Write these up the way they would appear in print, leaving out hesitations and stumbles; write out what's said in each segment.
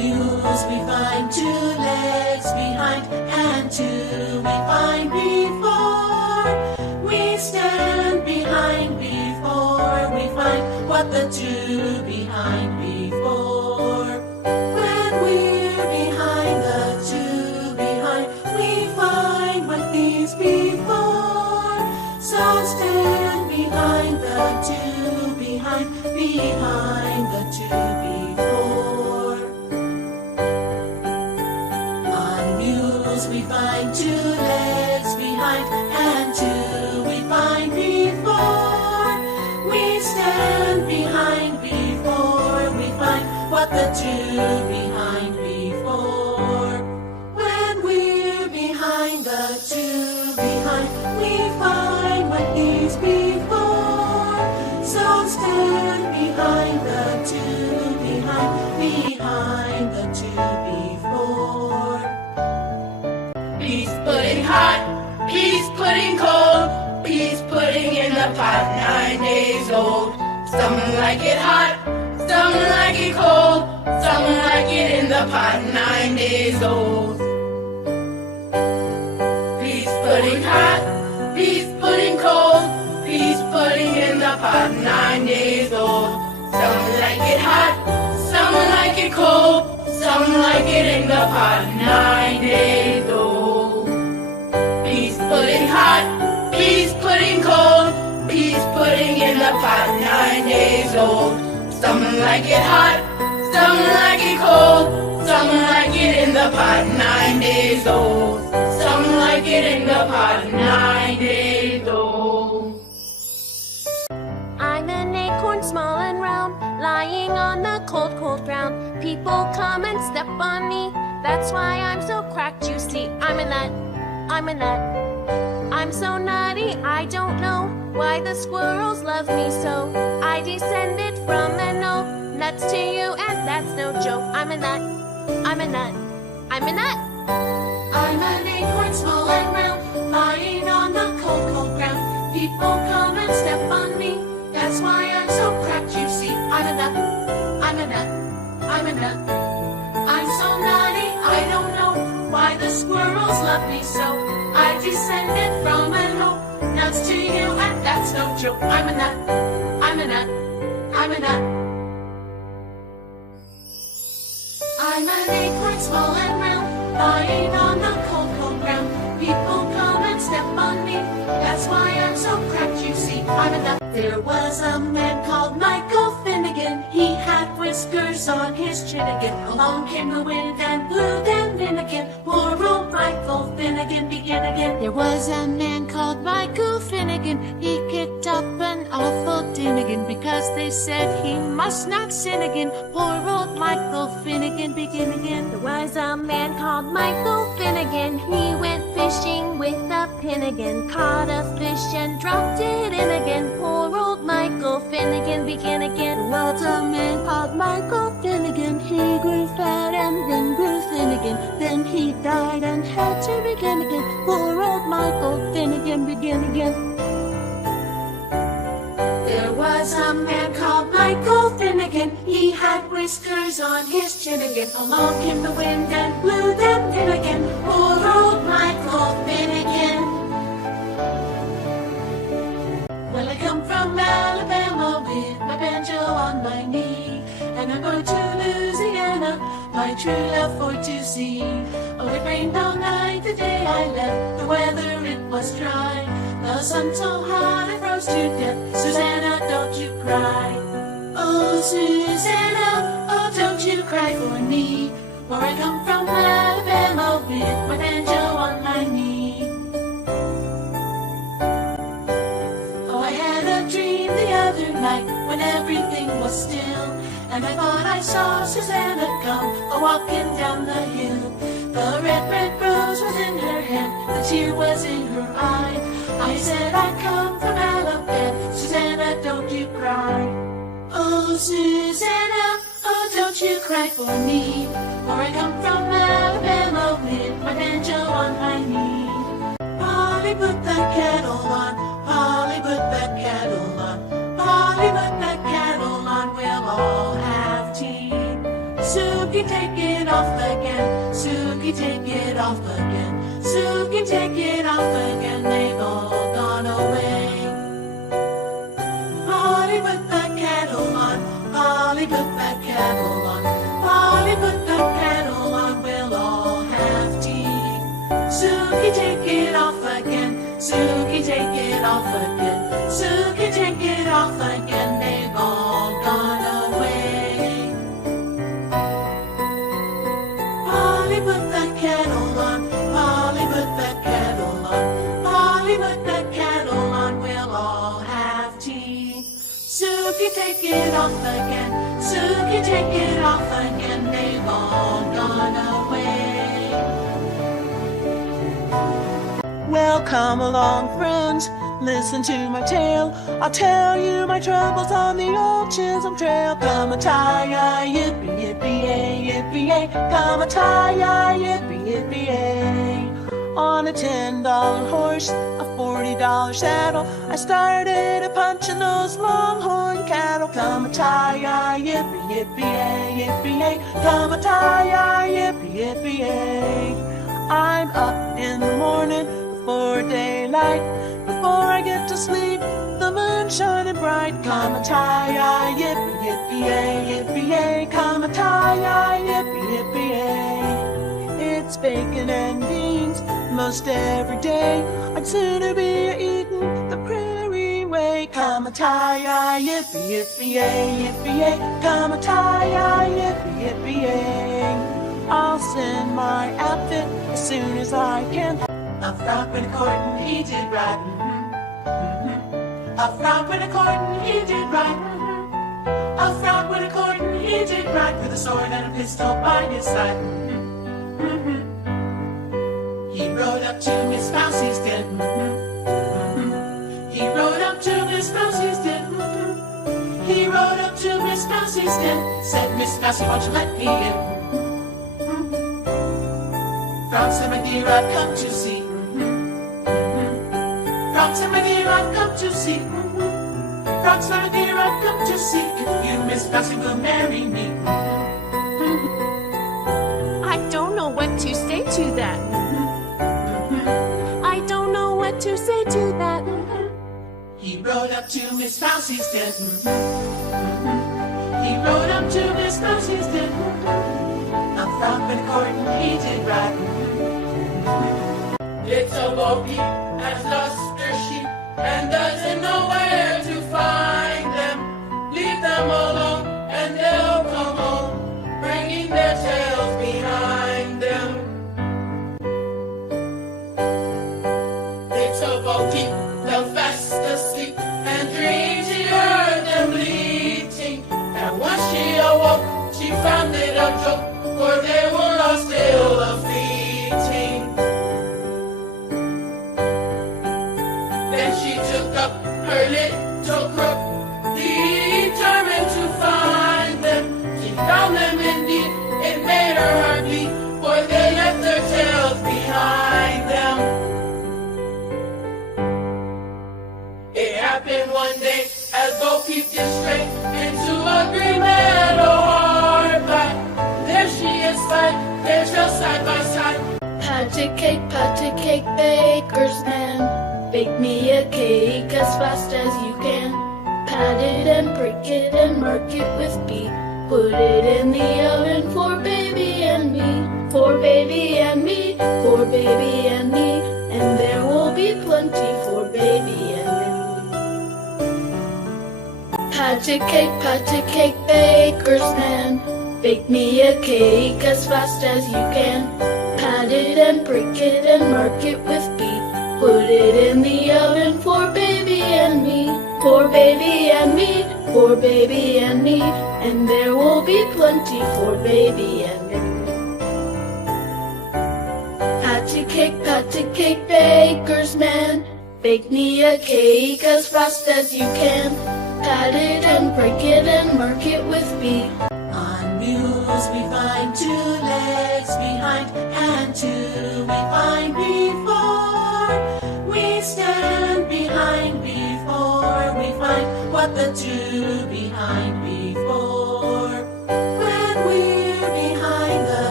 mules we find, 2 legs behind, and 2 we find before. We stand behind before we find what the 2 behind before. When we're behind the 2 behind, we find what these before. So stand behind the 2 behind the 2 before. On mules we find, 2 legs behind, and 2 we find before. We stand behind before we find what the 2 behind before. When we're behind the 2 behind, we find what these before. So stand behind the 2 behind the 2 before. Peas pudding hot, peas pudding cold, peas pudding in the pot, 9 days old. Some like it hot, some like it cold, some like it in the pot, 9 days old. Peas pudding hot, peas pudding cold, peas pudding in the pot, 9 days old. Some like it hot, some like it cold, some like it in the pot, 9 days old. Peas pudding hot, peas pudding cold, peas pudding in the pot, 9 days old. Some like it hot, some like it cold, some like it in the pot, 9 days old. Some like it in the pot, 9 days old. I'm an acorn small and round, lying on the cold, cold ground. People come and step on me, that's why I'm so cracked, you see. I'm a nut, I'm a nut. I'm so nutty, I don't know why the squirrels love me so. I descended from an oak, nuts to you, and that's no joke. I'm a nut, I'm a nut, I'm a nut. I'm an acorn small and round, lying on the cold, cold ground. People come and step on me, that's why I'm so cracked, you see. I'm a nut, I'm a nut, I'm a nut. I'm so nutty, I don't know why the squirrels love me so. I descended from an oak, nuts to you, and that's no joke. I'm a nut, I'm a nut, I'm a nut. I'm an acorn small and round, lying on the cold, cold ground. People come and step on me, that's why I'm so cracked, you see. I'm a nut. There was a man called Michael Finnegan, he had whiskers on his chin again. Along came the wind and blew them in again. Poor old Michael Finnegan began again. There was a man called Michael Finnegan, he kicked up an awful din again, because they said he must not sin again. Poor old Michael Finnegan began again. There was a man called Michael Finnegan, he went fishing with a pin again, caught a fish and dropped it in again. Poor old Michael Finnegan began again. There was a man called Michael Finnegan, he grew fat and then grew thin again. Then he died and had to begin again. Poor old Michael Finnegan began again. There was a man called Michael Finnegan, he had whiskers on his chin again. Along came the wind and blew them in again. Poor old Michael Finnegan. Well, I come from Alabama with my banjo on my knee, and I'm going to Louisiana, my true love for to see. Oh, it rained all night the day I left, the weather it was dry. The sun so hot I froze to death. Susanna, don't you cry. Oh, Susanna, oh, don't you cry for me, for I come from Alabama with my banjo on my knee. Oh, I had a dream the other night when everything was still, and I thought I saw Susanna come a-walking down the hill. The red, red rose was in her hand, the tear was in her eye. I said, I come from Alabama, Susanna, don't you cry. Oh, Susanna, oh, don't you cry for me, for I come from Alabama with my banjo on my knee. Polly, put that kettle on, Polly, put that kettle on, Polly, put that kettle on, we'll all have tea. Suki, take it off again. Suki, take it off again. Suki, take it off again. They've all gone away. Polly, put the kettle on. Polly, put the kettle on. Polly, put the kettle on. We'll all have tea. Suki, take it off again. Suki, take it off again. Suki, take it off again. They've all gone away. Polly, put the kettle on. Polly, put the kettle on. Polly, put the kettle on. We'll all have tea. Suki, take it off again. Suki, take it off again. They've all gone away. Well, come along, friends, listen to my tale. I'll tell you my troubles on the old Chisholm Trail. Come a tie-yi, yippee, yippee-yay, yippee-yay. Come a tie-yi, yippee, yippee-yay. On a $10 horse, a $40 saddle, I started a-punchin' those longhorn cattle. Come a tie-yi, yippee, yippee-yay, yippee-yay. Come a tie-yi, yippee, yippee-yay. I'm up in the morning before daylight. Before I get to sleep, the moon's shining bright. Come a tie-yi, yippee, yippee-yay, yippee-yay. Come a tie-yi, yippee, yippee-yay. It's bacon and beans most every day. I'd sooner be eating the prairie way. Come a tie-yi, yippee, yippee-yay, yippee-yay. Come a tie-yi, yippee, yippee-yay. I'll send my outfit as soon as I can. A frog with a cord and he did right. A frog with a cord and he did right. A frog with a cord and he did right, with a sword and a pistol by his side. He rode up to Miss Mousie's den. He rode up to Miss Mousie's den. He rode up to Miss Mousie's den. Said, Miss Mousie, won't you let me in? Frog said, my dear, I've come to see. Frog said, my dear, I've come to see. Frog said, my dear, I've come to see if you, Miss Mousie, will marry me. I don't know what to say to that. I don't know what to say to that. He rode up to Miss Mousie's den. He rode up to Miss Mousie's den. A frog with a cord and he did right. Little Bo Peep has lost her sheep and doesn't know where to find them. Leave them alone and they'll come home, bringing their tails behind them. Little Bo Peep fell fast asleep and dreamed she heard them bleating. And once she awoke, she found it a joke, for they were all still a-fleeting. Then she took up her little crook, determined to find them. She found them indeed, it made her heart bleed, for they left their tails behind them. It happened one day as Bo Peep did stray into a green meadow hard by. There she is spied, they're just side by side. Pat a cake, baker's man. Bake me a cake as fast as you can. Pat it and prick it and mark it with B. Put it in the oven for baby and me. For baby and me, for baby and me. And there will be plenty for baby and me. Pat a cake, baker's man. Bake me a cake as fast as you can. Pat it and prick it and mark it with B. Put it in the oven for baby and me. For baby and me, for baby and me. And there will be plenty for baby and me. Pat a cake, baker's man. Bake me a cake as fast as you can. Pat it and prick it and mark it with B. On mules we find 2 legs behind, and 2 we find before. We stand behind before we find what the 2 behind before. When we're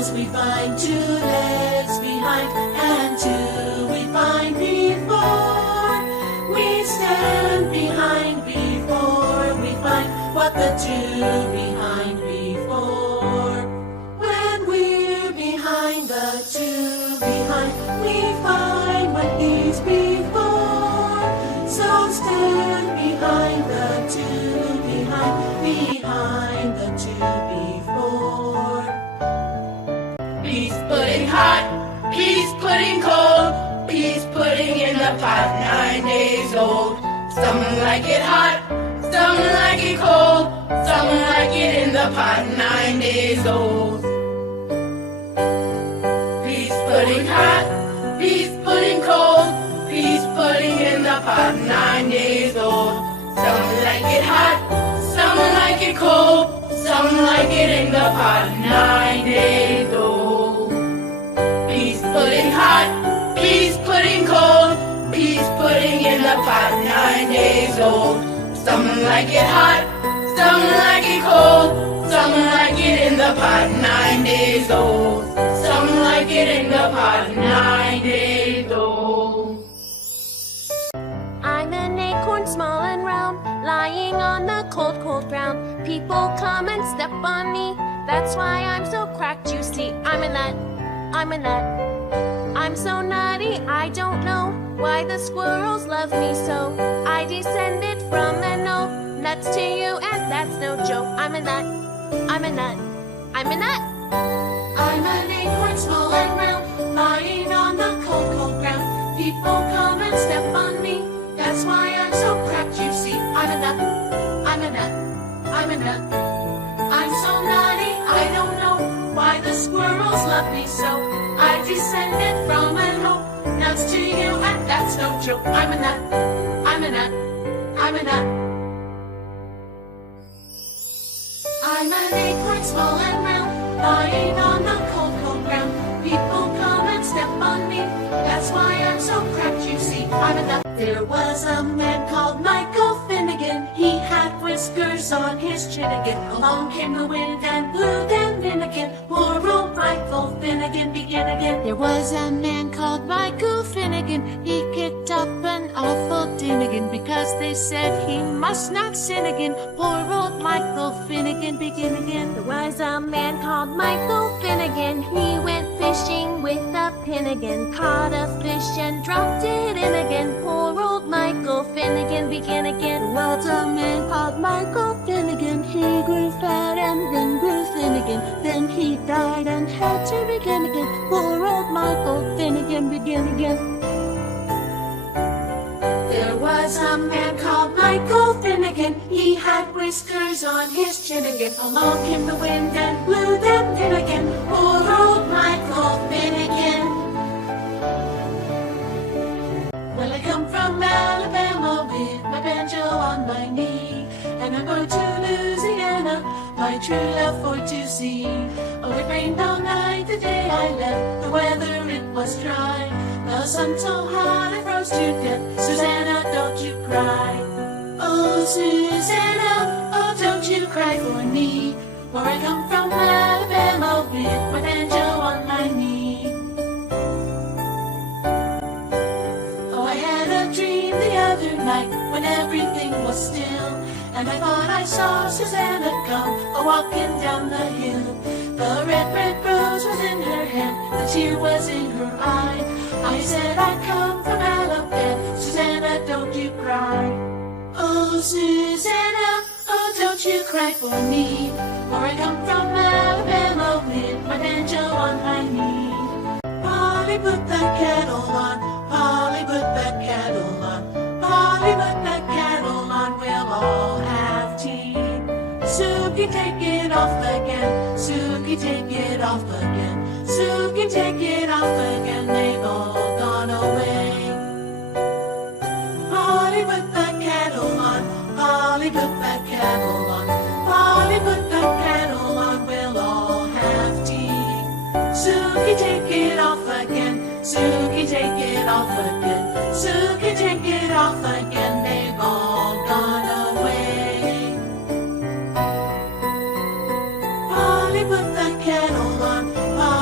wheels, we find 2 legs behind, and 2 we find before. We stand behind before we find what the 2 behind before. When we're behind the 2 behind, we find what is before. So stand behind the 2 behind the 2 before. Peas pudding hot, peas pudding cold, peas pudding in the pot, 9 days old. Some like it hot, some like it cold, some like it in the pot, 9 days old. Peas pudding hot, peas pudding cold, peas pudding in the pot, 9 days old. Some like it hot, some like it cold, some like it in the pot, 9 days old. Peas pudding hot, peas pudding cold, peas pudding in the pot, 9 days old. Some like it hot, some like it cold, some like it in the pot, 9 days old. Some like it in the pot, 9 days old. I'm an acorn small and round, lying on the cold, cold ground. People come and step on me, that's why I'm so cracked, you see. I'm a nut, I'm a nut. I'm so nutty, I don't know why the squirrels love me so. I descended from an oak, nuts to you, and that's no joke. I'm a nut, I'm a nut, I'm a nut. I'm an acorn small and round, lying on the cold, cold ground. People come and step on me, that's why I'm so cracked, you see. I'm a nut, I'm a nut, I'm a nut. I'm so nutty, I don't know why the squirrels love me so. I descended from an oak, nuts to you, and that's no joke. I'm a nut, I'm a nut, I'm a nut. I'm an acorn small and round, lying on the cold, cold ground. People come and step on me, that's why I'm so cracked, you see. I'm a nut. There was a man called Michael Finnegan, he had whiskers on his chin again. Along came the wind and blew them in again. Poor old Michael Finnegan began again. There was a man called Michael Finnegan, he kicked up an awful din again, because they said he must not sin again. Poor old Michael Finnegan began again. There was a man called Michael Finnegan, he went fishing with a pin again, caught a fish and dropped it in again. Poor old Michael Finnegan began again. There was a man called Michael Finnegan, he grew fat and then grew thin again. Then he died and had to begin again. Poor old Michael Finnegan began again. There was a man called Michael Finnegan, he had whiskers on his chin again. Along came the wind and blew them in again. Poor old Michael Finnegan. Well, I come from Alabama with my banjo on my knee, and I'm going to Louisiana, my true love for to see. Oh, it rained all night the day I left, the weather it was dry. The sun so hot I froze to death. Susanna, don't you cry. Oh, Susanna, oh, don't you cry for me, for I come from Alabama with my banjo on my knee. Oh, I had a dream the other night when everything was still, and I thought I saw Susanna come a-walking down the hill. The red, red rose was in her hand, the tear was in her eye. I said I'd come from Alabama, Susanna, don't you cry. Oh, Susanna, oh, don't you cry for me, for I come from Alabama with my banjo on my knee. Polly, put the kettle on, Polly, put the kettle on, Polly, put the kettle on, we'll all have tea. Suki, take it off again, Suki, take it off again, Suki, take it off again, they've all gone away. Polly, put the kettle on, Polly, put the kettle on, Polly, put the kettle on, we'll all have tea. Suki, take it off again, Suki, take it off again, Suki, take it off again, they've all gone away. Polly, put the kettle on, Polly,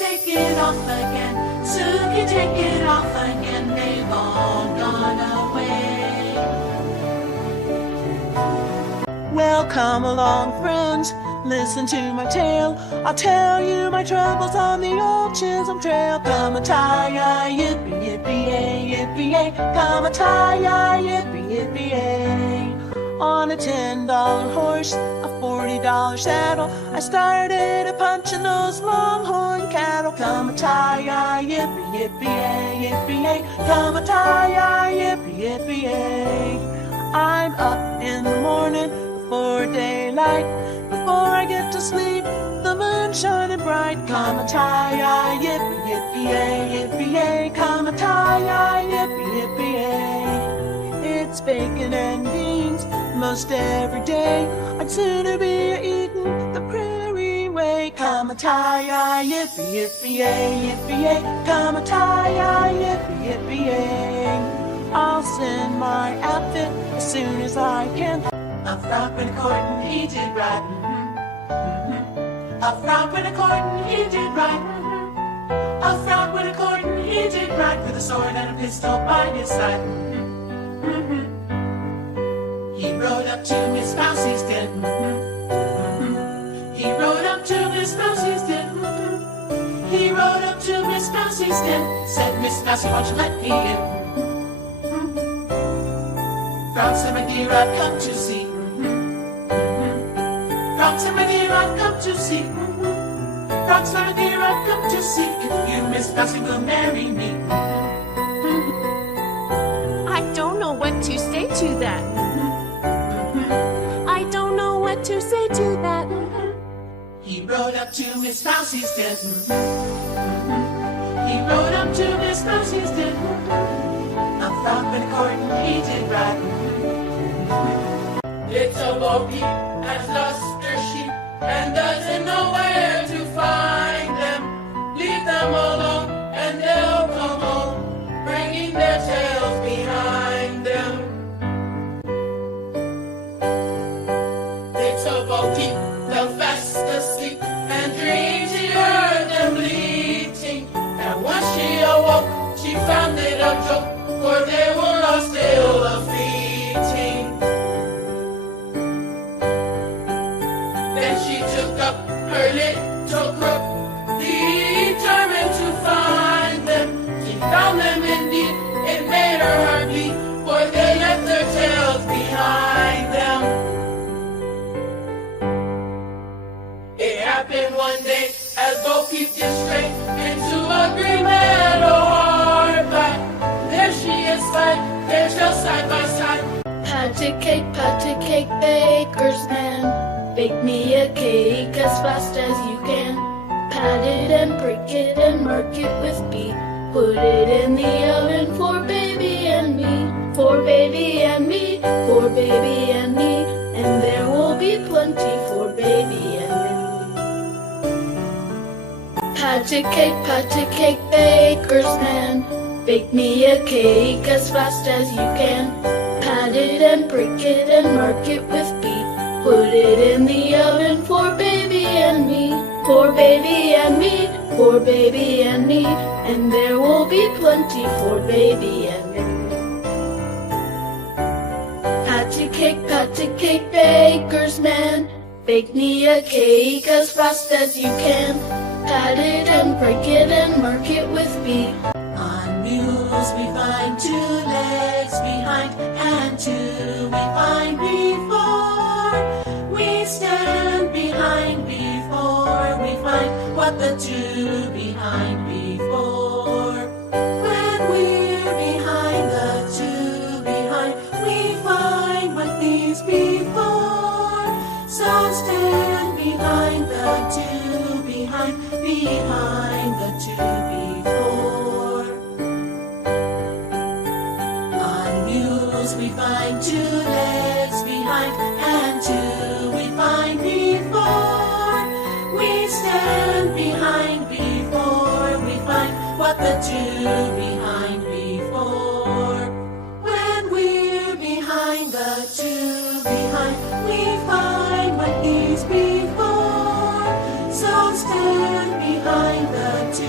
take it off again. Suki, take it off again. They've all gone away. Well, come along, friends, listen to my tale. I'll tell you my troubles on the old Chisholm Trail. Come a tie, yippee, yippee, yay, yippee, yay. Come a tie, yippee, yippee, yay. On a $10 horse, a $40 saddle, I started a punching those longhorn cattle. Come a tie, yippee, yippee, yay, yippee, yay. Come a tie, yippee, yippee, yay. I'm up in the morning before daylight. Before I get to sleep, the moon shining bright. Come a tie, yippee, yippee, yay, yippee, yay. Come a tie, yippee, yippee, yay. It's bacon and beans most every day. I'd sooner be eating the prairie way. Come a tie, yippee, yippee, yay, yippee, yay. Come a tie, yippee, yippee, yay. I'll send my outfit as soon as I can. A frog with a cord and he did right. A frog with a cord and he did right. A frog with a cord and he did right, with a sword and a pistol by his side. He rode up to Miss Mousie's den. He rode up to Miss Mousie's den. He rode up to Miss Mousie's den. Said, Miss Mousie, won't you let me in? Frog said, my dear, I've come to see. Frog said, my dear, I've come to see. Frog said, my dear, I've come to see if you, Miss Mousie, will marry me. I don't know what to say to that. I don't know what to say to that. He rode up to Miss Mousie's den. He rode up to Miss Mousie's den. A frog with a cord and he did right. Little Bo Peep has lost her sheep and doesn't know where to find them. Leave them alone and they'll come home, bringing their tails behind them. Little Bo Peep fell fast asleep and dreamed she heard them bleating. And when she awoke, she found it a joke, for they were all still a-fleeting. Then she took up her little crook, determined to find them. She found them indeed, it made her heart beat, for they left their tails behind them. It happened one day as Bo Peep did straight into a green meadow hard by. There she is fine, their tails side by side. Pat a cake, baker's man. Bake me a cake as fast as you can. Pat it and break it and mark it with B. Put it in the oven for baby and me. For baby and me, for baby and me. And there will be plenty for baby and me. Pat a cake, baker's man. Bake me a cake as fast as you can. Pat it and break it and mark it with B. Put it in the oven for baby and me. For baby and me, for baby and me. And there will be plenty for baby and me. Pat a cake, baker's man. Bake me a cake as fast as you can. Pat it and break it and mark it with B. On mules we find 2 legs behind, and 2 we find before. We stand behind before we find what the 2 behind before. When we're behind the 2 behind, we find what these before. So stand behind the 2 behind the 2 before. On mules we find 2 legs behind, and 2 we find before. We stand behind before we find what the 2 behind before. When we're behind the 2 behind, we find what these before. So stand behind the 2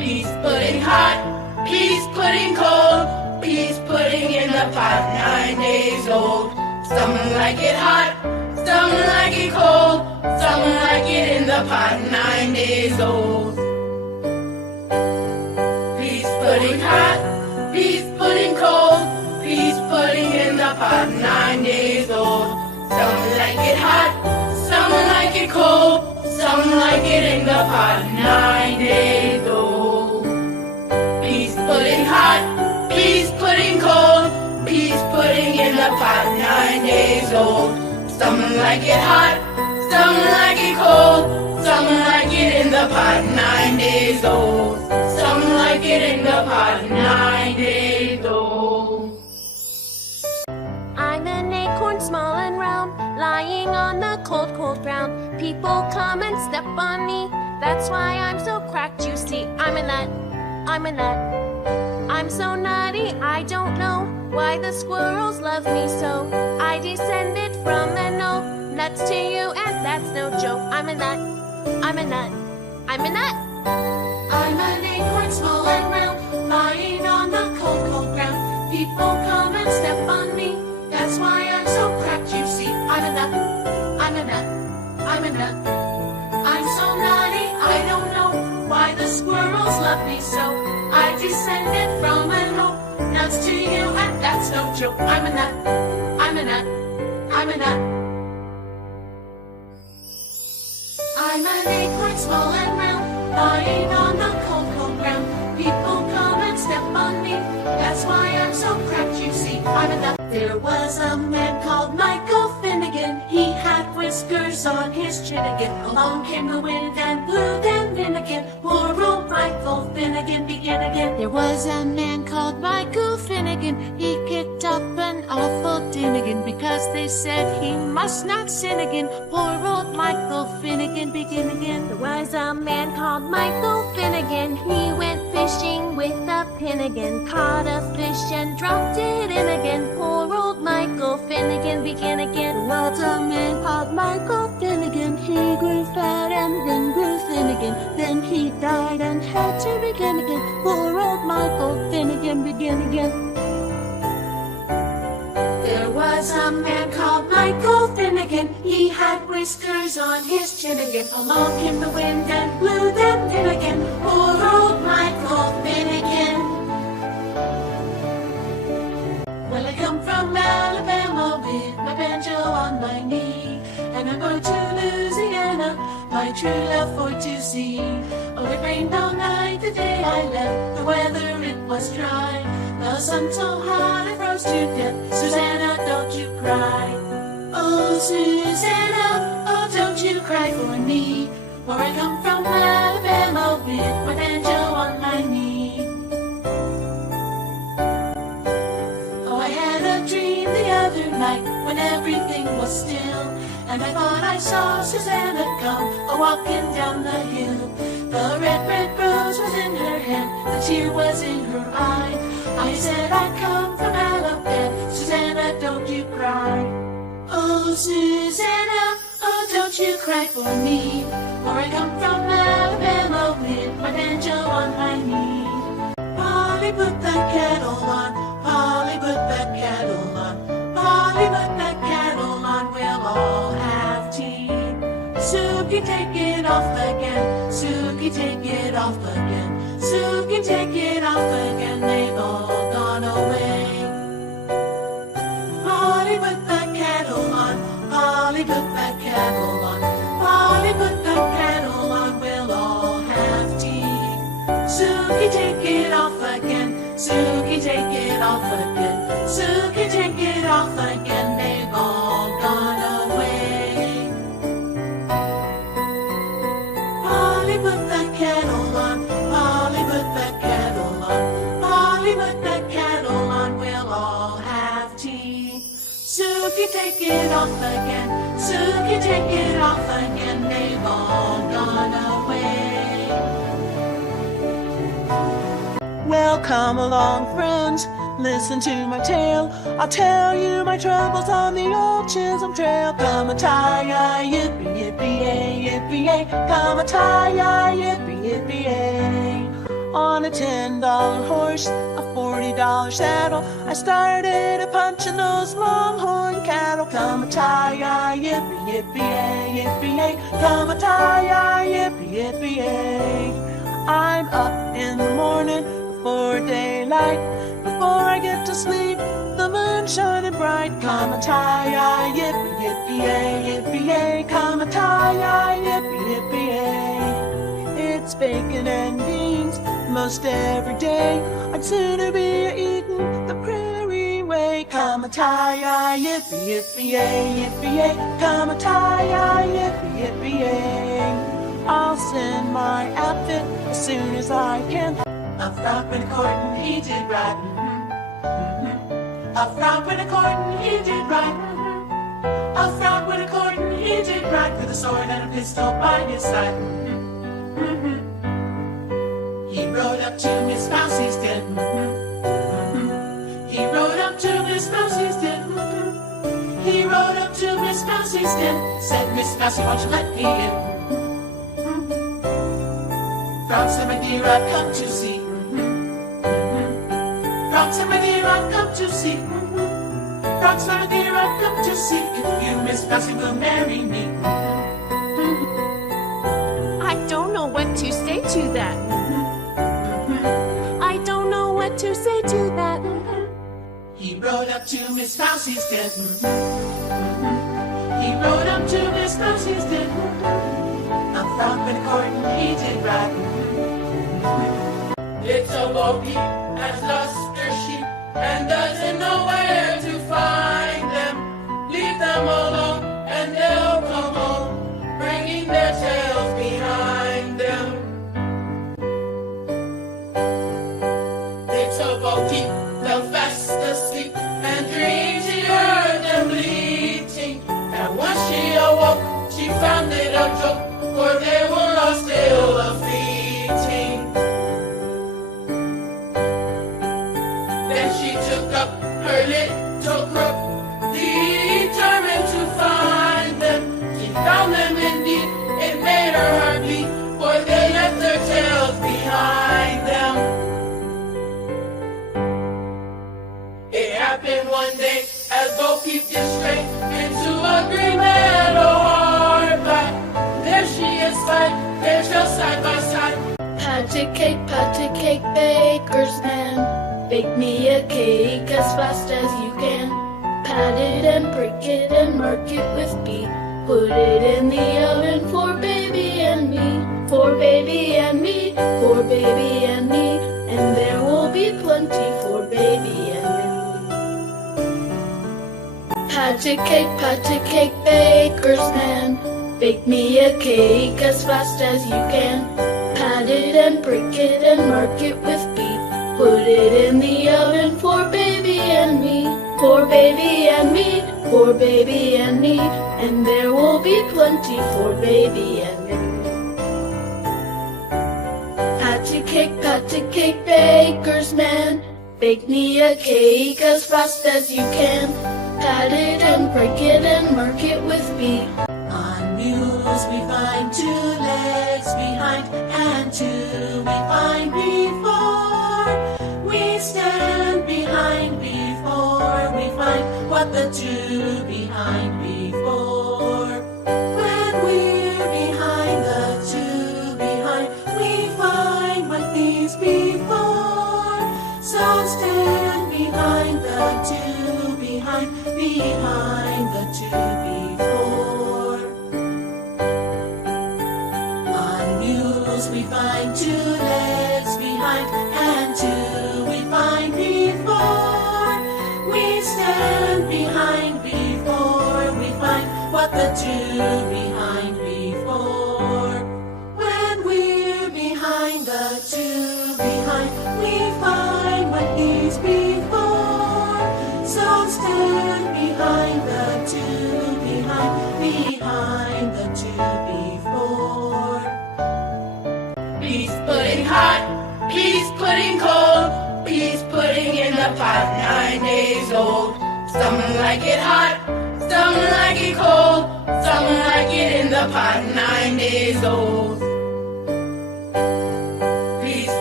Peas pudding hot, peas pudding cold, peas pudding in the pot, 9 days old. Some like it hot, some like it cold, some like it in the pot, 9 days old. Peas pudding hot, peas pudding cold, peas pudding in the pot, 9 days old. Some like it hot, some like it cold, some like it in the pot, 9 days old. Peas pudding hot, peas pudding cold, peas pudding in the pot, 9 days old. Some like it hot, some like it cold, some like it in the pot, 9 days old. Some like it in the pot, 9 days old. I'm an acorn small and round, lying on the cold, cold ground. People come and step on me, that's why I'm so cracked, you see. I'm a nut, I'm a nut. I'm so nutty, I don't know why the squirrels love me so. I descended from an oak, nuts to you, and that's no joke. I'm a nut, I'm a nut, I'm a nut. I'm an acorn small and round, lying on the cold, cold ground. People come and step on me, that's why I'm so cracked, you see. I'm a nut, I'm a nut, I'm a nut. I'm so nutty, I don't know why the squirrels love me so. I descended from an oak, nuts to you, and that's no joke. I'm a nut, I'm a nut, I'm a nut. I'm an acorn small and round, lying on the cold, cold ground. People come and step on me, that's why I'm so cracked, you see. I'm a nut. There was a man called Michael Finnegan. He had whiskers on his chin again. Along came the wind and blew them in again. Poor old Michael Finnegan began again. There was a man called Michael Finnegan. He kicked up an awful din again, because they said he must not sin again. Poor old Michael Finnegan began again. There was a man called Michael Finnegan. He went fishing with a pin again, caught a fish and dropped it in again. Poor old Michael Finnegan began again. There was a man called Michael Finnegan. He grew fat and then grew thin again. Then he died and had to begin again. Poor old Michael Finnegan began again. There was a man called Michael Finnegan. He had whiskers on his chin again. Along came the wind and blew them in again. Poor old Michael Finnegan. Well, I come from Alabama with my banjo on my knee, and I'm going to Louisiana, my true love for to see. Oh, it rained all night the day I left. The weather, it was dry. The sun so hot I froze to death. Susanna, don't you cry. Oh, Susanna, oh, don't you cry for me, for I come from Alabama with my banjo on my knee. Oh, I had a dream the other night when everything was still, and I thought I saw Susanna come a-walking down the hill. The red, red rose was in her hand, the tear was in her eye. I said I come from Alabama, Susanna, don't you cry. Oh, Susanna, oh, don't you cry for me, for I come from Alabama with my banjo on my knee. Polly, put that kettle on, Polly, put that kettle on, Polly, put that kettle on, we'll all have tea. Suki, take it off again, Suki, take it off again, Suki, take it off again, they've all gone away. Polly, put that kettle on, Polly, put that kettle on, Polly, put that kettle on, we'll all have tea. Suki, take it off again, Suki, take it off again, Suki, take it off again, they've all gone away. Polly, put that kettle on, Polly, put that kettle on, Polly, put that kettle on, we'll all have tea. Suki, take it off again, Suki, take it off again, they've all gone away. Well, come along, friends, listen to my tale. I'll tell you my troubles on the old Chisholm Trail. Come a tie-yi, yippee, yippee, yay, yippee, yay. Come a tie-yi, yippee, yippee, yay. On a $10 horse, a $40 saddle, I started a punching those longhorn cattle. Come a tie-yi, yippee, yippee-yay, yippee-yay. Come a tie-yi, yippee, yippee-yay. I'm up in the morning before daylight. Before I get to sleep, the moon's shining bright. Come a tie-yi, yippee, yippee-yay, yippee-yay. Come a tie-yi, yippee, yippee-yay. It's bacon and beans most every day. I'd sooner be eating the prairie way. Come a tie-yi, yippee, yippee-yay, yippee-yay. Come a tie-yi, yippee, yippee-yay. I'll send my outfit as soon as I can. A frog with a cord and he did right. A frog with a cord and he did right. A frog with a cord and he did right, with a sword and a pistol by his side. He rode up to Miss Mousie's den. He rode up to Miss Mousie's den. He rode up to Miss Mousie's den. Said, Miss Mousie, won't you let me in? Frog said, my dear, I've come to see. Frog said, my dear, I've come to see. Frog said, my dear, I've come to see if you, Miss Mousie, will marry me. I don't know what to say to that. I don't know what to say to that. He rode up to Miss Mousie's den. He rode up to Miss Mousie's den. A frog with a cord and he did right. Little Bo Peep has lost her sheep and doesn't know where to find them. Leave them alone and they'll come home, bringing their tails behind them. Little Bo Peep fell fast asleep and dreamed she heard them bleating. And when she awoke, she found it a joke, for they were all still a-fleeting. Then she took up her little crook, determined to find them. She found them indeed, it made her heart beat, for they left their tails behind them. It happened one day as Bo Peep did stray into a green meadow hard by. There she is spied, they're just side by side. Patty cake, baker's man. Bake me a cake as fast as you can. Pat it and prick it and mark it with B. Put it in the oven for baby and me. For baby and me, for baby and me. And there will be plenty for baby and me. Patty cake, baker's man. Bake me a cake as fast as you can. Pat it and prick it and mark it with B. Put it in the oven for baby and me. For baby and me, for baby and me. And there will be plenty for baby and me. Patty cake, baker's man. Bake me a cake as fast as you can. Pat it and prick it and mark it with B. On mules we find 2 legs behind, and 2 we find before. We stand behind before we find what the 2 behind before. When we're behind the 2 behind, we find what these before. So stand behind the 2 behind the 2 before. On mules we find 2 legs behind, and 2 we find before. We stand behind before we find what the 2 behind before. When we're behind the 2 behind, we find what these before. So stand behind the 2 behind the 2 before. Peas pudding hot, peas pudding cold, peas pudding in the pot 9 days old. Some like it hot, some like it cold, some like it in the pot 9 days old. Peas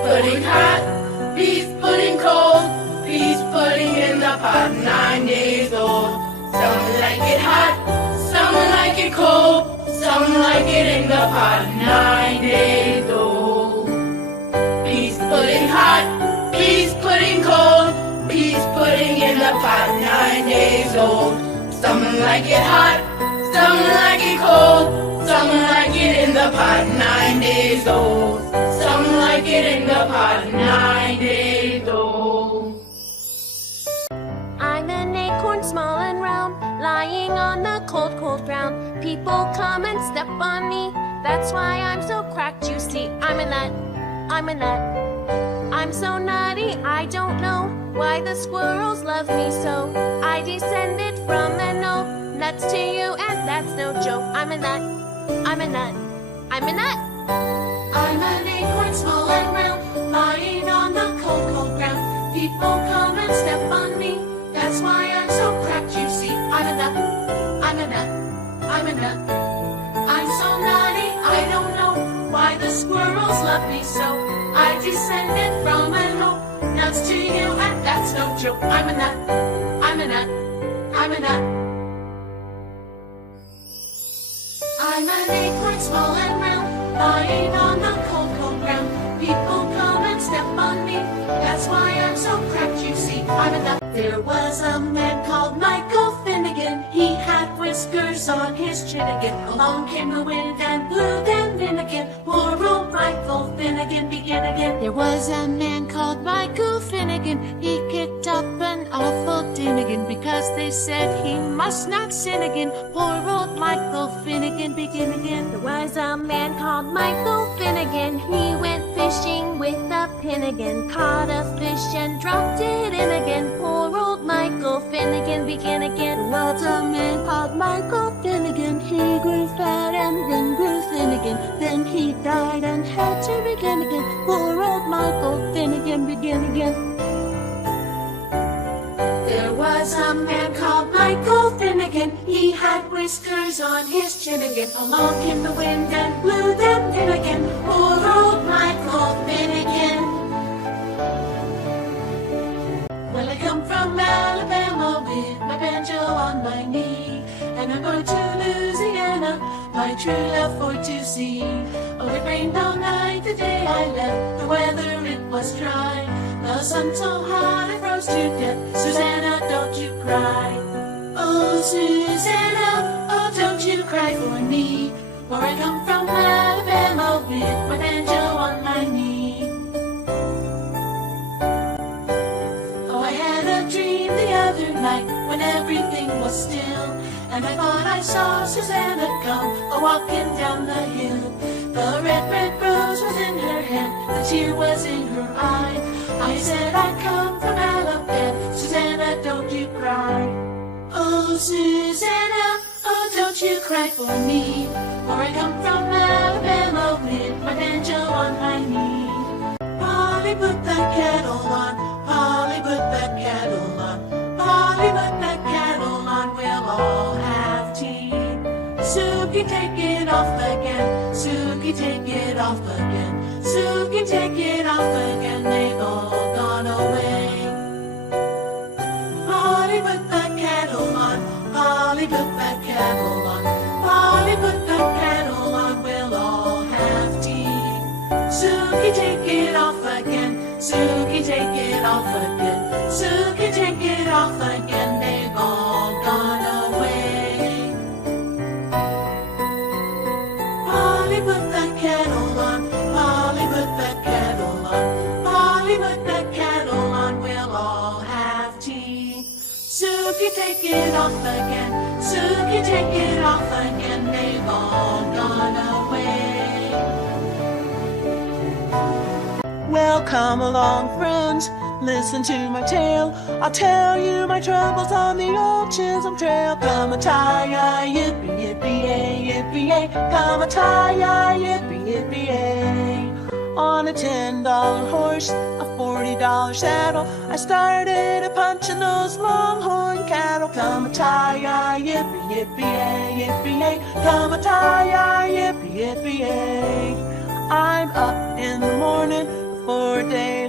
pudding hot, beef pudding cold, peas pudding in the pot, 9 days old. Some like it hot, some like it cold, some like it in the pot, 9 days old. Peas pudding hot, peas pudding cold, peas pudding in the pot, 9 days old. Some like it hot, some like it cold, some like it in the pot, 9 days old. Some like it in the pot, 9 days old. I'm an acorn small and round, lying on the cold, cold ground. People come and step on me, that's why I'm so cracked, you see. I'm a nut, I'm a nut. I'm so nutty, I don't know why the squirrels love me so. I descended from an oak, nuts to you, and that's no joke. I'm a nut, I'm a nut, I'm a nut. I'm an acorn small and round, lying on the cold, cold ground. People come and step on me, that's why I'm so cracked, you see. I'm a nut, I'm a nut, I'm a nut. I'm so nutty, I don't know why the squirrels love me so. I descended from an oak, nuts to you, and that's no joke. I'm a nut, I'm a nut, I'm a nut. I'm an acorn small and round, lying on the cold, cold ground. People come and step on me, that's why I'm so cracked, you see. I'm a nut. There was a man called Michael Finnegan, he had whiskers on his chin again. Along came the wind and blew them in again. Poor old Michael Finnegan began again. There was a man called Michael Finnegan, he kicked up an awful din again, because they said he must not sin again. Poor old Michael Finnegan began again. There was a man called Michael Finnegan, he went fishing with a pin again, caught a fish and dropped it in again. Poor old Michael Finnegan began again. There was a man called Michael Finnegan, he grew fat and then grew thin again. Then he died and had to begin again. Poor old Michael Finnegan began again. There was a man called Michael Finnegan, he had whiskers on his chin again. Along came the wind and blew them in again. Poor old Michael Finnegan. Well, I come from Alabama with my banjo on my knee, and I'm going to Louisiana, my true love for to see. Oh, it rained all night the day I left, the weather it was dry. The sun so hot I froze to death. Susanna, don't you cry. Oh, Susanna, oh, don't you cry for me, for I come from Alabama with my banjo on my knee. Oh, I had a dream the other night when everything was still, and I thought I saw Susanna come a-walking down the hill. The red, red rose was in her hand, the tear was in her eye. I said I come from Alabama, Susanna, don't you cry. Oh, Susanna, oh, don't you cry for me, for I come from Alabama with my banjo on my knee. Polly, put that kettle on, Polly, put that kettle on, Polly, put that kettle on, we'll all have tea. Suki, take it off again, Suki, take it off again, Suki, take it off again, they've all gone away. Polly, put that kettle on, Polly, put that kettle on, Polly, put that kettle on, we'll all have tea. Suki, take it off again, Suki, take it off again, Suki, take it off again, they've all gone away. Polly, put that kettle on, Polly, put that kettle on, Polly, put that kettle on, we'll all have tea. Suki, take it off again, Suki, take it off again, they've all gone away. Well, come along, friends, listen to my tale. I'll tell you my troubles on the old Chisholm Trail. Come a tie, yippee, yippee, yay, yippee, yay. Come a tie, yippee, yippee, yay. On a $10 horse, a $40 saddle, I started a punching those longhorn cattle. Come a tie, yippee, yippee, yay, yippee, yay. Come a tie, yippee, yippee, yay. I'm up in the morning before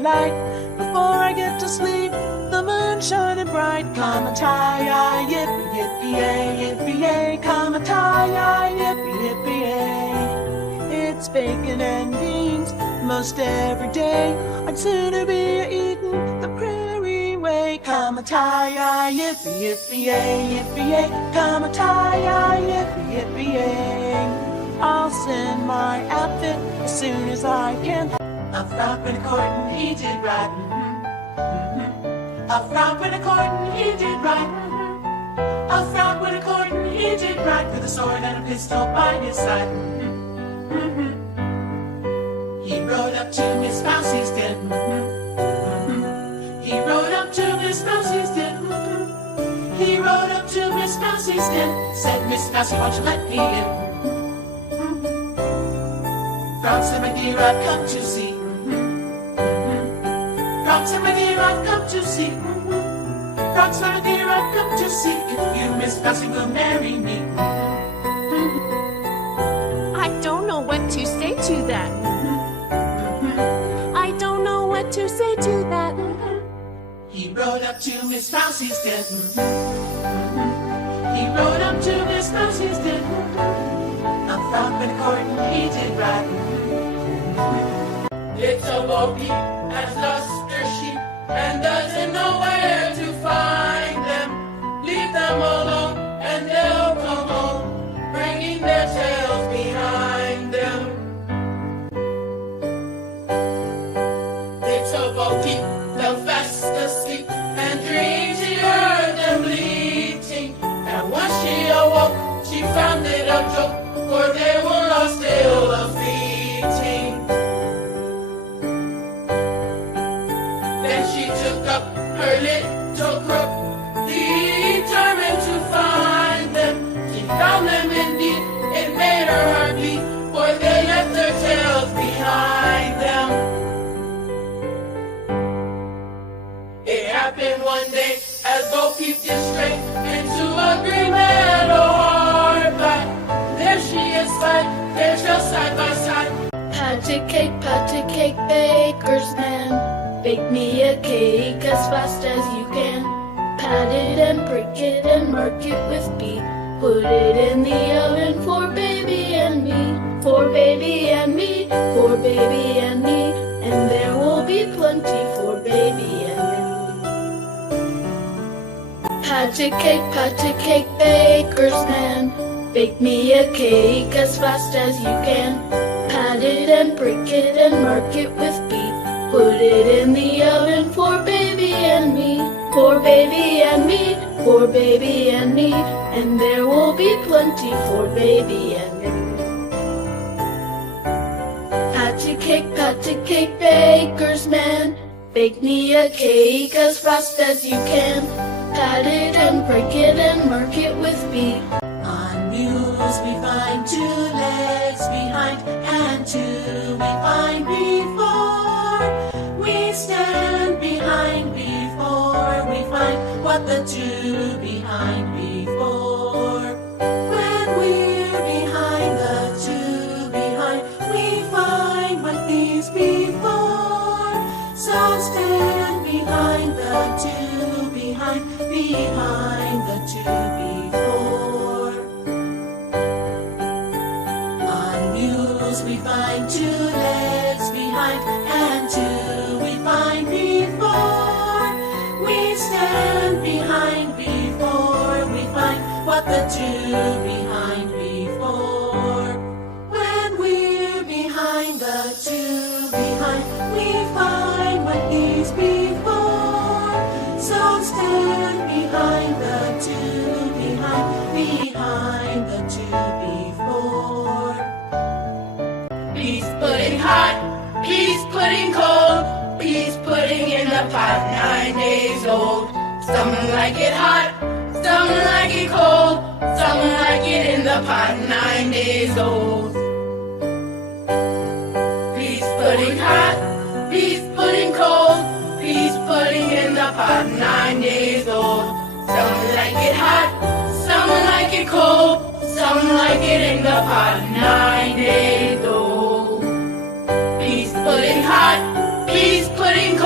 light. Before I get to sleep, the moon's shining bright. Come and tie-yi, yippee, yippee-yay, yippee-yay. Come and tie-yi, yippee, yippee-yay. It's bacon and beans most every day. I'd sooner be eating the prairie way. Come and tie-yi, yippee, yippee-yay, yippee-yay. Come and tie-yi, yippee, yippee-yay. I'll send my outfit as soon as I can. A frock and a coat and he did right. A frock and a coat and he did right. A frock with a coat and he did right, with a sword and a pistol by his side. He rode up to Miss Mousie's den. He rode up to Miss Mousie's den. He rode up to Miss Mousie's den. Said, Miss Mousie, won't you let me in? Frog said, my dear, I've come to see. Frog said, my dear, I've come to see. Frog said, my dear, I've come to see if you, Miss Mousie, will marry me. I don't know what to say to that. I don't know what to say to that. He rode up to Miss Mousie's den. He rode up to Miss Mousie's den. A frog and a coat and he did right. Little Bo Peep has lost her sheep and doesn't know where to find them. Leave them alone and they'll come home, bringing their tails behind them. Little Bo Peep fell fast asleep and dreamed she heard them bleating. And once she awoke, she found it a joke, for they were all still a-fleeting. Then she took up her little crook, determined to find them. She found them indeed, it made her heart beat, for they left their tails behind them. It happened one day as Bo Peep did straight into a green meadow hard by. There she is there just side by side. Pat a cake, baker's man. Bake me a cake as fast as you can. Pat it and prick it and mark it with B. Put it in the oven for baby and me. For baby and me, for baby and me. And there will be plenty for baby and me. Pat a cake, baker's man. Bake me a cake as fast as you can. Pat it and prick it and mark it with B. Put it in the oven for baby and me. For baby and me, for baby and me. And there will be plenty for baby and me. Pat a cake, baker's man. Bake me a cake as fast as you can. Pat it and prick it and mark it with B. On mules we find 2 legs behind, and 2 we find before. We stand behind before we find what the 2 behind before. When we're behind the 2 behind, we find what these before. So stand behind the 2 behind the 2 before. On mules we find 2 legs behind, and 2 we find before. We stand behind before we find what the 2 behind before. When we're behind the 2 behind, we find what these before. So stand behind the 2 behind the 2 before. Peas pudding hot, peas pudding cold, peas pudding in the pot 9 days old. Some like it hot, some like it cold, some like it in the pot 9 days old. Peas pudding hot, peas pudding cold, peas pudding in the pot 9 days old. Some like it hot, some like it cold, some like it in the pot 9 days old. Peas pudding hot, peas pudding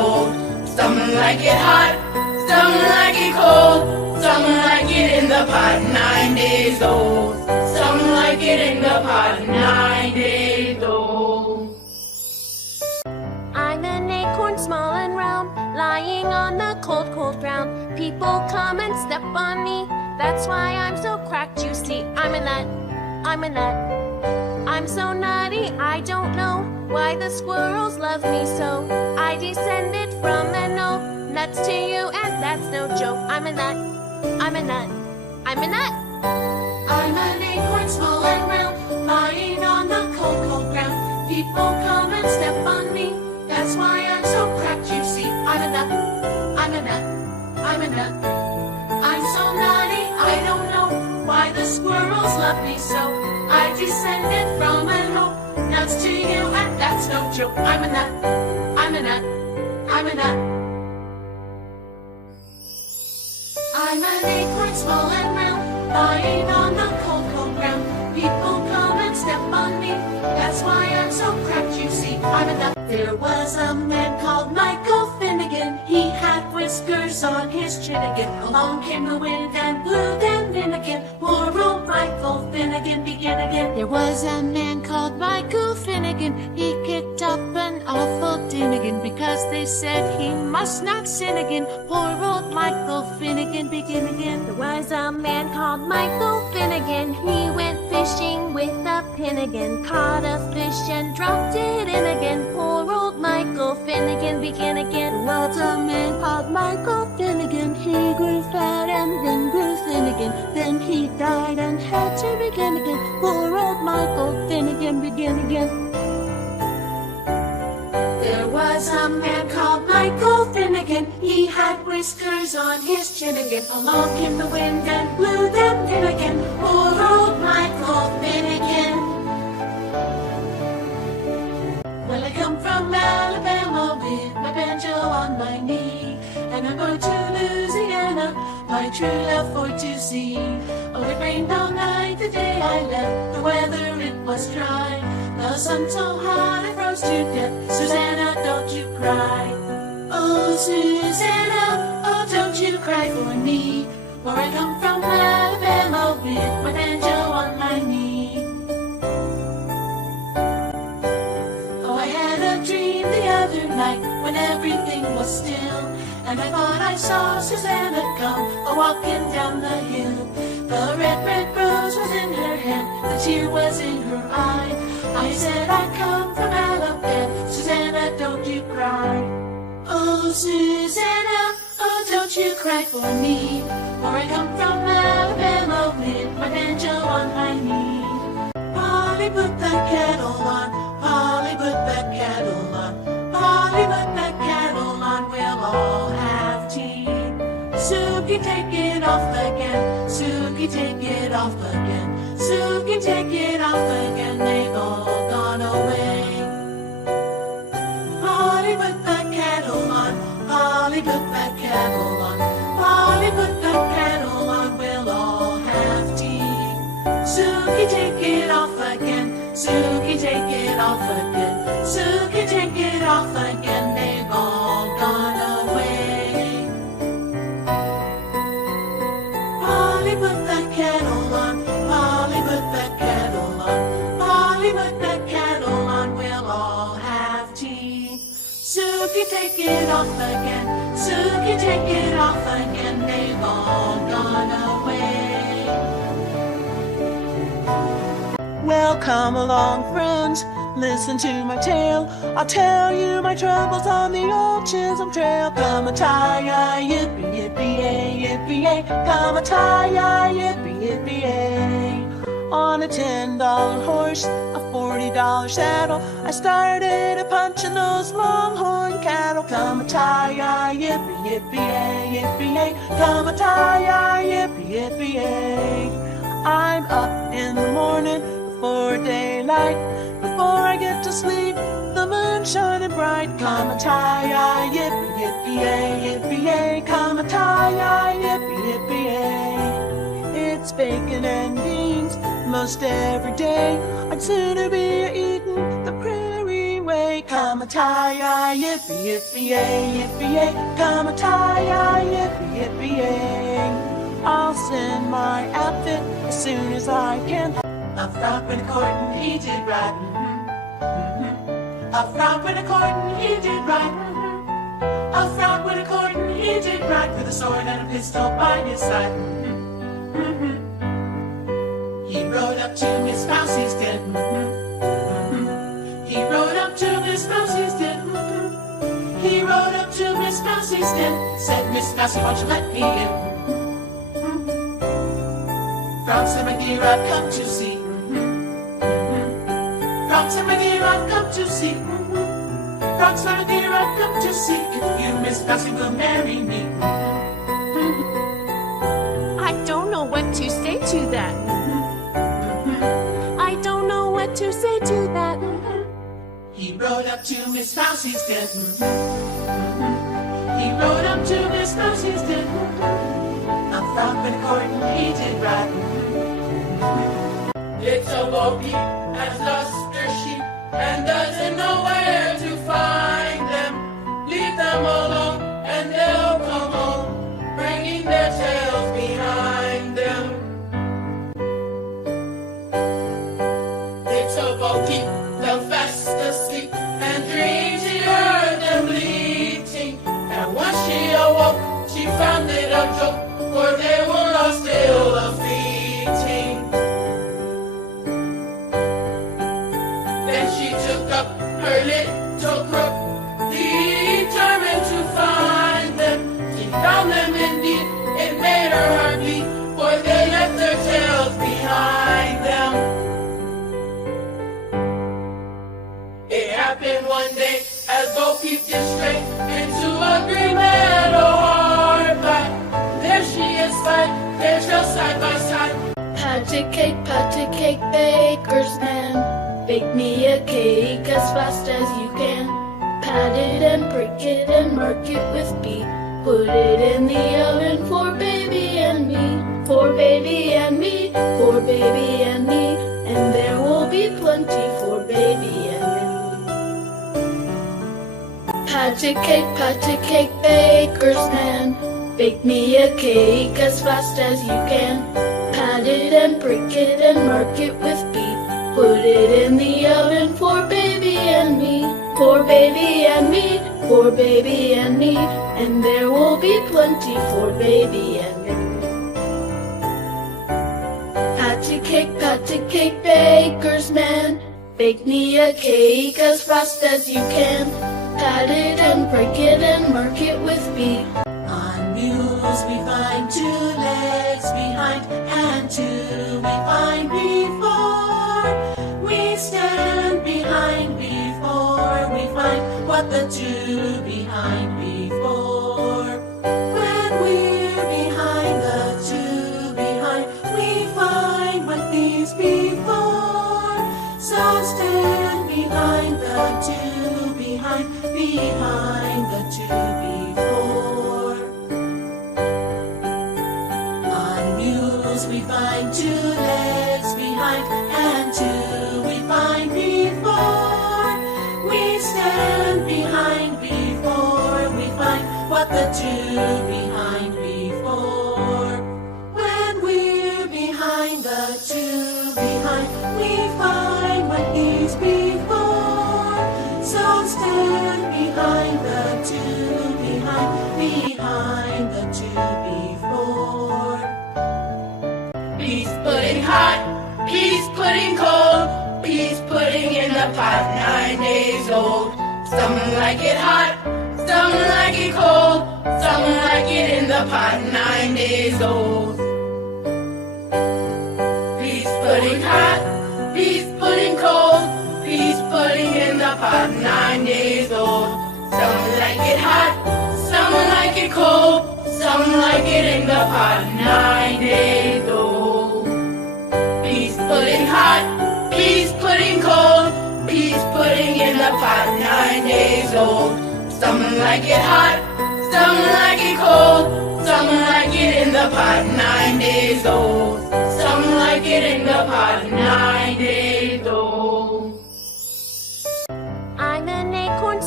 old. Some like it hot, some like it cold. Some like it in the pot, 9 days old. Some like it in the pot, 9 days old. I'm an acorn small and round, lying on the cold, cold ground. People come and step on me, that's why I'm so cracked, you see. I'm a nut, I'm a nut. I'm so nutty, I don't know why the squirrels love me so. I descended from an oak, nuts to you, and that's no joke. I'm a nut, I'm a nut, I'm a nut. I'm an acorn small and round, lying on the cold, cold ground. People come and step on me, that's why I'm so cracked, you see. I'm a nut, I'm a nut, I'm a nut. I'm so nutty, I don't know why the squirrels love me so. I descended from an oak, nuts to you, and that's no joke. I'm a nut, I'm a nut, I'm a nut. I'm an acorn small and round, lying on the cold, cold ground. People come and step on me, that's why I'm so cracked, you see. I'm a nut. There was a man called Michael Finnegan. He had whiskers on his chin again. Along came the wind and blew them in again. Poor old Michael Finnegan began again. There was a man called Michael Finnegan. He kicked up an awful din again, because they said he must not sin again. Poor old Michael Finnegan began again. There was a man called Michael Finnegan. He went fishing with a pin again, caught a fish and dropped it in again. Poor old Michael Finnegan began again. There was a man called Michael Finnegan. He grew fat and then grew thin again. Then he died and had to begin again. Poor old Michael Finnegan began again. There was a man called Michael Finnegan. He had whiskers on his chin again. Along came the wind and blew them in again. Poor old Michael Finnegan. Well, I come from Alabama with my banjo on my knee, and I'm going to Louisiana, my true love for to see. Oh, it rained all night the day I left. The weather, it was dry. The sun so hot I froze to death. Susanna, don't you cry. Oh, Susanna, oh, don't you cry for me. For I come from Alabama with my banjo on my knee. Oh, I had a dream the other night when everything was still, and I thought I saw Susanna come a-walking down the hill. The red, red rose was in her hand, the tear was in her eye. I said I come from Alabama, Susanna, don't you cry. Oh, Susanna, oh, don't you cry for me. For I come from Alabama with my banjo on my knee. Polly, put that kettle on, Polly, put that kettle on, Polly, put that kettle on, we'll all have tea. Suki, take it off again, Suki, take it off again, Suki, take it off again, they've all gone away. Polly, put that kettle on, Polly, put that kettle on, Polly, put that kettle on, we'll all have tea. Suki, take it off again, Suki, take it off again, Suki, take it off again, they've all gone away. Polly, put that kettle on, Polly, put that kettle on, Polly, put that kettle on, we'll all have tea. Suki, take it off again, Suki, take it off again, they've all gone away. Well, come along, friends, listen to my tale. I'll tell you my troubles on the old Chisholm Trail. Come a tie, yippee, yippee, yippee, come a tie, yippee, yippee. On a $10 horse, a $40 saddle, I started a punching those longhorn cattle. Come a tie, yippee, yippee, yippee, come a tie, yippee, yippee. I'm up in the morning before daylight. Before I get to sleep, the moon shining bright. Come a tie, yippee, yippee, yippee, come a tie, yippee, yippee. It's bacon and beans most every day. I'd sooner be eating the prairie way. Come Come a tie, yippee, yippee, yay, yippee, yay. Come a tie, yippee, yippee, yay. I'll send my outfit as soon as I can. A frog with a coat and he did right. A frog with a coat and he did right. A frog with a coat and he did right, with a sword and a pistol by his side. He rode up to Miss Mousie's den. He rode up to Miss Mousie's den. He rode up to Miss Mousie's den. Said, Miss Mousie, won't you let me in? Frogs and my dear, I've come to see. Frogs and my dear, I've come to see. Frogs and my dear, I've come to see if you, Miss Mousie, will marry me. I don't know what to say to that. I don't know what to say to that. He rode up to Miss Mousie's den. He rode up to Miss Mousie's den. A frog with a coat and he did right. Little Bo Peep has lost her sheep and doesn't know where to find them. Leave them alone and they'll come home, bringing their tails behind them. Little Bo Peep fell fast asleep and dreamed she heard them bleating. And once she awoke, she found it a joke, for they were all still a-fleeting. Then she took up her little crook, determined to find them. She found them indeed, it made her heart beat, for they left their tails behind them. It happened one day as Bo Peep did straight into a green meadow hard by. There she is spied, their tails side by side. Patty cake, baker's man. Bake me a cake as fast as you can. Pat it and prick it and mark it with B. Put it in the oven for baby and me. For baby and me, for baby and me. And there will be plenty for baby and me. Patty cake, baker's man. Bake me a cake as fast as you can. Pat it and prick it and mark it with B. Put it in the oven for baby and me. For baby and me, for baby and me. And there will be plenty for baby and me. Patty cake, baker's man. Bake me a cake as fast as you can. Pat it and prick it and mark it with B. On mules we find 2 legs behind, and 2 we find before. We stand behind before we find what the 2 behind before. When we're behind the 2 behind, we find what these before. So stand behind the 2 behind the 2 before. On mules we find 2 legs behind, and 2 we find before. We stand behind before we find what the 2 behind before. When we're behind the 2 behind, we find what is before. So stand behind the 2 behind the 2 before. Peas pudding hot, peas pudding cold, peas pudding in the pot 9 days old. Some like it hot, some like it cold, some like it in the pot 9 days old. Peas pudding hot, peas pudding cold, peas pudding in the pot 9 days old. Some like it hot, some like it cold, some like it in the pot 9 days old. Peas pudding hot, peas pudding cold, peas pudding in the pot 9 days old. Some like it hot, some like it cold, some like it in the pot 9 days old. Some like it in the pot 9 days old. I'm an acorn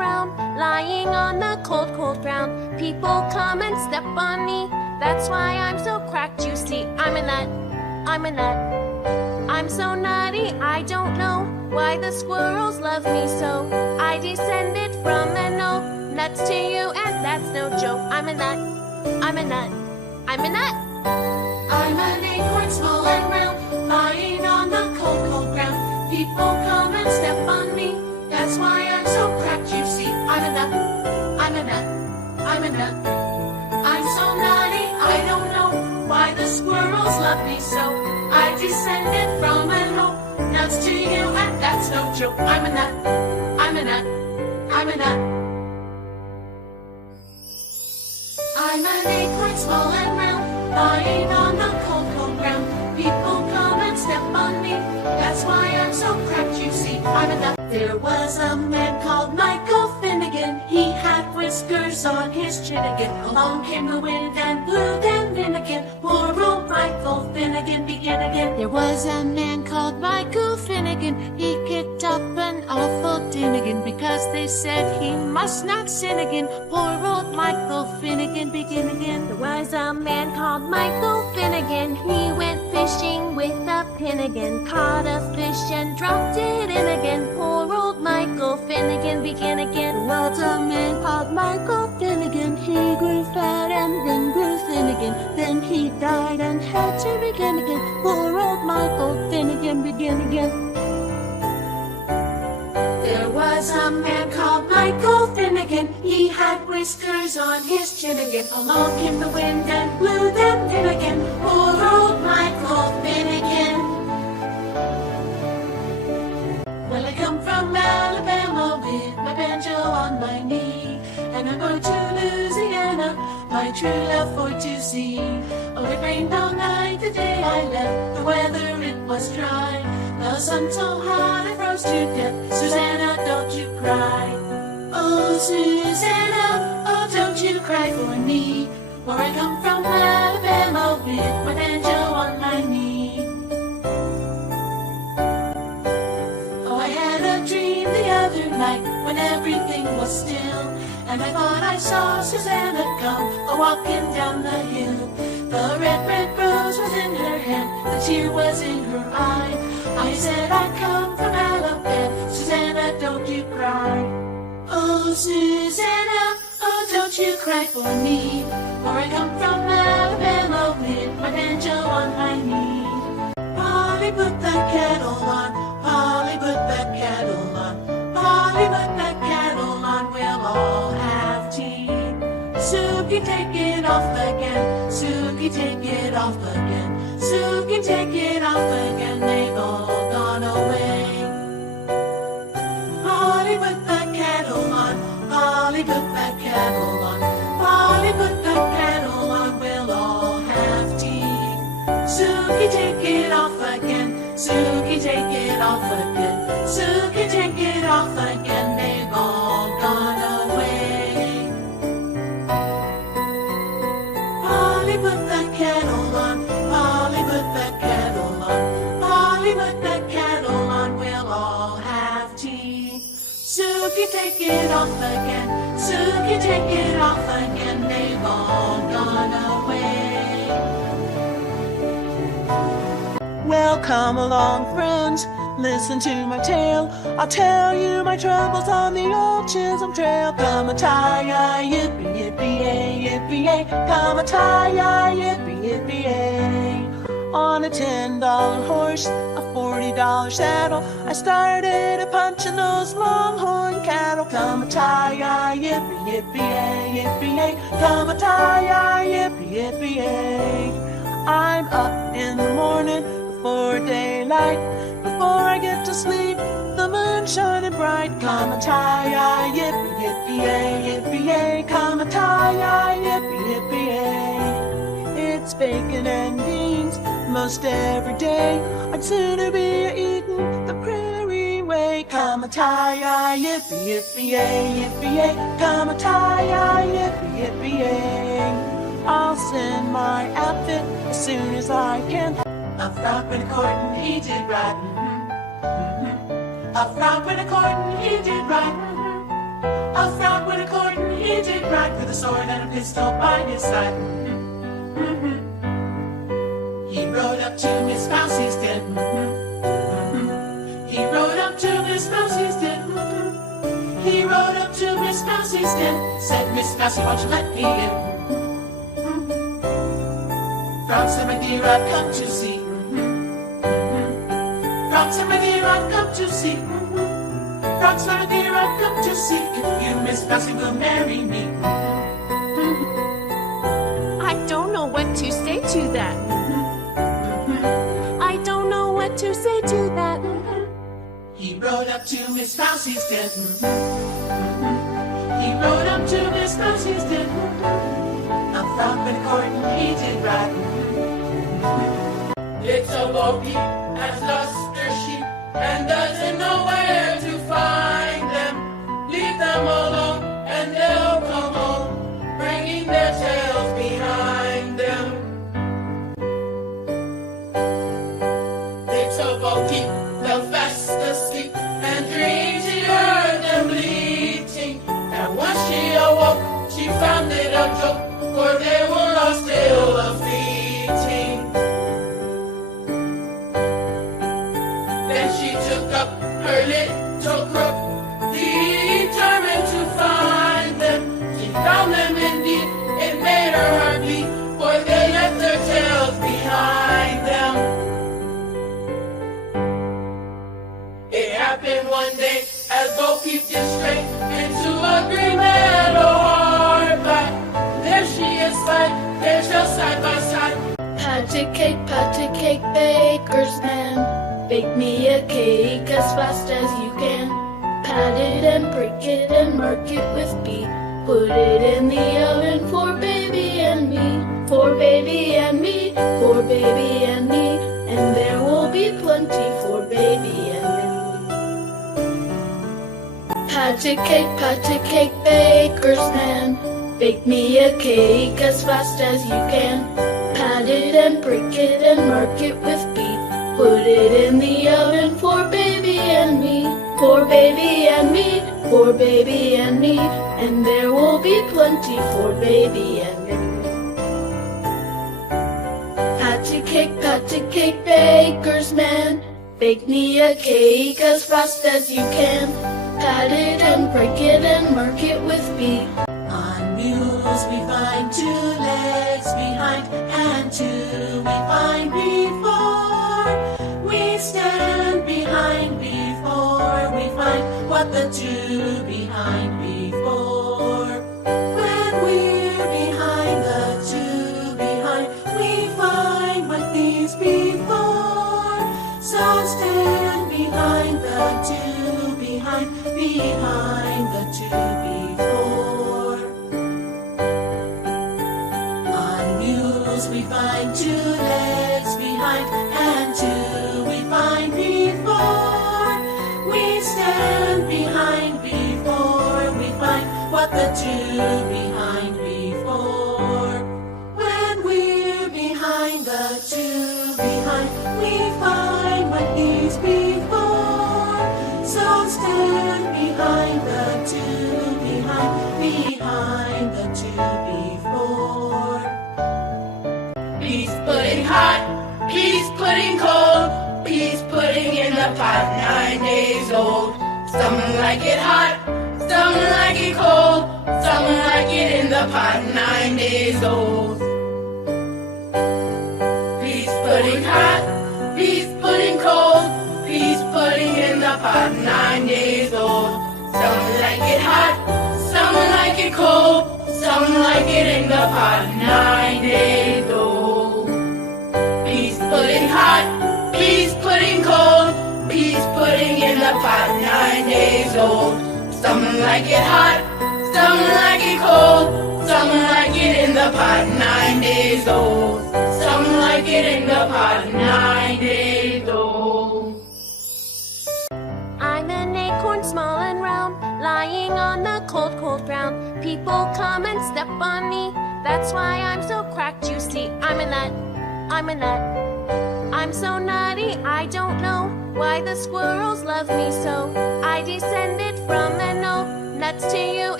lying on the cold, cold ground. People come and step on me. That's why I'm so cracked, you see. I'm a nut, I'm a nut. I'm so nutty, I don't know why the squirrels love me so. I descended from an oak, nuts to you, and that's no joke. I'm a nut, I'm a nut, I'm a nut. I'm an acorn small and round, lying on the cold, cold ground. People come and step on me. That's why I'm so cracked, you see. I'm a nut, I'm a nut, I'm a nut. I'm so nutty, I don't know why the squirrels love me so. I descended from an oak, nuts to you, and that's no joke. I'm a nut, I'm a nut, I'm a nut. I'm an acorn small and round, lying on the cold, cold ground. People come and step on me. That's why I'm so cracked, you see. I'm a nut. There was a man called Michael Finnegan. He had whiskers on his chin again. Along came the wind and blew them in again. Poor old Michael Finnegan began again. There was a man called Michael Finnegan. He kicked up an awful din again because they said he must not sin again. Poor old Michael Finnegan began again. There was a man called Michael Finnegan. He went fishing with a pin again. Caught a fish and dropped it in again. Poor old Michael Finnegan began again. There was a man called Michael Finnegan. He grew fat and then grew thin again. Then he died and had to begin again. Poor old Michael Finnegan began again. There was a man called Michael Finnegan. He had whiskers on his chin again. Along came the wind and blew them in again. Poor old Michael Finnegan. Well, I come from Alabama with my banjo on my knee, and I'm going to Louisiana, my true love for to see. Oh, it rained all night the day I left. The weather, it was dry. The sun so hot I froze to death. Susanna, don't you cry. Oh, Susanna, oh, don't you cry for me. For I come from Alabama with my banjo on my knee. Oh, I had a dream the other night when everything was still, and I thought I saw Susanna come a-walking down the hill. The red, red rose was in her hand, the tear was in her eye. I said I come from Alabama, Susanna, don't you cry. Oh, Susanna, oh, don't you cry for me. For I come from Alabama with my banjo on my knee. Polly, put that kettle on. Polly, put that kettle on. Polly, put that kettle on. We'll all have tea. Suki, take it off again. Suki, take it off again. Suki, take it off again. They've all gone away. Polly, put that kettle on. Polly, put that kettle on. Polly, put that kettle on. We'll all have tea. Suki, take it off again. Suki, take it off again. Suki, take it off again. They've all gone away. Polly, put that kettle on. Polly, put that kettle on. Polly, put that kettle on. We'll all have tea. Suki, take it off again. Suki, take it off again. They've all gone away. Well, come along, friends, listen to my tale. I'll tell you my troubles on the old Chisholm Trail. Come a tie, yippee, yippee, yay, yippee, yay. Come a tie, yippee, yippee, yay. On a $10 horse, a $40 saddle, I started a-punching those longhorn cattle. Come a tie, yippee, yippee, yay, yippee, yay. Come a tie, yippee, yippee, yay. I'm up in the morning before daylight. Before I get to sleep, the moon's shining bright. Come a tie, yippee, yippee, yay, yippee, yay. Come a tie, yippee, yippee, yay. It's bacon and beans most every day. I'd sooner be eating the prairie way. Come a tie, yippee, yippee, yay, yippee, yay. Come a tie, yippee, yippee, yay. I'll send my outfit as soon as I can. A frock and a court, he did right. A frock and a court, he did right. A frog with a cord, and he did ride with a sword and a pistol by his side. He rode up to Miss Mousie's den. He rode up to Miss Mousie's den. He rode up to Miss Mousie's den. Said, Miss Mousie, won't you let me in? Frog said, my dear, I've come to see. Frog said, my dear, I've come to see. Frog said, my dear, I've come to see if you, Miss Mousie, will marry me. I don't know what to say to that. I don't know what to say to that. He rode up to Miss Mousie's den. He rode up to Miss Mousie's den. A frog with a cord, and he did ride. Little Bo Peep has lost her sheep and doesn't know where to find them. Leave them alone and they'll come home, bringing their tails behind them. Little Bo Peep fell fast asleep and dreamed she heard them bleating. And when she awoke, she found it a joke, for they were all still a-fleeting. Then she took up her little crook, determined to find them. She found them indeed, it made her heart bleed, for they left their tails behind them. It happened one day as Bo Peep did stray into a green meadow hard by. There she is they're just side by side. Patty cake, baker's man. Bake me a cake as fast as you can. Pat it and prick it and mark it with B. Put it in the oven for baby and me. For baby and me, for baby and me. And there will be plenty for baby and me. Patty cake, baker's man. Bake me a cake as fast as you can. Pat it and prick it and mark it with B. Put it in the oven for baby and me. For baby and me, for baby and me. And there will be plenty for baby and me. Patty cake, baker's man. Bake me a cake as fast as you can. Pat it and prick it and mark it with B. On mules we find 2 legs behind, and 2 we find before. We stand behind before we find what the 2 behind before. When we're behind the 2 behind, we find what these before. So stand behind the 2 behind the 2 before. On mules we find 2 legs behind, and 2 we find before. We stand behind before we find what the 2 behind before. When we're behind the 2 behind, we find what these before. So stand behind the 2 behind the 2 before. Peas pudding hot, peas pudding cold, peas pudding in the pot 9 days old. Some like it hot, some like it cold, some like it in the pot 9 days old. Peas pudding hot, peas pudding cold, peas pudding in the pot 9 days old. Some like it hot, some like it cold, some like it in the pot 9 days old. Peas pudding hot, peas pudding cold, peas pudding in the pot 9 days old. Some like it hot, some like it cold, some like it in the pot 9 days old. Some like it in the pot 9 days old. I'm an acorn small and round, lying on the cold, cold ground. People come and step on me, that's why I'm so cracked, you see. I'm a nut, I'm a nut. I'm so nutty, I don't know why the squirrels love me so. I descended from the no nuts to you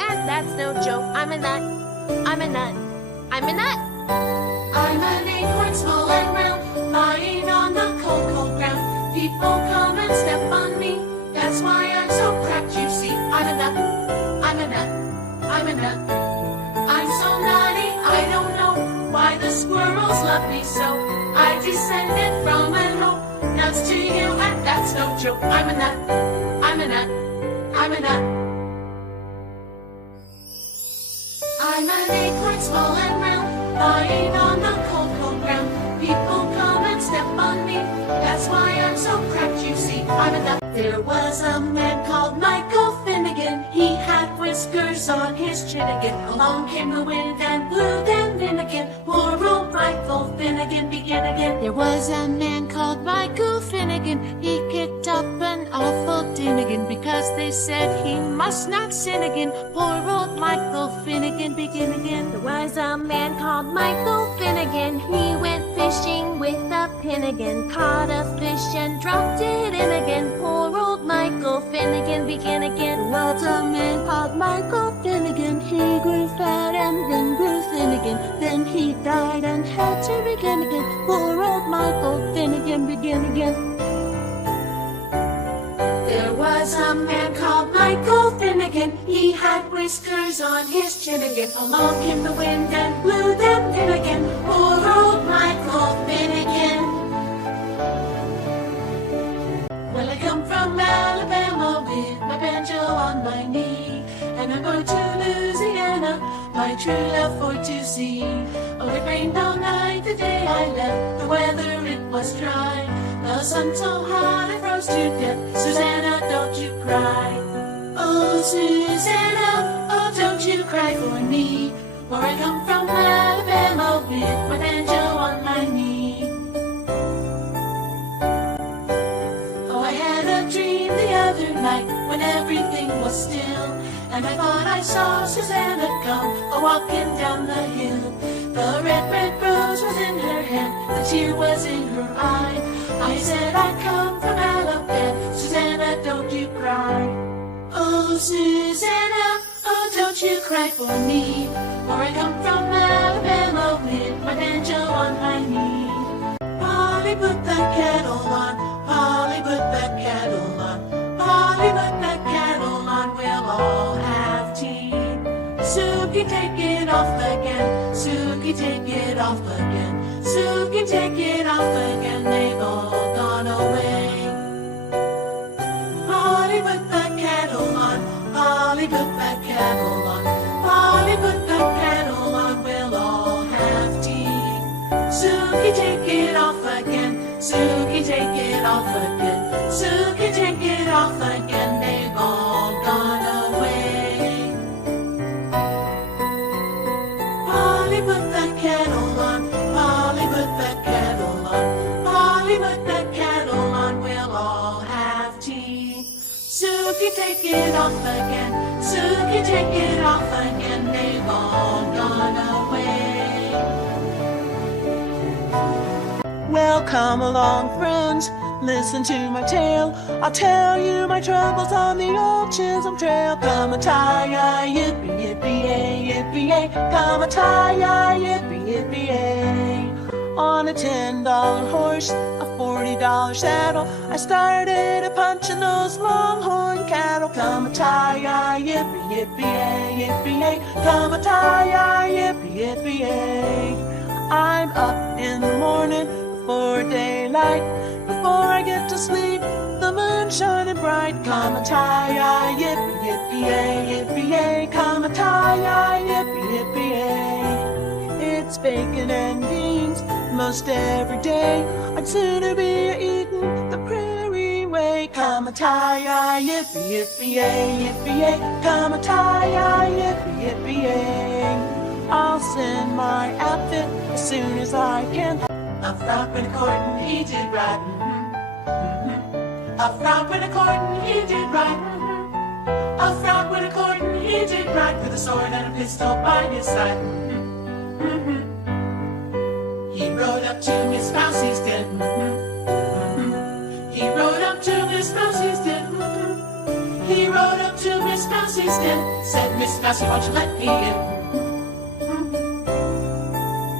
I'm a nut. I'm a nut. I'm a nut. I'm an acorn small and round, lying on the cold, cold ground. People come and step on me. That's why I'm so cracked, you see. I'm a nut. I'm a nut. I'm a nut. I'm so nutty, I don't know why the squirrels love me so. I descended from an oak. Nuts to you, and that's no joke. I'm a nut. I'm a nut. I'm a nut. I'm an acorn small and round, lying on the cold, cold ground. People come and step on me. That's why I'm so cracked, you see. I'm a nut. There was a man called Michael Finnegan. He had whiskers on his chin again. Along came the wind and blew them in again. Poor old Michael Finnegan began again. There was a man called Michael Finnegan. He kicked up an awful din again because they said he must not sin again. Poor old Michael Finnegan began again. There was a man called Michael Finnegan. He went fishing with a pin again. Caught a fish and dropped it in again. Poor old Michael Finnegan began again. There was a man called Michael Finnegan. He grew fat and then grew thin again. Then he died and had to begin again. Poor old Michael Finnegan began again. There was a man called Michael Finnegan. He had whiskers on his chin again. Along came the wind and blew them in again. Poor old Michael Finnegan. Well, I come from Alabama with my banjo on my knee, and I'm going to Louisiana, my true love for to see. Oh, it rained all night the day I left. The weather, it was dry. The sun so hot I froze to death. Susanna, don't you cry. Oh, Susanna, oh, don't you cry for me. For I come from Alabama with my banjo on my knee. Oh, I had a dream the other night when everything was still, and I thought I saw Susanna come a-walking down the hill. The red, red rose was in her hand, the tear was in her eye. I said I come from Alabama, Susanna, don't you cry. Oh, Susanna, oh, don't you cry for me. For I come from Alabama with my banjo on my knee. Polly, put the kettle on, Polly, put the kettle on, Polly, put the kettle on, we'll all have tea. Suki, take it off again, Suki, take it off again, Suki, take it off again, they've all gone away. Polly, put the kettle on, Polly, put the kettle on, Polly, put the kettle on, we'll all have tea. Suki, take it off again, Suki, take it off again, Suki, take it off again, they've all gone away. Polly, put the kettle on, Polly, put the kettle on, Polly, put the kettle on, we'll all have tea. Suki, take it off again, Suki, take it off again, they've all gone away. Well, come along, friends, listen to my tale. I'll tell you my troubles on the old Chisholm Trail. Come a tie, yippee, yippee, yay, yippee, yay. Come a tie, yippee, yippee, yay. On a $10 horse, a $40 saddle, I started a punching those longhorn cattle. Come a tie, yippee, yippee, yay, yippee, yay. Come a tie, yippee, yippee, yay. I'm up in the morning before daylight. Before I get to sleep, the moon shining bright. Come a tie, yippee, yippee, yay, yippee, yay. Come a tie, yippee, yippee, yay. It's bacon and beans most every day. I'd sooner be eating the prairie way. Come a tie, yippee, yippee, yay, yippee, yay. Come a tie, yippee, yippee, yay. I'll send my outfit as soon as I can. A frog with a cord and he did right. A frog with a cord and he did right. A frog with a cord and he did right, with a sword and a pistol by his side. He rode up to Miss Mousie's den. He rode up to Miss Mousie's den. He rode up to Miss Mousie's den. Said, Miss Mousie, won't you let me in?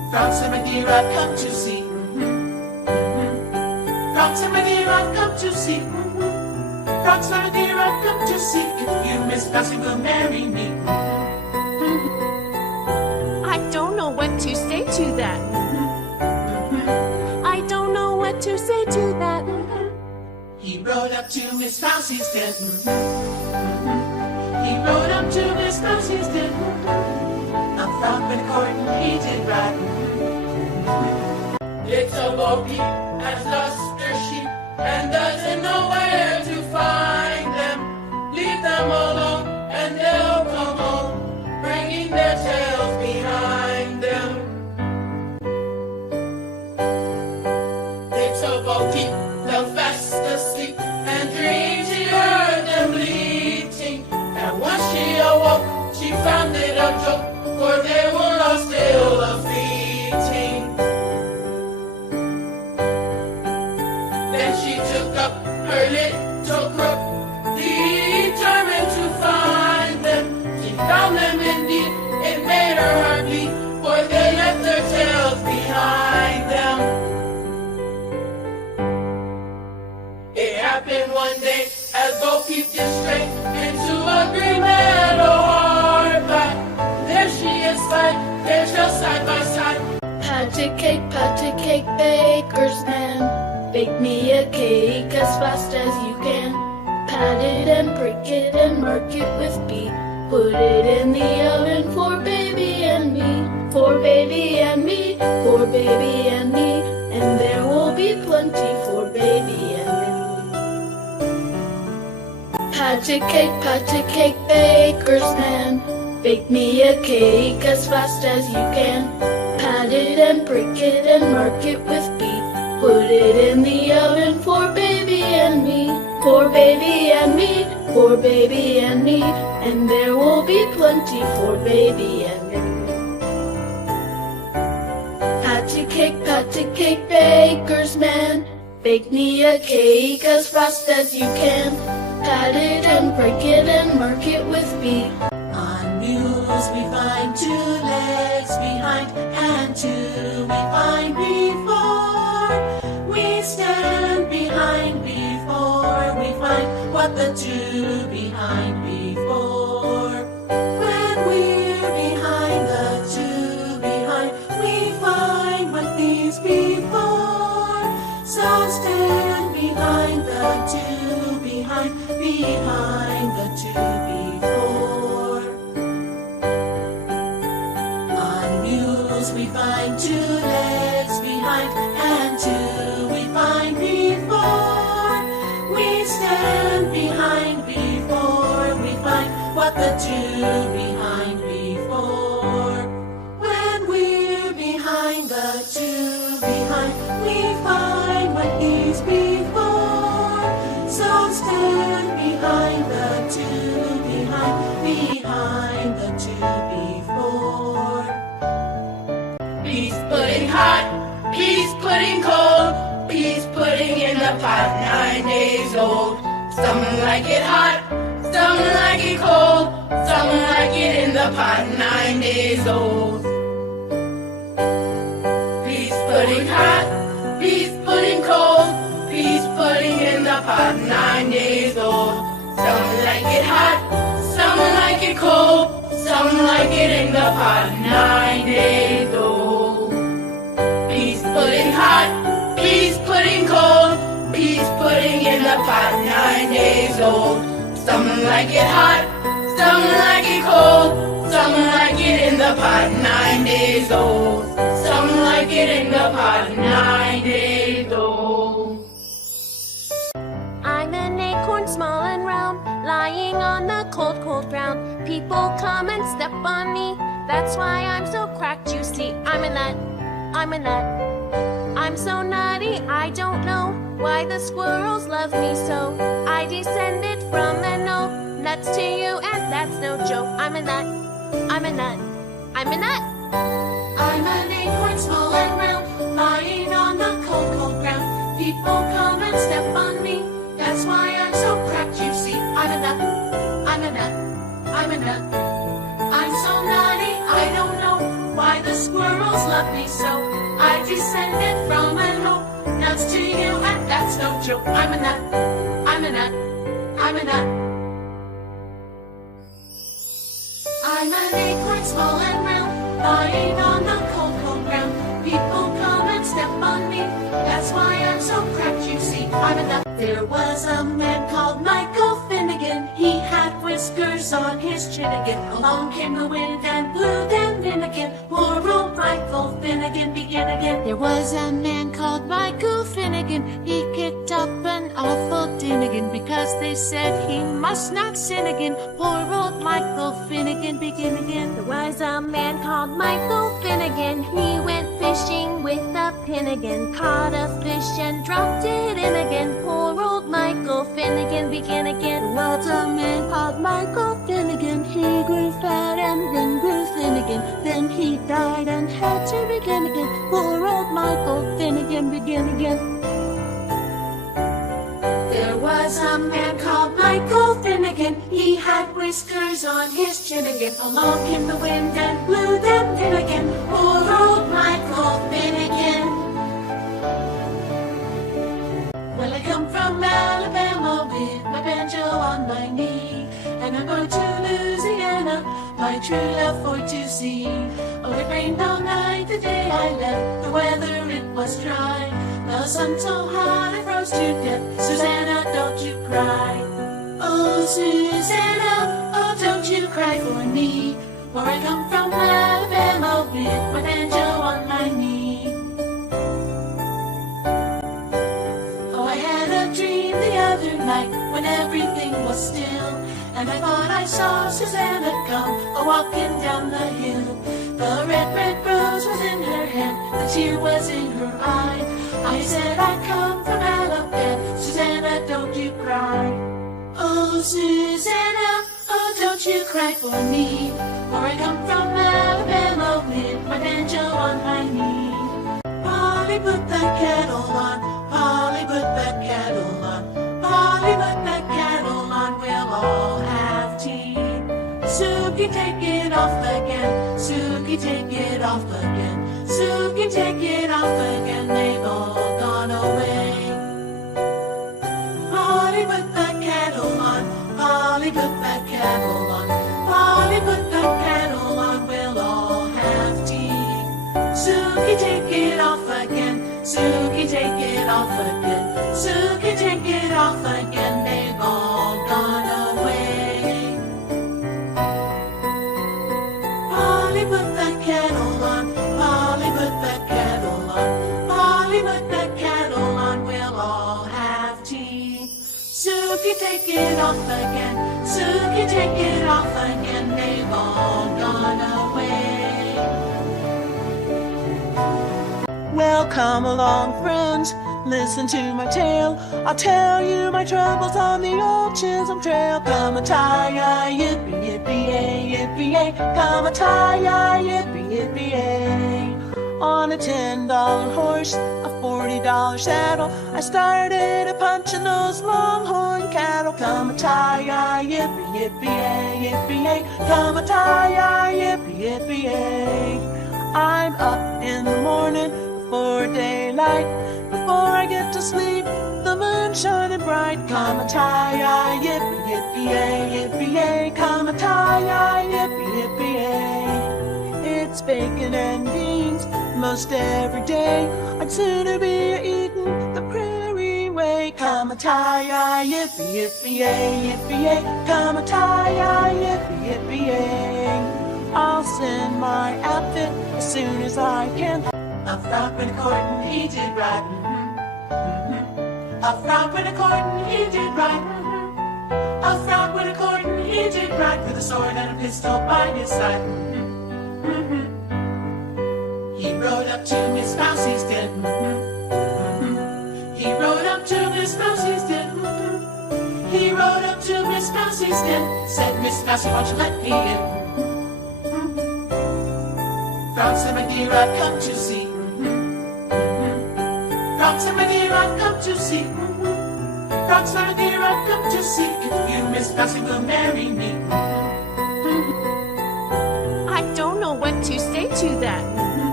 Frogs and reindeer I've come to see. Frogs and reindeer I've come to see. Frogs and reindeer I've come to see. If you, Miss Bouncy, will marry me. I don't know what to say to that. I don't know what to say to that. He rode up to Miss Bouncy's den. He rode up to Miss Bouncy's den. A frog and a court he did ride. Little Bo Peep has lost her sheep and doesn't know where to find them. Leave them alone and they'll come home, bringing their tails behind them. Little Bo Peep fell fast asleep and dreamed she heard them bleating. And once she awoke, she found it a joke, for they were all still a-fleeting. Then she took up her little crook, determined to find them. She found them indeed, it made her heart bleed, for they left their tails behind them. It happened one day as Bo Peep did straight into a green meadow hard by. There she is there shall side by side. Pat a cake, baker's man. Bake me a cake as fast as you can. Pat it and prick it and mark it with B. Put it in the oven for baby and me. For baby and me, for baby and me. And there will be plenty for baby and me. Pat a cake, baker's man. Bake me a cake as fast as you can. Pat it and prick it and mark it with B. Put it in the oven for baby and me. For baby and me, for baby and me. And there will be plenty for baby and me. Pat a cake, baker's man. Bake me a cake as fast as you can. Pat it and prick it and mark it with B. On mules we find 2 legs behind, and 2 we find before. We stand behind before we find what the 2 behind before. When we're behind the 2 behind, we find what these before. So stand behind the 2 behind the 2 before. On mules we find 2 legs behind, and 2 we find before. We stand behind before we find what the 2 behind before. When we're behind the 2 behind, we find what is before. So stand behind the 2 behind the 2 before. Peas pudding hot, peas pudding cold, peas pudding in the pot 9 days old. Some like it hot, some like it cold, some like it in the pot 9 days old. Peas pudding hot, peas pudding cold, peas pudding in the pot 9 days old. Some like it hot, some like it cold, some like it in the pot 9 days old. Peas pudding hot, peas pudding cold, peas pudding in the pot 9 days old. Some like it hot, some like it cold, some like it in the pot 9 days old. Some like it in the pot 9 days old. I'm an acorn small and round, lying on the cold, cold ground. People come and step on me, that's why I'm so cracked, you see. I'm a nut, I'm a nut. I'm so nutty, I don't know why the squirrels love me so. I descended from the no, nuts to you, and that's no joke. I'm a nut, I'm a nut, I'm a nut. I'm an acorn small and round, lying on the cold, cold ground. People come and step on me, that's why I'm so cracked, you see. I'm a nut, I'm a nut, I'm a nut. I'm so nutty, I don't know why the squirrels love me so. I descended from an oak. Nuts to you, and that's no joke. I'm a nut. I'm a nut. I'm a nut. I'm an acorn small and round, lying on the cold, cold ground. People come and step on me. That's why I'm so cracked, you see. I'm a nut. There was a man called Michael Finnegan. He had whiskers on his chin again. Along came the wind and blew them in again. Poor old Michael Finnegan began again. There was a man called Michael Finnegan. He kicked up an awful din again because they said he must not sin again. Poor old Michael Finnegan begin again. There was a man called Michael Finnegan. He went fishing with a pin again. Caught a fish and dropped it in again. Poor old Michael Finnegan begin again. There was a man called Michael Finnegan. He grew fat and then grew thin again. Then he died and had to begin again. Poor old Michael Finnegan begin again. There was a man called Michael Finnegan. He had whiskers on his chin again. Along came the wind and blew them in again. Poor old Michael Finnegan. Well, I come from Alabama with my banjo on my knee, and I'm going to Louisiana, my true love for to see. Oh, it rained all night the day I left. The weather, it was dry. The sun so hot I froze to death. Susanna, don't you cry. Oh, Susanna, oh, don't you cry for me. For I come from Alabama with my banjo on my knee. Oh, I had a dream the other night when everything was still, and I thought I saw Susanna come a-walking down the hill. The red, red rose was in her hand, the tear was in her eye. I said I come from Alabama, Susanna, don't you cry. Oh, Susanna, oh, don't you cry for me. For I come from Alabama with my banjo on my knee. Polly, put that kettle on. Polly, put that kettle on. Polly, put that kettle on. We'll all have tea. Suki, take it off again. Suki, take it off again. Suki, take it off again. They've all gone away. Polly, put that kettle on. Polly, put that kettle on. Polly, put that kettle on. We'll all have tea. Suki, take it off again. Suki, take it off again. Suki, take it off again. They've all gone away. Polly, put that kettle on. Polly, put that kettle on. Polly, put that kettle on. We'll all have tea. Suki, take it off again. Suki, take it off again. They've all gone away. Well, come along, friends, listen to my tale. I'll tell you my troubles on the old Chisholm Trail. Come a tie, yippee, yippee, yay, yippee, yay. Come a tie, yippee, yippee, yay. On a $10 horse, a $40 saddle, I started a punching those longhorn cattle. Come a tie, yippee, yippee, yay, yippee, yay. Come a tie, yippee, yippee, yay. I'm up in the morning before daylight. Before I get to sleep, the moon shining bright. Come a tie, yippee, yippee, yay, yippee, yay. Come a tie, yippee, yippee, yay. It's bacon and beans most every day. I'd sooner be eating the prairie way. Come a tie, yippee, yippee, yay, yippee, yay. Come a tie, yippee, yippee, yay. I'll send my outfit as soon as I can. A frock with a court and he did right. A frock with a court and he did right. A frock with a court and he did right, with a sword and a pistol by his side. He rode up to Miss Mousie's den. He rode up to Miss Mousie's den. He rode up to Miss Mousie's den. Said, Miss Mousie, won't you let me in? Frogs and my dear, I've come to see. Frogs and my dear, I've come to see. Frogs and my dear, I've come to see if you, Miss Mousie, will marry me. I don't know what to say to that.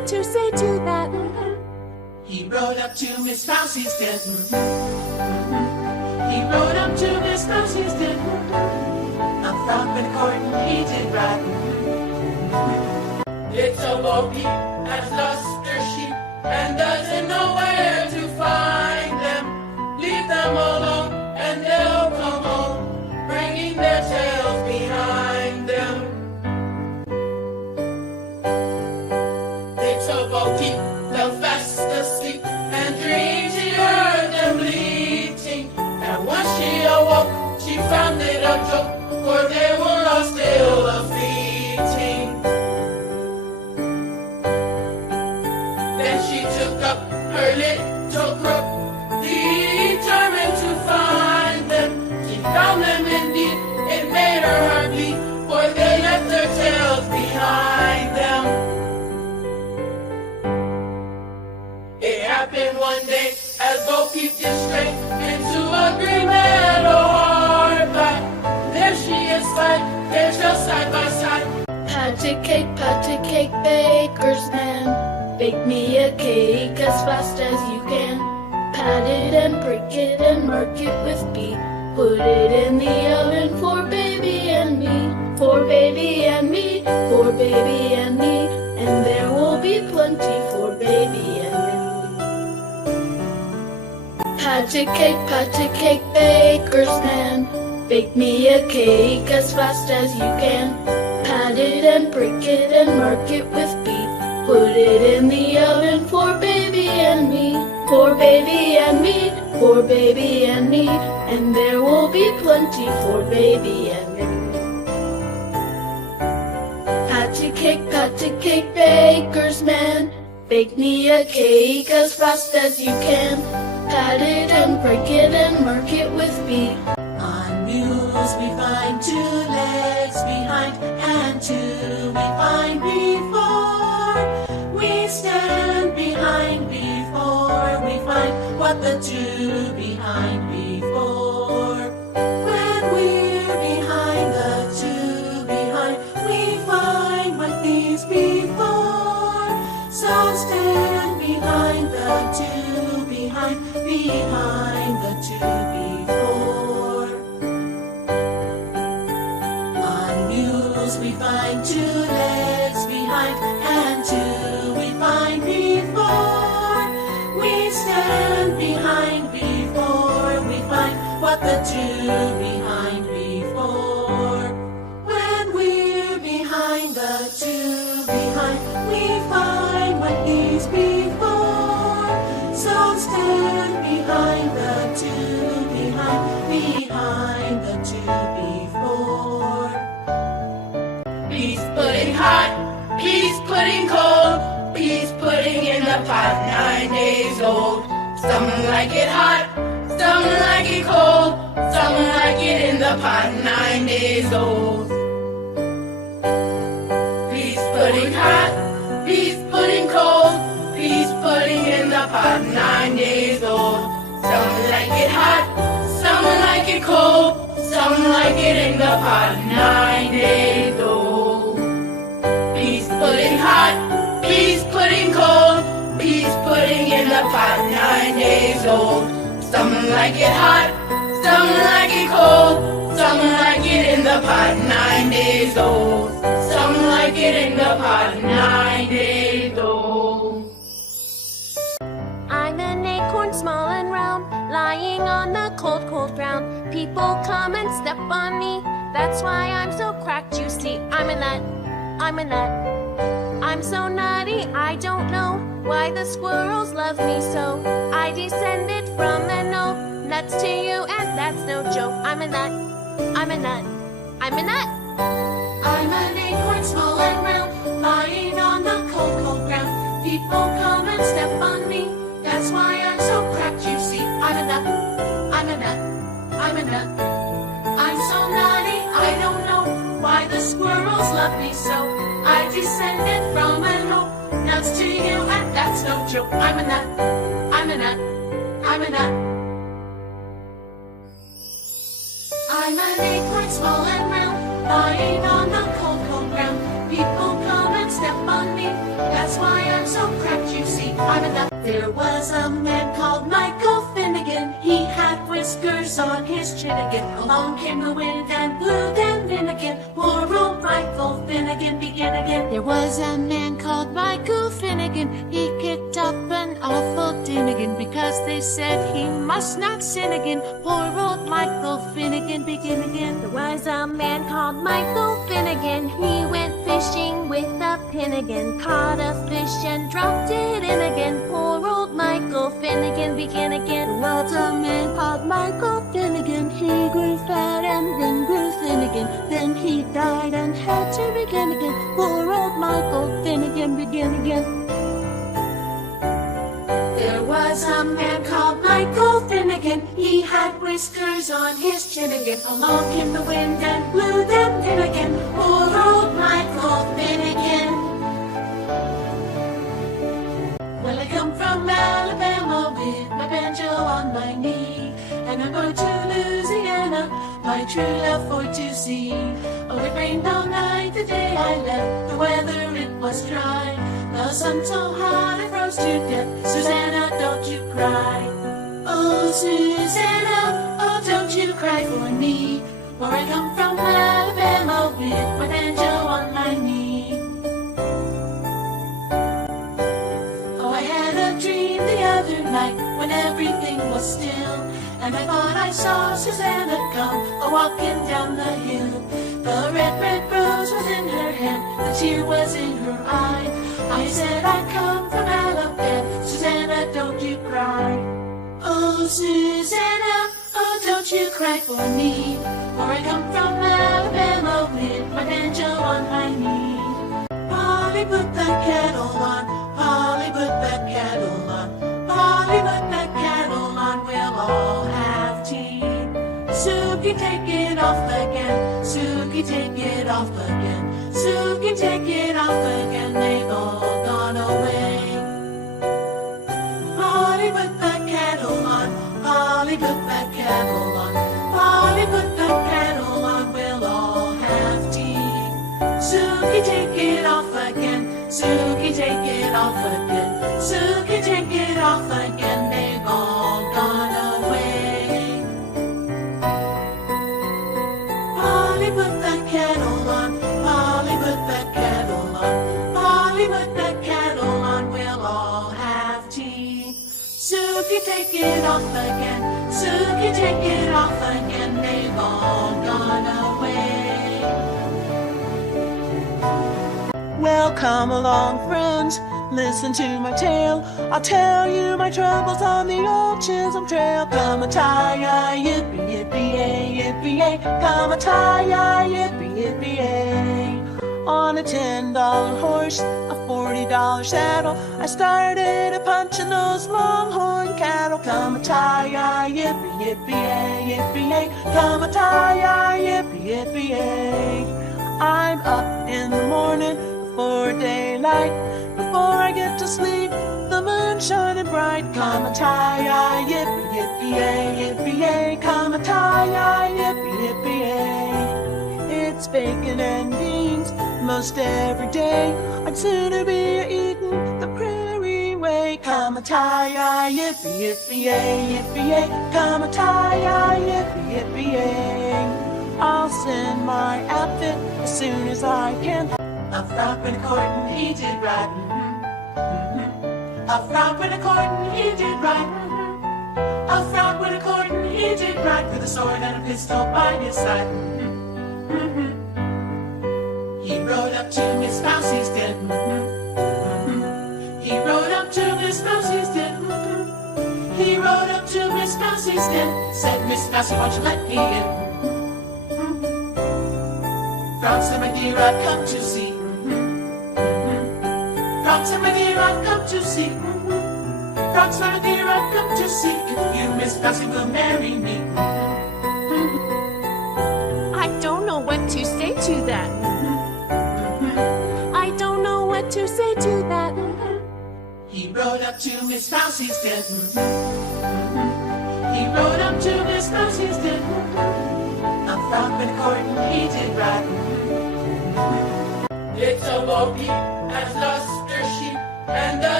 what to say to that. He rode up to Miss Mousie's den. He rode up to Miss Mousie's den. A frog and Gordon he did ride. Little Bo Peep has lost her sheep and doesn't know where to find them. Leave them alone and they'll come home, bringing their tails behind them. Little Bo Peep fell fast asleep and dreamed she heard them bleating. And when she awoke, she found it a joke, for they were all still a-fleeting. Then she took up her little crook, determined to find them. She found them indeed, it made her heart bleed, for they left their tails behind them. It happened one day as Bo Peep did stray into a green meadow hard by. There she is side, their tails side by side. Patty cake, baker's man. Bake me a cake as fast as you can. Pat it and prick it and mark it with B. Put it in the oven for baby and me. For baby and me, for baby and me. And there will be plenty for baby and me. Patty cake, baker's man. Bake me a cake as fast as you can. Pat it and prick it and mark it with B. Put it in the oven for baby and me. For baby and me, for baby and me. And there will be plenty for baby and me. Patty cake, baker's man. Bake me a cake as fast as you can. Pat it and break it and mark it with B. On mules we find 2 legs behind, and 2 we find before. We stand behind before we find what the 2 behind before. When we're behind the 2 behind, we find what these before. So stand behind the 2 behind the 2 before. On mules we find 2 legs behind, and 2 we find before. We stand behind before we find what the 2 behind before. When we're behind the 2 behind, we find what these before. So stand behind the 2 behind the 2 before. Peas pudding hot, peas pudding cold, peas pudding in the pot 9 days old. Some like it hot, some like it cold, some like it in the pot 9 days old. Peas pudding hot, peas pudding cold, peas pudding in the pot 9 days old. Some like it hot, some like it cold, some like it in the pot 9 days old. Peas pudding hot, peas pudding cold, peas pudding in the pot 9 days old. Some like it hot, some like it cold, some like it in the pot 9 days old. Some like it in the pot 9 days old. I'm an acorn small and round, lying on the cold, cold ground. People come and step on me, that's why I'm so cracked, you see. I'm a nut, I'm a nut. I'm so nutty, I don't know why the squirrels love me so. I descended from an oak, nuts to you, and that's no joke. I'm a nut, I'm a nut, I'm a nut. I'm an acorn small and round, lying on the cold, cold ground. People come and step on me, that's why I'm so cracked, you see. I'm a nut, I'm a nut, I'm a nut. I'm so nutty, I don't know why the squirrels love me so. I descended from an oak, nuts to you, and that's no joke. I'm a nut, I'm a nut, I'm a nut. I'm an acorn small and round, lying on the cold, cold ground. People come and step on me, that's why I'm so cracked, you see, I'm a nut. There was a man called Michael Finnegan. He had whiskers on his chin again. Along came the wind and blew them in again. Poor old Michael Finnegan began again. There was a man called Michael Finnegan. He kicked up an awful din again because they said he must not sin again. Poor old Michael Finnegan began again. There was a man called Michael Finnegan. He went fishing with a pin again. Caught a fish and dropped it in again. Poor old Michael Finnegan began again. There was a man called Michael Finnegan. He grew fat and then grew thin again. Then he died and had to begin again. Poor old Michael Finnegan began again. There was a man called Michael Finnegan. He had whiskers on his chin again. Along came the wind and blew them in again. Poor old Michael Finnegan. Well, I come from Alabama with my banjo on my knee, and I'm going to Louisiana, my true love for to see. Oh, it rained all night the day I left. The weather, it was dry. The sun so hot I froze to death. Susanna, don't you cry. Oh, Susanna, oh, don't you cry for me. For I come from Alabama with my banjo on my knee. Oh, I had a dream the other night when everything was still, and I thought I saw Susanna come a-walking down the hill. The red, red rose was in her hand, the tear was in her eye. I said I come from Alabama, Susanna, don't you cry. Oh, Susanna, oh, don't you cry for me. For I come from Alabama with my banjo on my knee. Polly, put that kettle on. Polly, put that kettle on. Polly, put that kettle on. We'll all have tea. Suki, take it off again. Suki, take it off again. Suki, take it off again. They've all gone away. Polly, put that kettle on. Polly, put that kettle on. Polly, put that kettle on. We'll all have tea. Suki, take it off again. Suki, take it off again. Suki, take it off again. They've all gone away. Polly, put that kettle on. Polly, put that kettle on. Polly, put that kettle on. We'll all have tea. Suki, take it off again. Suki, take it off again. They've all gone away. Well, come along, friends, listen to my tale. I'll tell you my troubles on the old Chisholm Trail. Come a tie, yippee, yippee, yay, yippee, yay. Come a tie, yippee, yippee, yay. On a $10 horse, a $40 saddle, I started a punching those longhorn cattle. Come a tie, yippee, yippee, yay, yippee, yay. Come a tie, yippee, yippee, yay. I'm up in the morning before daylight. Before I get to sleep, the moon's shining bright. Come a tie, yippee, yippee, yay, yippee, yay. Come a tie, yippee, yippee, yay. It's bacon and beans most every day. I'd sooner be eating the prairie way. Come a tie, yippee, yippee, yay, yippee, yay. Come a tie, yippee, yippee, yay. I'll send my outfit as soon as I can. A frock and a coat and he did right. A frock and a coat and he did right. A frock and a coat and he did right, with a sword and a pistol by his side. He rode up to Miss Mousie's den. He rode up to Miss Mousie's den. He rode up to Miss Mousie's den. Said, Miss Mousie, won't you let me in? Frog said, my dear, I've come to see. Frog said, my dear, I've come to see. Frog said, my dear, I've come to see if you, Miss Mousie, will marry me. I don't know what to say to that. I don't know what to say to that. He rode up to Miss Mousie's den. He rode up to Miss Mousie's den. A frog and a court and he did right. Little Bo Peep has lost her sheep, and the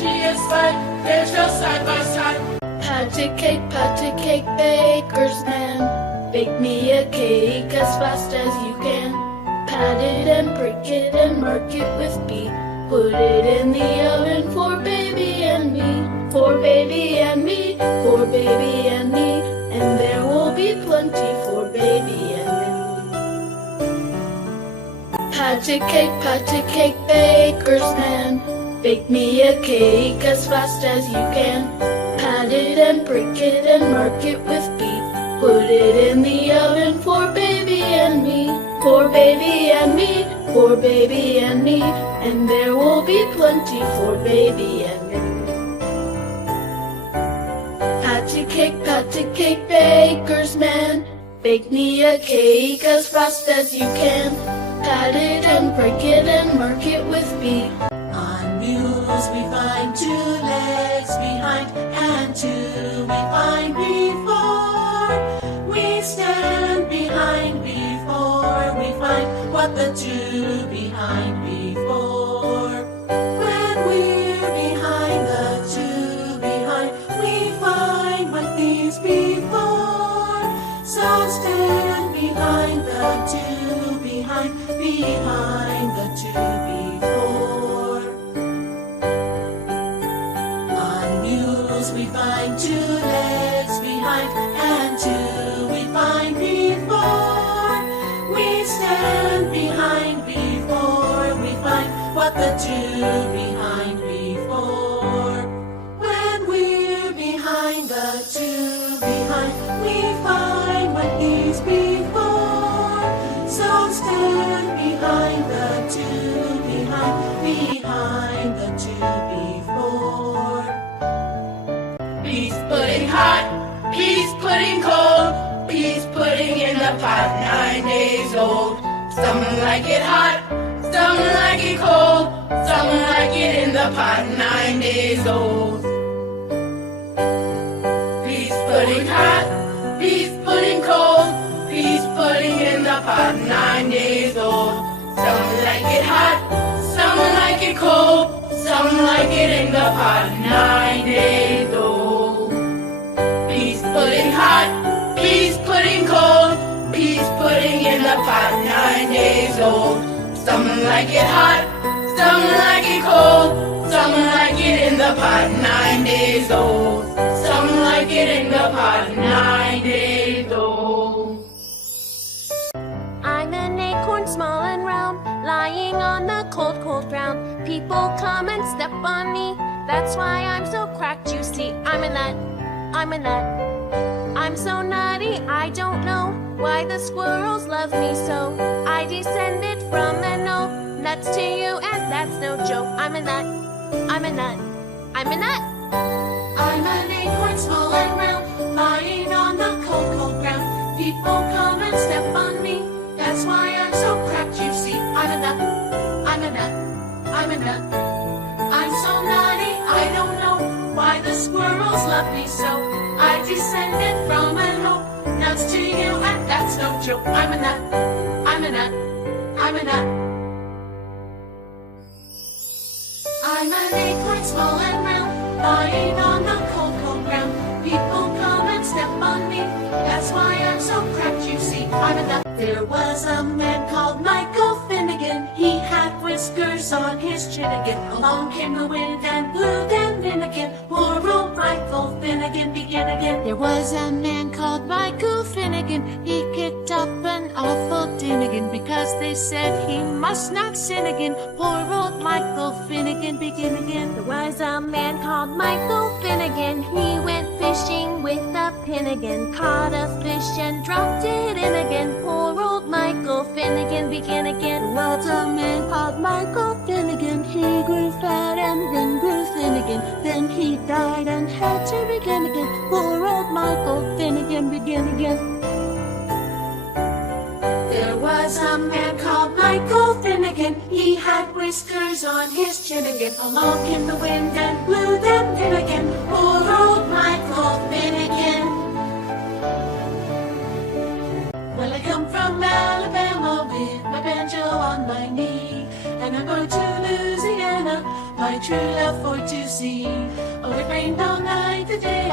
she is fine. There's no side by side. Pat a cake, baker's man. Bake me a cake as fast as you can. Pat it and prick it and mark it with B. Put it in the oven for baby and me. For baby and me, for baby and me. And there will be plenty for baby and me. Pat a cake, baker's man. Bake me a cake as fast as you can. Pat it and prick it and mark it with B. Put it in the oven for baby and me. For baby and me, for baby and me. And there will be plenty for baby and me. Pat a cake, baker's man. Bake me a cake as fast as you can. Pat it and break it and mark it with B. On mules we find 2 legs behind, and 2 we find before. We stand behind before we find what the 2 behind before. When we're behind the 2 behind, we find what these before. So stand behind the 2 behind the 2 before. On mules we find 2 legs behind, and 2 we find before. We stand behind before we find what the 2 behind before. When we're behind the 2 behind, we find what these before. So stand behind the 2 behind the 2 before. Peas pudding hot, peas pudding cold, peas pudding in the pot 9 days old. Some like it hot, some like it cold, some like it in the pot 9 days old. Peas pudding hot, peas pudding cold, peas pudding in the pot 9 days old. Some like it hot, some like it cold, some like it in the pot 9 days old. Peas pudding hot, peas pudding cold, peas pudding in the pot 9 days old. Some like it hot, some like it cold, some like it in the pot 9 days old. Some like it in the pot 9 days old. I'm an acorn small and round, lying on the cold, cold ground. People come and step on me, that's why I'm so cracked, you see. I'm a nut, I'm a nut. I'm so nutty, I don't know why the squirrels love me so. I descended from an oak, nuts to you, and that's no joke. I'm a nut, I'm a nut, I'm a nut. I'm an acorn small and round, lying on the cold, cold ground. People come and step on me, that's why I'm so cracked, you see. I'm a nut, I'm a nut, I'm a nut. I'm so nutty, I don't know why the squirrels love me so. I descended from an oak, nuts to you, and that's no joke. I'm a nut, I'm a nut, I'm a nut. I'm an acorn small and round, lying on the cold, cold ground. People come and step on me, that's why I'm so cracked, you see. I'm a nut. There was a man called Michael Finnegan. He had whiskers on his chin again. Along came the wind and blew them in again. Poor old Michael Finnegan began again. There was a man called Michael Finnegan. He kicked up an awful din again, because they said he must not sin again. Poor old Michael Finnegan began again. There was a man called Michael Finnegan. He went fishing with a pin again, caught a fish and dropped it in again. Poor old Michael Finnegan began again. There was a man called Michael Finnegan. He grew fat and then grew thin again. Then he died and had to begin again. Poor old Michael Finnegan began again. There was a man called Michael Finnegan. He had whiskers on his chin again. Along came the wind and blew them in again. Poor old Michael Finnegan. Well, I come from Alabama with my banjo on my knee, and I'm going to Louisiana, my true love for to see.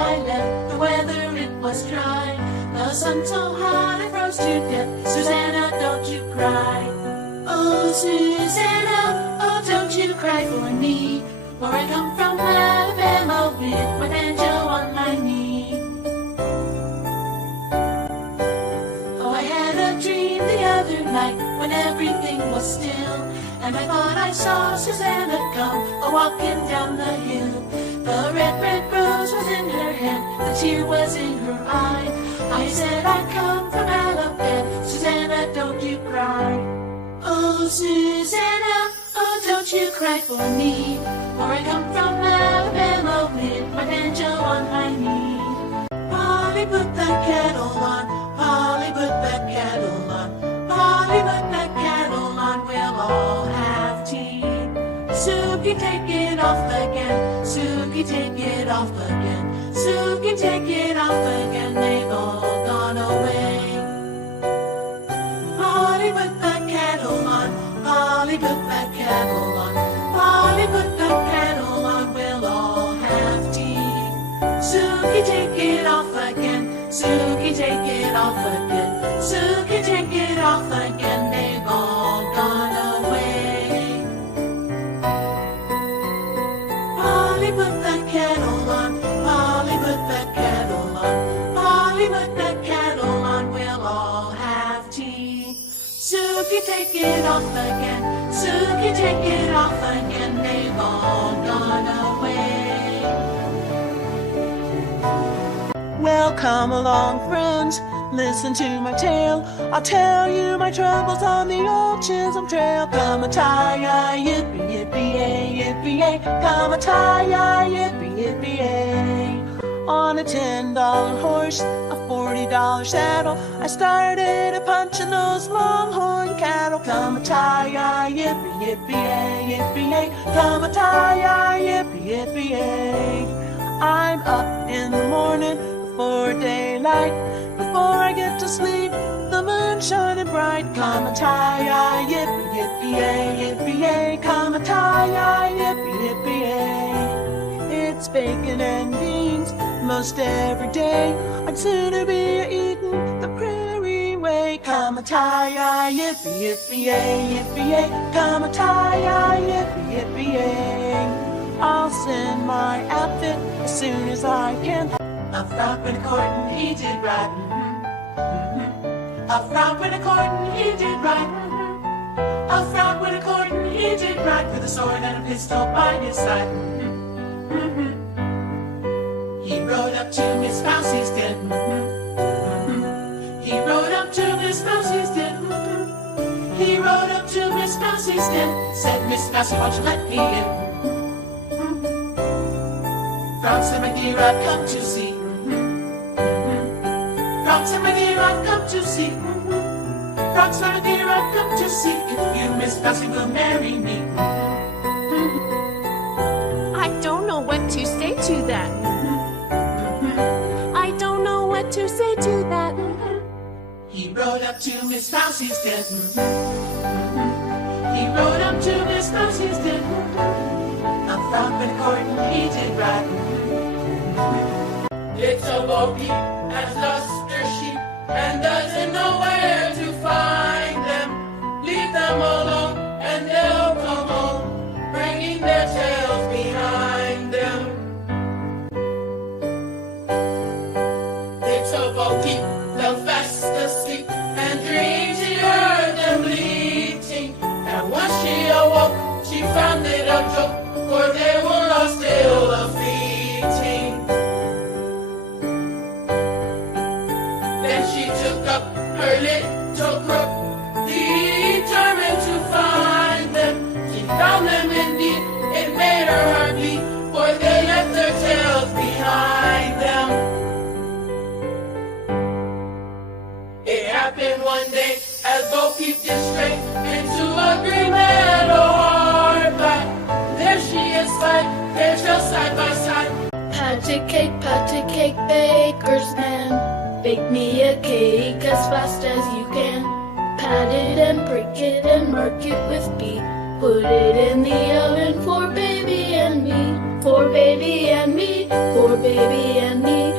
I left, the weather it was dry. The sun so hot I froze to death. Susanna, don't you cry. Oh, Susanna, oh, don't you cry for me. For I come from Alabama with my banjo on my knee. Oh, I had a dream the other night when everything was still, and I thought I saw Susanna come a-walking down the hill. The red, red rose was in her hand, the tear was in her eye. I said I come from Alabama, Susanna, don't you cry. Oh, Susanna, oh, don't you cry for me. For I come from Alabama with my banjo on my knee. Polly, put that kettle on. Polly, put that kettle on. Polly, put that kettle on. We'll all have tea. Suki, take it off again. Suki, take it off again. Suki, take it off again. They've all gone away. Polly, put that kettle on. Polly, put that kettle on. Polly, put that kettle on. We'll all have tea. Suki, take it off again. Suki, take it off again. Suki, take it off again. They've all gone away. Polly, put that kettle on. Polly, put that kettle on. Polly, put that kettle on. We'll all have tea. Suki, take it off again. Suki, take it off again. They've all gone away. Well, come along, friends, listen to my tale. I'll tell you my troubles on the old Chisholm Trail. Come a tie, yippee, yippee, yay, yippee, yay. Come a tie, yippee, yippee, yay. On a $10 horse, a $40 saddle, I started a-punching those longhorn cattle. Come a tie, yippee, yippee, yay, yippee, yay. Come a tie, yippee, yippee, yay. I'm up in the morning before daylight. Before I get to sleep, the moon's shining bright. Come a tie, yippee, yippee, yay, yippee, yay. Come a tie, yippee, yippee, yay. It's bacon and beans most every day. I'd sooner be eating the prairie way. Come a tie, yippee, yippee, yay, yippee, yay. Come a tie, yippee, yippee, yay. I'll send my outfit as soon as I can. A frog with a court and he did right. A frog with a court and he did right. A frog with a court and he did right, with a sword and a pistol by his side. He rode up to Miss Mousie's den. He rode up to Miss Mousie's den. He rode up to Miss Mousie's den. Said, Miss Mousie, won't you let me in? Frog said, my dear, I've come to see. Frog said, my dear, I've come to see. Frog said, my dear, I've come to see if you, Miss Mousie, will marry me. I don't know what to say to that. I don't know what to say to that. He rode up to Miss Mousie's den. He rode up to Miss Mousie's den. A frog with a court and he did right. Little Bo Peep has lost her sheep and doesn't know where to find them. Leave them alone and they'll come home, bringing their tails behind them. Little Bo Peep fell fast asleep and dreamed she heard them bleating. And once she awoke, she found it a joke, for they were all still a-fleeting. Then she took up her little crook, determined to find them. She found them indeed, it made her heart bleed, for they left their tails behind them. It happened one day as Bo Peep did straight into a green meadow hard by. There she is their tails side by side. Pat a cake, baker's man. Bake me a cake as fast as you can. Pat it and break it and mark it with B. Put it in the oven for baby and me. For baby and me. For baby and me.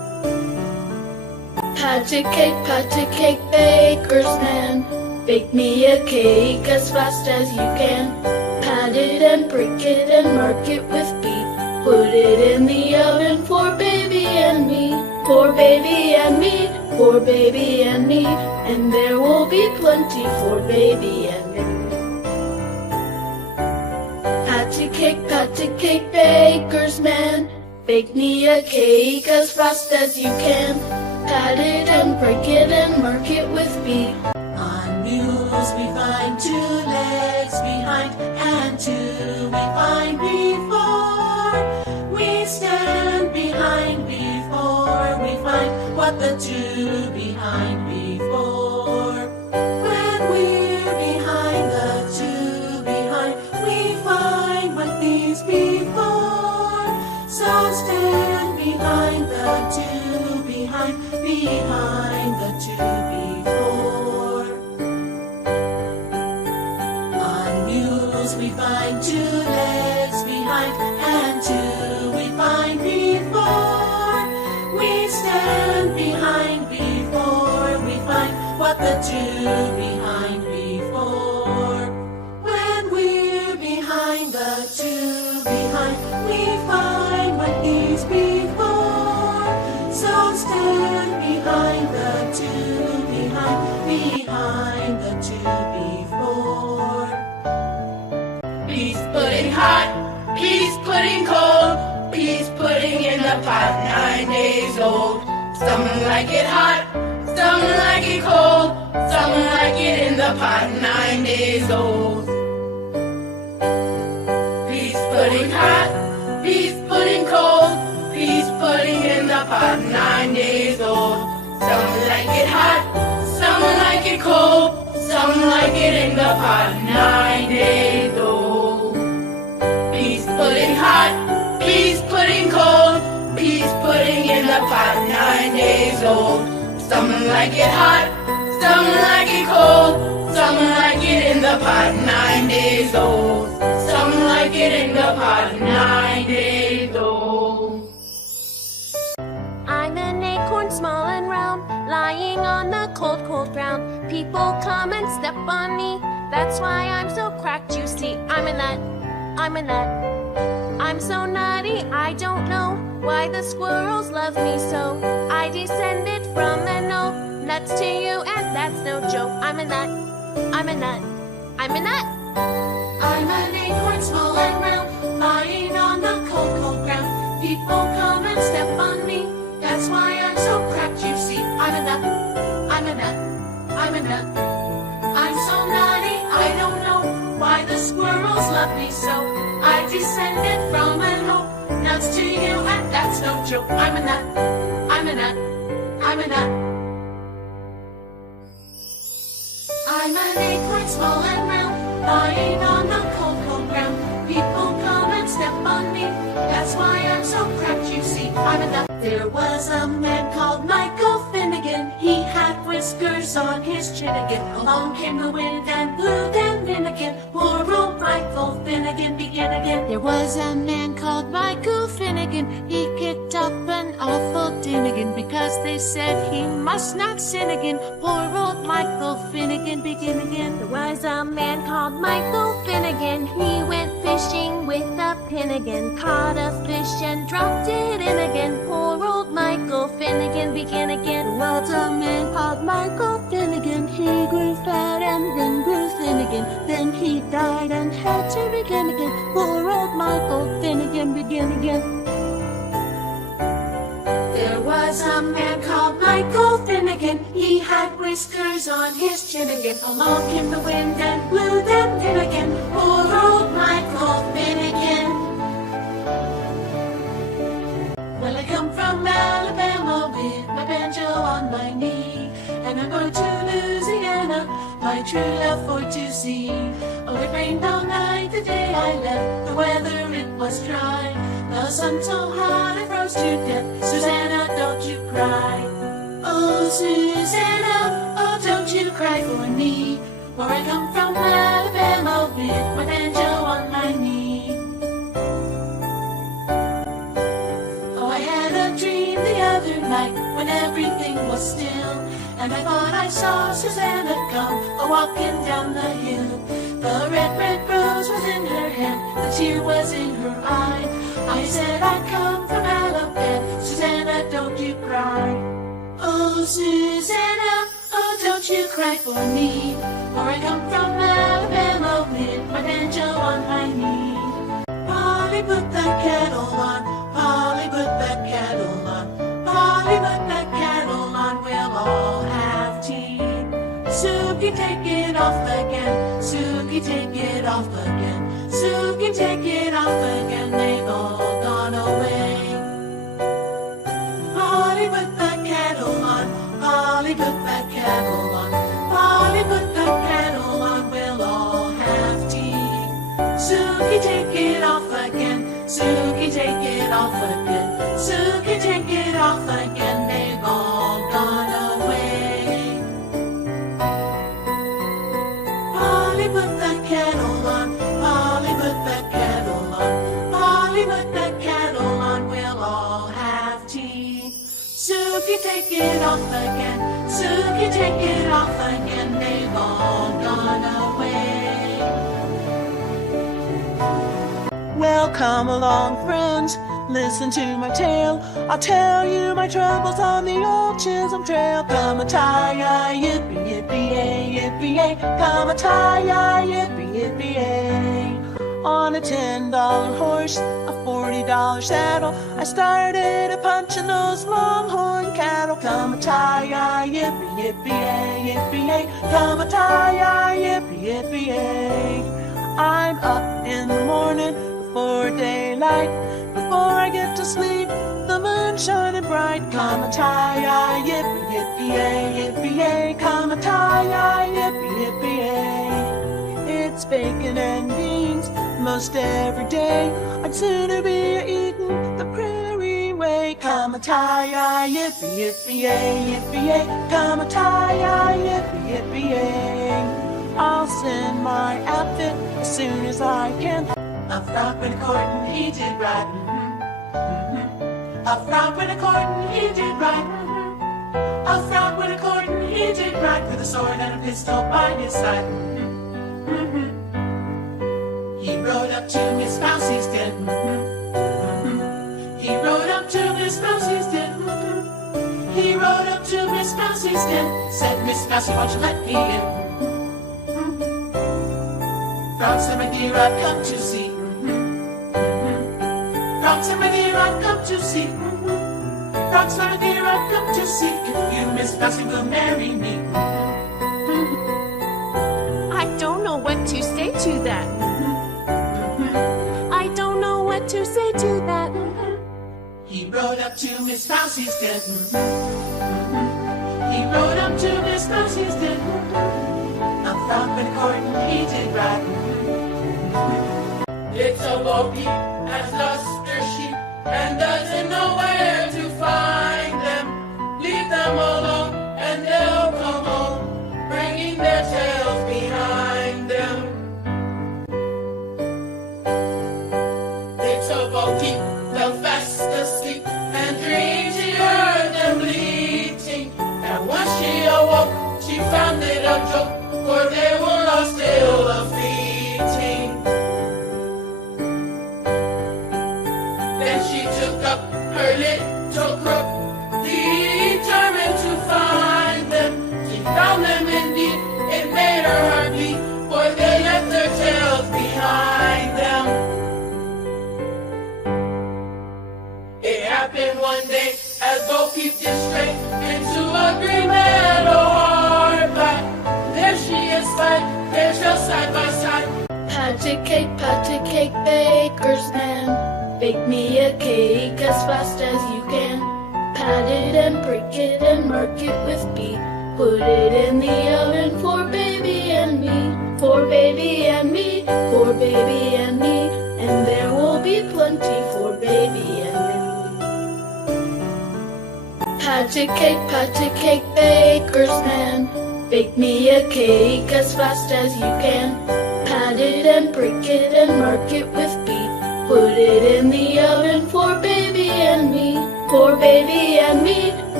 Pat a cake, baker's man. Bake me a cake as fast as you can. Pat it and prick it and mark it with beat. Put it in the oven for baby and me. For baby and me, for baby and me. And there will be plenty for baby and me. Pat a cake, baker's man. Bake me a cake as fast as you can. Pat it and break it and mark it with beat. On mules we find 2 legs behind, and 2 we find before. We stand behind before we find what the 2 behind before. When we're behind the 2 behind, we find what these before. So stand behind the 2 behind the 2 before. On mules we find 2 legs behind, and 2 we find before. We stand behind before we find what the 2 behind before. When we're behind the 2 behind, we find what these before. So stand behind the 2 behind the 2 before. Peas pudding hot, peas pudding cold. Peas pudding in the pot, 9 days old. Some like it hot, some like it cold. Some like it in the pot, 9 days old. Peas pudding hot, peas pudding cold. Peas pudding in the pot, 9 days old. Some like it hot, some like it cold. Some like it in the pot, 9 days old. Peas pudding hot, peas pudding cold. Peas pudding in the pot, 9 days old. Some like it hot, some like it cold. Some like it in the pot, 9 days old. Some like it in the pot, 9 days old. I'm an acorn small and round, lying on the cold, cold ground. People come and step on me, that's why I'm so cracked, you see. I'm a nut, I'm a nut. I'm so nutty, I don't know why the squirrels love me so. I descended from an oak, nuts to you, and that's no joke. I'm a nut, I'm a nut, I'm a nut. I'm an acorn small and round, lying on the cold, cold ground. People come and step on me, that's why I'm so cracked, you see. I'm a nut, I'm a nut, I'm a nut. I'm so nutty, I don't know why the squirrels love me so. I descended from an oak, nuts to you, and that's no joke. I'm a nut, I'm a nut, I'm a nut. I'm an acorn small and round, lying on the cold, cold ground. People come and step on me, that's why I'm so cracked, you see. I'm a nut. There was a man called Michael Finnegan. He had whiskers on his chin again. Along came the wind and blew them in again. Poor old Michael Finnegan began again. There was a man called Michael Finnegan. He kicked up an awful din again, because they said he must not sin again. Poor old Michael Finnegan began again. There was a man called Michael Finnegan. He went fishing with a pin again. Caught a fish and dropped it in again. Poor old Michael Finnegan began again. There was a man called Michael Finnegan. He grew fat and then grew thin again. Then he died and had to begin again. Poor old Michael Finnegan began again. There was a man called Michael Finnegan. He had whiskers on his chin again. Along came the wind and blew them in again. Poor old Michael Finnegan. Well, I come from Alabama with my banjo on my knee, and I'm going to Louisiana, my true love for to see. Oh, it rained all night the day I left. The weather, it was dry. The sun so hot I froze to death. Susanna, don't you cry. Oh, Susanna, oh, don't you cry for me. For I come from Alabama with my banjo on my knee. Oh, I had a dream the other night when everything was still. And I thought I saw Susanna come a-walking down the hill. The red rose was in her hand, the tear was in her eye. I said I'd come from Alabama, Susanna, don't you cry. Oh, Susanna, oh, don't you cry for me, for I come from Alabama with my banjo on my knee. Polly, put the kettle on, Polly, put the kettle on, Polly, put the kettle on, we'll all have tea. Suki, take it off again, Suki, take it off again, Suki, take it off again, they've all gone away. Polly, put the kettle on, Polly, put the kettle on, Polly, put the kettle on, we'll all have tea. Suki, take it off again, Suki, take it off again, Suki, take it off again, they've all gone away. Polly, put the kettle on, Polly, put the kettle on, Polly, put the kettle on, we'll all have tea. Suki, take it off again, Suki, take it off again, they've all gone away. Well, come along, friends, listen to my tale. I'll tell you my troubles on the old Chisholm Trail. Come a tie, yippee, yippee, yay, yippee, yay. Come a tie, yippee, yippee, yay. On a $10 horse, a $40 saddle, I started a punching those longhorn cattle. Come a tie, yippee, yippee, yay, yippee, yay. Come a tie, yippee, yippee, yay. I'm up in the morning before daylight. Before I get to sleep, the moon's shining bright. Come a tie, yippee, yippee, yay, yippee, yay. Come a tie, yippee, yippee, yay. It's bacon and beans most every day. I'd sooner be eating the prairie way. Come a tie, yippee, yippee, yay, yippee, yay. Come a tie, yippee, yippee, yay. I'll send my outfit as soon as I can. A frog with a cordon, he did right. A frog with a cordon, he did right. A frog with a cordon, he did right, with a sword and a pistol by his side. He rode up to Miss Mousie's den. He rode up to Miss Mousie's den. He rode up to Miss Mousie's den. Said, Miss Mousie, won't you let me in? Frogs and my dear, I've come to see. Frogs and my dear, I've come to see. Frogs and my dear, I've come to see if you, Miss Mousie, will marry me. I don't know what to say to that. I don't know what to say to that. He rode up to Miss Mousie's den. He rode up to Miss Mousie's den. A frog with a cordon, he did right. Little Bo Peep has lost her sheep and doesn't know where to find them. Leave them alone and they'll come home, bringing their tails behind them. Little Bo Peep fell fast asleep and dreamed she heard them bleating. And when she awoke, she found it a joke, for they were all still a-feeding. Then she took up her little crook, determined to find them. She found them indeed, it made her heart beat, for they left their tails behind them. It happened one day as Bo Peep did stray into a green meadow hard by. There she is spied, they're just side by side. Pat a cake, baker's man. Bake me a cake as fast as you can. Pat it and prick it and mark it with B. Put it in the oven for baby and me. For baby and me, for baby and me. And there will be plenty for baby and me. Pat a cake, baker's man. Bake me a cake as fast as you can. Pat it and prick it and mark it with B. Put it in the oven for baby and me. For baby and me,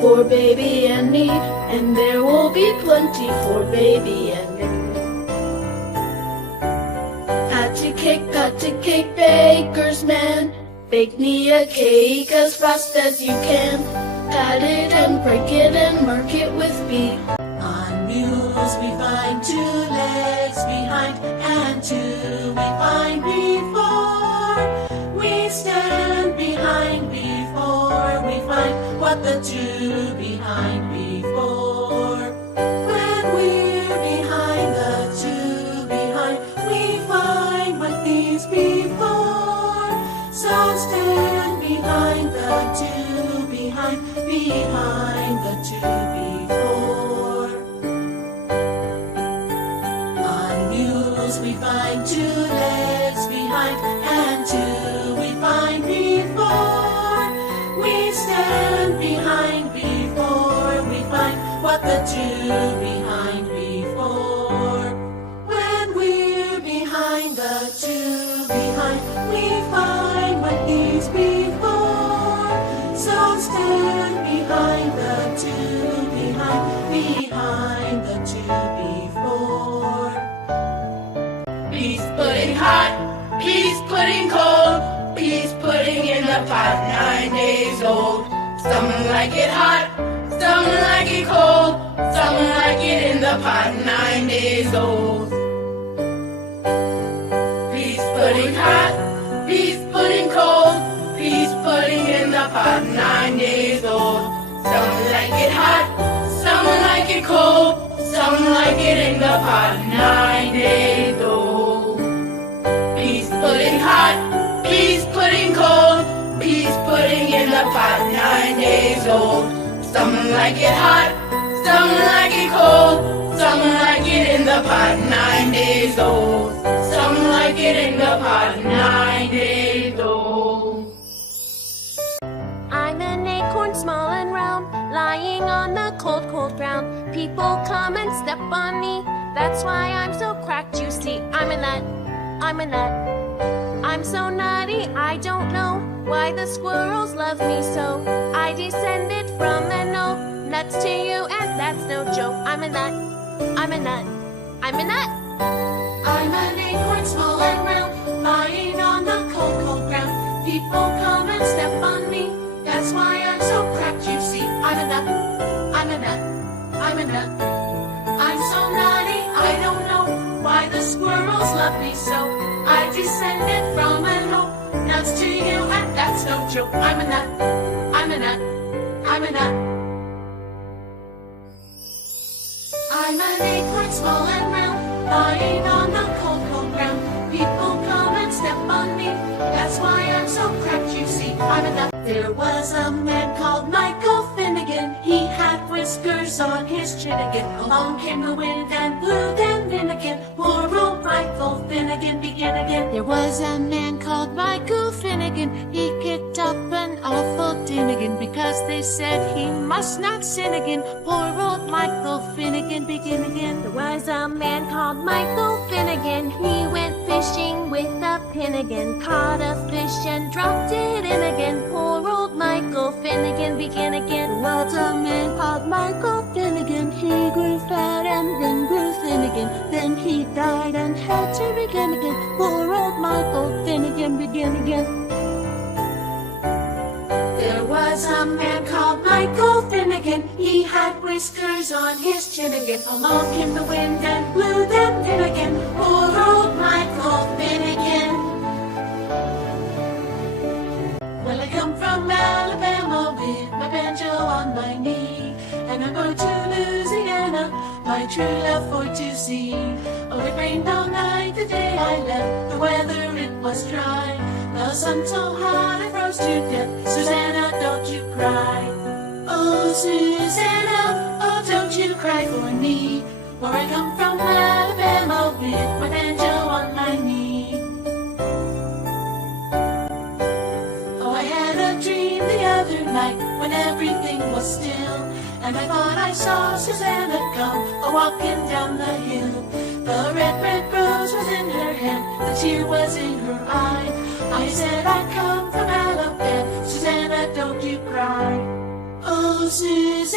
for baby and me, and there will be plenty for baby and me. Pat a cake, baker's man. Bake me a cake as fast as you can. Pat it and break it and mark it with B. On mules we find 2 legs behind, and 2 we find before. We stand behind before we find what the 2 behind before. When we're behind the 2 behind, we find what these before. So stand behind the 2 behind the 2 before. On mules we find 2 legs behind, and 2 we find before. We stand behind before we find what the 2 behind before. When we're behind the 2 behind, we find what these before. So stand behind the 2 behind the 2 before. Peas pudding hot, peas pudding cold, peas pudding in the pot 9 days old. Some like it hot, some like it cold, some like it in the pot 9 days old. Peas pudding hot, peas pudding cold, peas pudding in the pot 9 days old. Some like it hot, some like it cold, some like it in the pot 9 days old. Peas pudding hot, peas pudding cold, peas pudding in the pot 9 days old. Some like it hot, some like it cold, some like it in the pot 9 days old. Some like it in the pot 9 days old. I'm an acorn small and round, lying on the cold, cold ground. People come and step on me, that's why I'm so cracked, you see. I'm a nut, I'm a nut. I'm so nutty, I don't know why the squirrels love me so. I descended from the no nuts to you, and that's no joke. I'm a nut, I'm a nut, I'm a nut. I'm an acorn small and round, lying on the cold, cold ground. People come and step on me, that's why I'm so cracked, you see. I'm a nut, I'm a nut, I'm a nut. I'm so nutty, I don't know why the squirrels love me so. I descended from a no nuts to you, and that's no joke. I'm a nut, I'm a nut, I'm a nut. I'm an acorn small and round, lying on the cold, cold ground. People come and step on me, that's why I'm so cracked, you see. I'm a nut. There was a man called Michael Finnegan. He had whiskers on his chin again. Along came the wind and blew them in again. Poor old Michael Finnegan began again. There was a man called Michael Finnegan. He kicked up an awful din again because they said he must not sin again. Poor old Michael Finnegan begin again. There was a man called Michael Finnegan. He went fishing with a pin again. Caught a fish and dropped it in again. Poor old Michael Finnegan begin again. There was a man called Michael Finnegan. He grew fat and then grew thin again. Then he died and had to begin again. Poor old Michael Finnegan begin again. There was a man called Michael Finnegan. He had whiskers on his chin again. Along came the wind and blew them in again. Poor old Michael Finnegan. Well, I come from Alabama with my banjo on my knee, and I'm going to Louisiana, my true love for to see. Oh, it rained all night the day I left. The weather, it was dry. The sun so hot I froze to death. Susanna, don't you cry. Oh, Susanna, oh, don't you cry for me. For I come from Alabama with my banjo on my knee. Oh, I had a dream the other night when everything was still, and I thought I saw Susanna come a-walking down the hill. The red, red rose was in her hand, the tear was in her eye. I said I come from Alabama, Susanna, don't you cry. Oh, Susanna.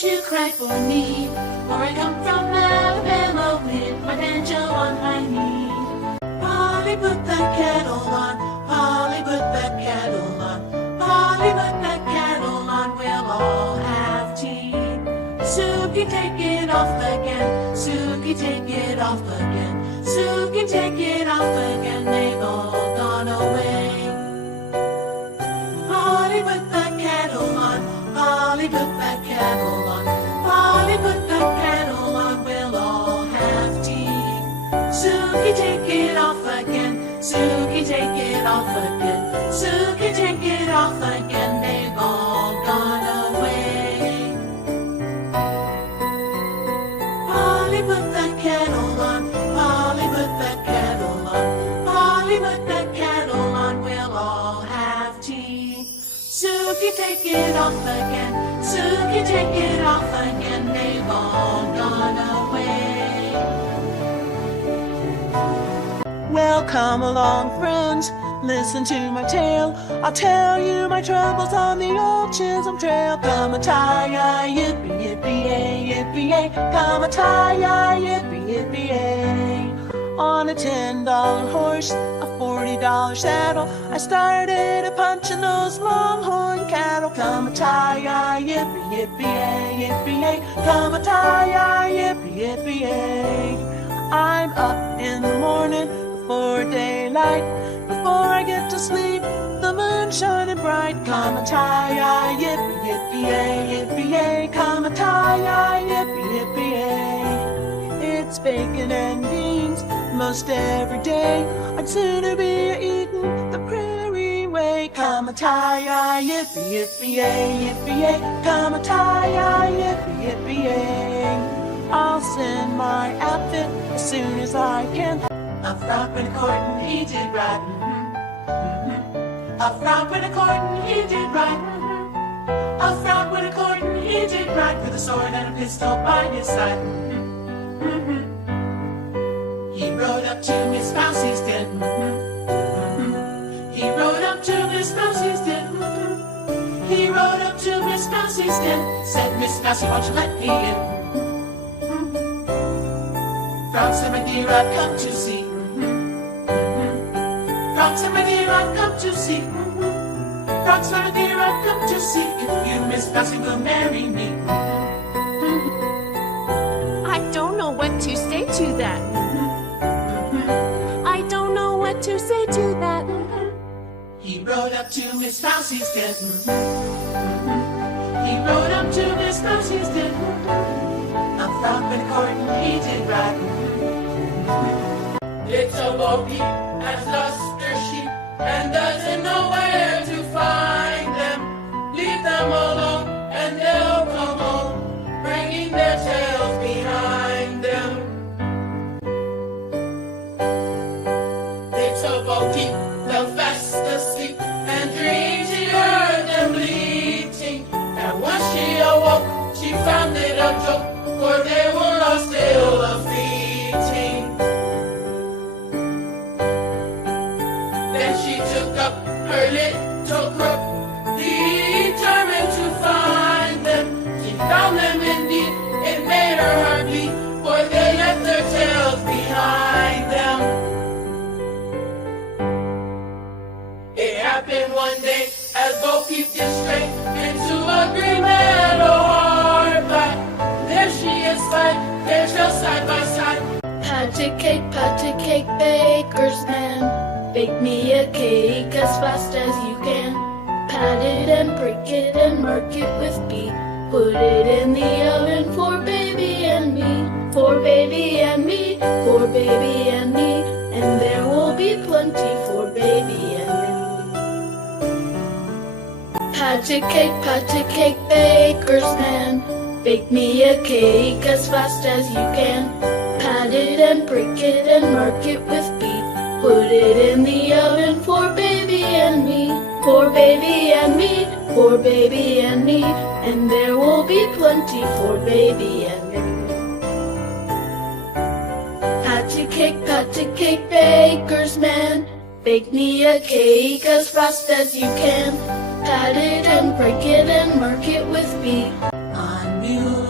don't you cry for me, for I come from Alabama with my banjo on my knee. Polly, put that kettle on, Polly, put that kettle on, Polly, put that kettle on, we'll all have tea. Suki, take it off again, Suki, take it off again, Suki, take it off again, they've all gone away. Polly, put that kettle on, Polly, put that kettle on, Polly, put that kettle on, we'll all have tea. Suki, take it off again, Suki, take it off again, Suki, take it off again, they've all gone away. Polly, put that kettle on, Polly, put that kettle on, Polly, put that kettle on, we'll all have tea. Suki, take it off again, Suki, take it off again, they've all gone away. Well, come along, friends, listen to my tale. I'll tell you my troubles on the old Chisholm Trail. Come a tie-yi, yippee, yippee-yay, yippee-yay. Come a tie-yi, yippee, yippee-yay. On a $10 horse, a $40 saddle, I started a punching those longhorn cattle. Come a tie-yi, yippee, yippee-yay, yippee-yay. Come a tie-yi, yippee, yippee-yay. I'm up in the morning before daylight. Before I get to sleep, the moon's shining bright. Come a tie-yi, yippee, yippee-yay, yippee-yay. Come a tie-yi, yippee, yippee-yay. It's bacon and beans most every day. I'd sooner be eating the prairie way. Come a tie-yi, yippee, yippee-yay, yippee-yay. Come a tie-yi, yippee, yippee-yay. I'll send my outfit as soon as I can. A frog and a court and he did right. A frog and a court and he did right. A frog and a court and he did right, with a sword and a pistol by his side. He rode up to Miss Mousie's den. He rode up to Miss Mousie's den. He rode up to Miss Mousie's den. Said, Miss Mousie, won't you let me in? Frog said, my dear, I've come to see. Frog said, my dear, I've come to see. Frog said, my dear, I've come to see if you, Miss Mousie, will marry me. I don't know what to say to that. I don't know what to say to that. He rode up to Miss Mousie's den. He rode up to Miss Mousie's den. A frog and a court and he did right. Little Bo Peep has lost her sheep and doesn't know where to find them. Leave them alone and they'll come home, bringing their tails behind them. Little Bo Peep fell fast asleep and dreamed she heard them bleating. And once she awoke, she found it a joke, for they were all still a-fleeting. Then she took up her little crook, determined to find them. She found them indeed, it made her heart beat, for they left their tails behind them. It happened one day as Bo Peep did straight into a green meadow hard by. There she is side, there just side by side. Patty cake, baker's man. Bake me a cake as fast as you can. Pat it and prick it and mark it with B. Put it in the oven for baby and me. For baby and me, for baby and me. And there will be plenty for baby and me. Patty cake, baker's man. Bake me a cake as fast as you can. Pat it and prick it and mark it with B. Put it in the oven for baby and me. For baby and me, for baby and me. And there will be plenty for baby and me. Patty cake, baker's man. Bake me a cake as fast as you can. Pat it and prick it and mark it with B. On New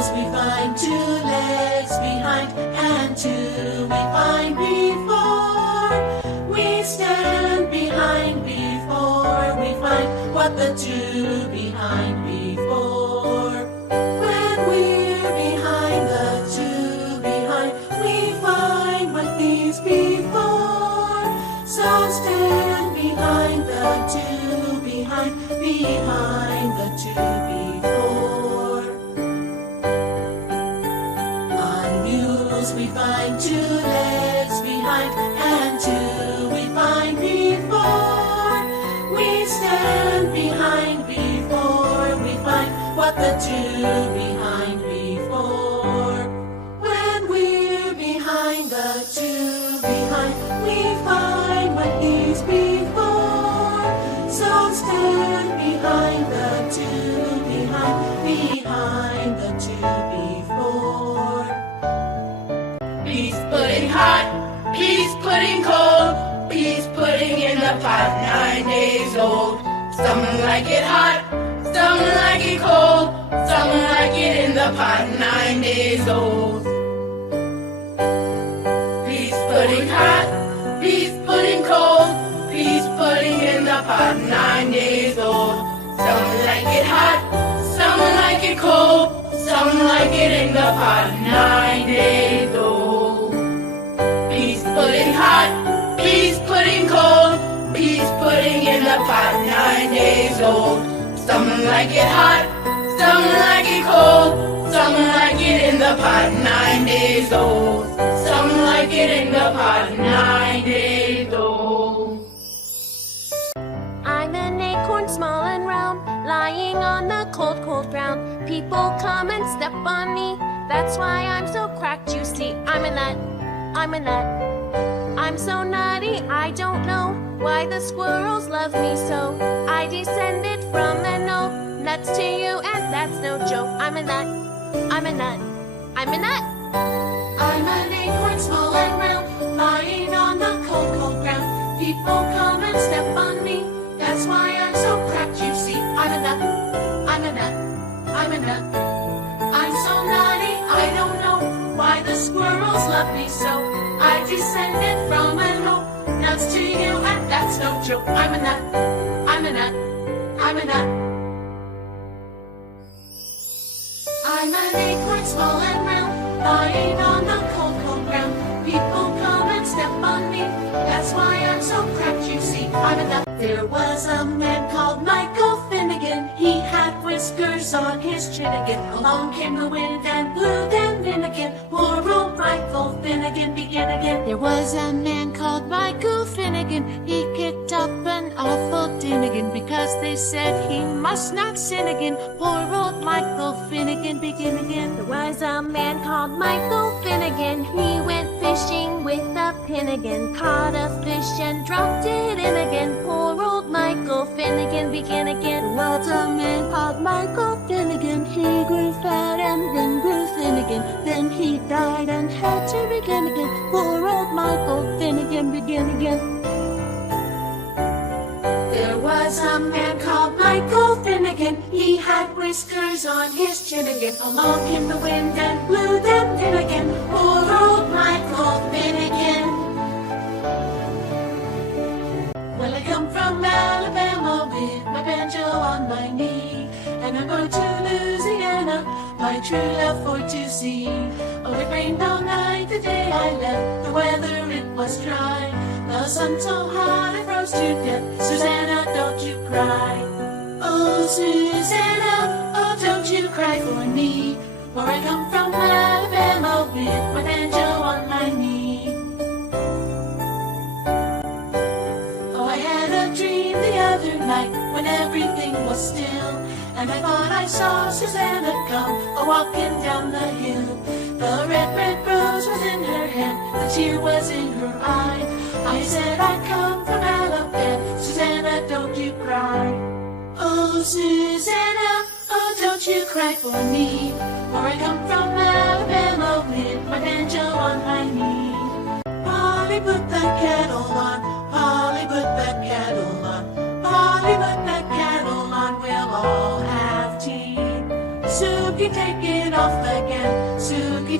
mules, we find two legs behind, and two we find before. We stand behind before we find what the two behind before. When we're behind the two behind, we find what these before. So stand behind the two behind the two before. On mules we find two legs behind, and two we find before. We stand behind before we find what the two behind before. When we're behind the two behind, we find what these before. So stand behind the two behind the two before. Peas pudding hot, peas pudding cold, peas pudding in the pot 9 days old. Some like it hot, some like it cold, some like it in the pot 9 days old. Peas pudding hot, peas pudding cold, peas pudding in the pot 9 days old. Some like it hot, some like it cold, some like it in the pot 9 days old. Peas pudding hot, peas pudding cold, peas pudding in the pot 9 days old. Some like it hot, some like it cold, some like it in the pot 9 days old. Some like it in the pot 9 days old. I'm an acorn small and round, lying on the cold, cold ground. People come and step on me, that's why I'm so cracked, you see. I'm a nut, I'm a nut. I'm so nutty, I don't know why the squirrels love me so. I descended from the no nuts to you, and that's no joke. I'm a nut, I'm a nut, I'm a nut. I'm an acorn small and round, lying on the cold, cold ground. People come and step on me, that's why I'm so cracked, you see. I'm a nut, I'm a nut, I'm a nut. I'm so nutty, I don't know why the squirrels love me so. I descended from a no nuts to you, and that's no joke. I'm a nut, I'm a nut, I'm a nut. I'm an acorn small and round, lying on the cold, cold ground. People come and step on me, that's why I'm so cracked, you see. I'm a nut. There was a man called Michael Finnegan, he had whiskers on his chin again. Along came the wind and blew them in again. Poor old Michael Finnegan began again. There was a man called Michael Finnegan. He kicked up an awful din again because they said he must not sin again. Poor old Michael Finnegan begin again. There was a man called Michael Finnegan. He went fishing with a pin again. Caught a fish and dropped it in again. Poor old Michael Finnegan begin again. There was a man called Michael Finnegan. He grew fat and then grew thin again. Then he died and had to begin again. Poor old Michael Finnegan begin again. There was a man called Michael Finnegan. He had whiskers on his chin again. Along came the wind and blew them in again. Poor old Michael Finnegan. Well, I come from Alabama with my banjo on my knee, and I'm going to Louisiana, my true love for to see. Oh, it rained all night the day I left. The weather, it was dry. The sun so hot I froze to death. Susanna, don't you cry. Oh, Susanna, oh, don't you cry for me. For I come from Alabama with my banjo on my knee. Oh, I had a dream the other night when everything was still, and I thought I saw Susanna come a-walking down the hill. The red, red rose was in her hand, the tear was in her eye. I said I'd come from Alabama, Susanna, don't you cry. Oh, Susanna, oh, don't you cry for me, for I come from Alabama with my banjo on my knee. Polly, put the kettle on, Polly, put the kettle on, Polly, put the kettle on, we'll all have tea. Soup, you take it off the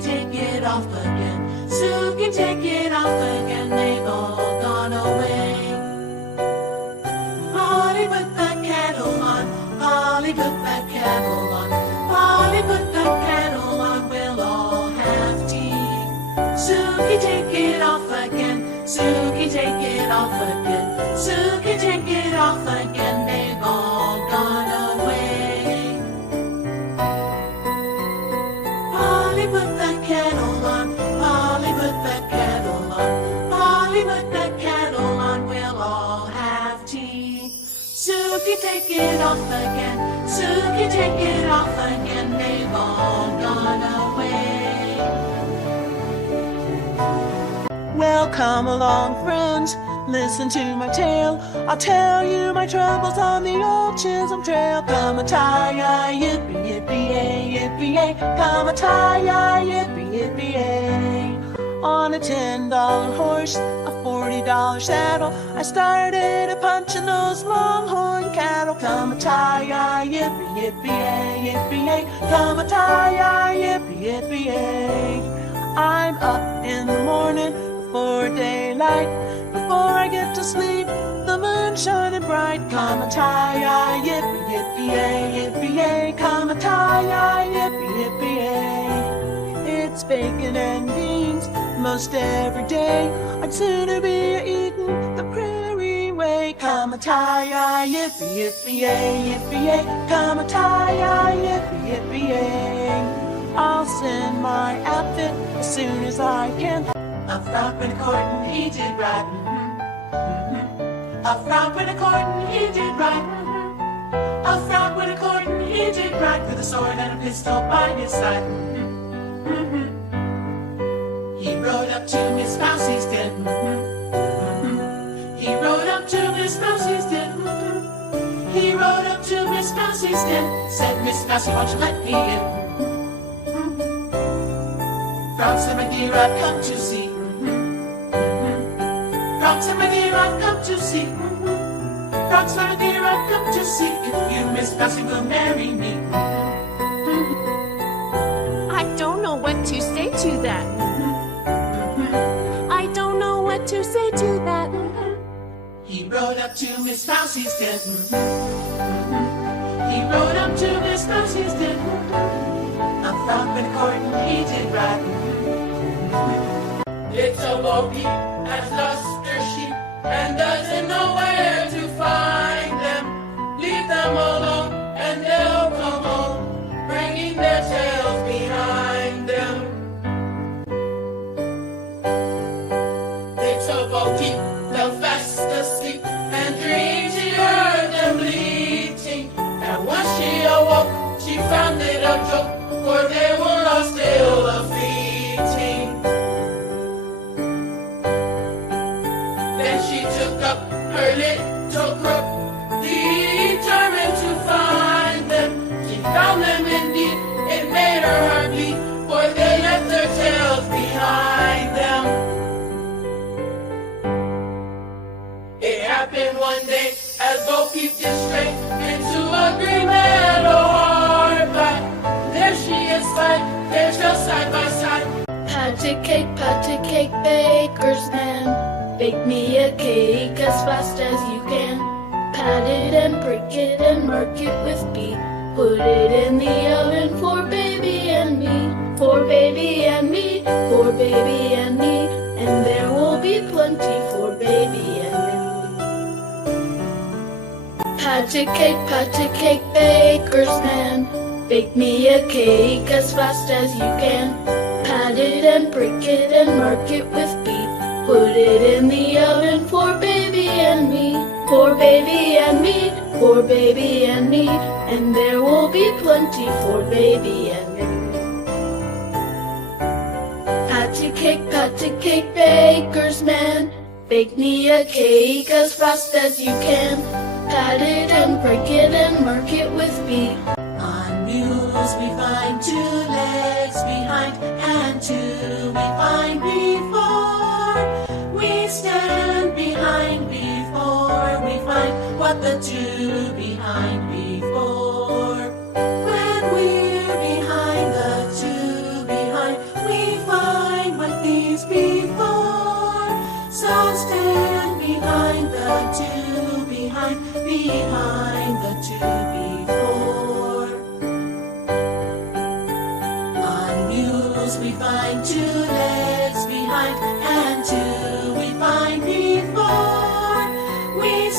take it off again. Suki, take it off again. They've all gone away. Polly, put the kettle on. Polly, put the kettle on. Polly, put the kettle on. We'll all have tea. Suki, take it off again. Suki, take it off again. Suki, take it off again. They've all gone away. Polly, put the kettle on. Polly, put the kettle on. Polly, put the kettle on. We'll all have tea. Suki, take it off again. Suki, take it off again. They've all gone away. Well, come along, friends, listen to my tale. I'll tell you my troubles on the old Chisholm Trail. Come a tie, yippee, yippee, yippee, yay. Come a tie, yippee, yippee, yay. On a $10 horse, a $40 saddle, I started a punching those longhorn cattle. Come a tie, yippee, yippee, yippee, yay. Come a tie, yippee, yippee, yay. I'm up in the morning before daylight. Before I get to sleep, the moon shining bright. Come a tie, yippee, yippee, yippee, yay. Come a tie, yippee, yippee, yay. It's bacon and beans most every day. I'd sooner be eating the prairie way. Come a tie, yippee, yippee, yippee, yay. Come a tie, yippee, yippee, yay. I'll send my outfit as soon as I can. A frock with a cord and he did right. A frock with a cord and he did right. A frock with a cord and he did right. With a sword and a pistol by his side. He rode up to Miss Mousie's den. He rode up to Miss Mousie's den. He rode up to Miss Mousie's den. Said, Miss Mousie, won't you let me in? Frogs and my dear, I've come to see. Frogs and my dear, I've come to see. Frogs and my dear, I've come to see if you, Miss Mousie, will marry me. I don't know what to say to that. I don't know what to say to that. He rode up to Miss Mousie's den. He rode up to Miss Mousie's den. A frog with a cord and he did right. Little Bo Peep has lost her sheep and doesn't know where to find them. Leave them alone and they'll come home, bringing their tails behind them. Little Bo Peep fell fast asleep and dreamed she heard them bleating. And once she awoke, she found it a joke, for they were all still a-feeding. Then she took up her little crook, determined to find them. She found them indeed, it made her heart bleed, for they left their tails behind them. It happened one day as Bo Peep did stray into a green meadow hard by. There she is fine, they're just side by side. Patty cake, baker's man. Bake me a cake as fast as you can. Pat it and prick it and mark it with B. Put it in the oven for baby and me. For baby and me, for baby and me. And there will be plenty for baby and me. Patty cake, baker's man. Bake me a cake as fast as you can. Pat it and prick it and mark it with B. Put it in the oven for baby and me. For baby and me, for baby and me. And there will be plenty for baby and me. Patty cake, baker's man. Bake me a cake as fast as you can. Pat it and prick it and mark it with B. On mules we find 2 legs behind, and 2 we find before. We stand behind before we find what the 2 behind before. When we're behind the 2 behind, we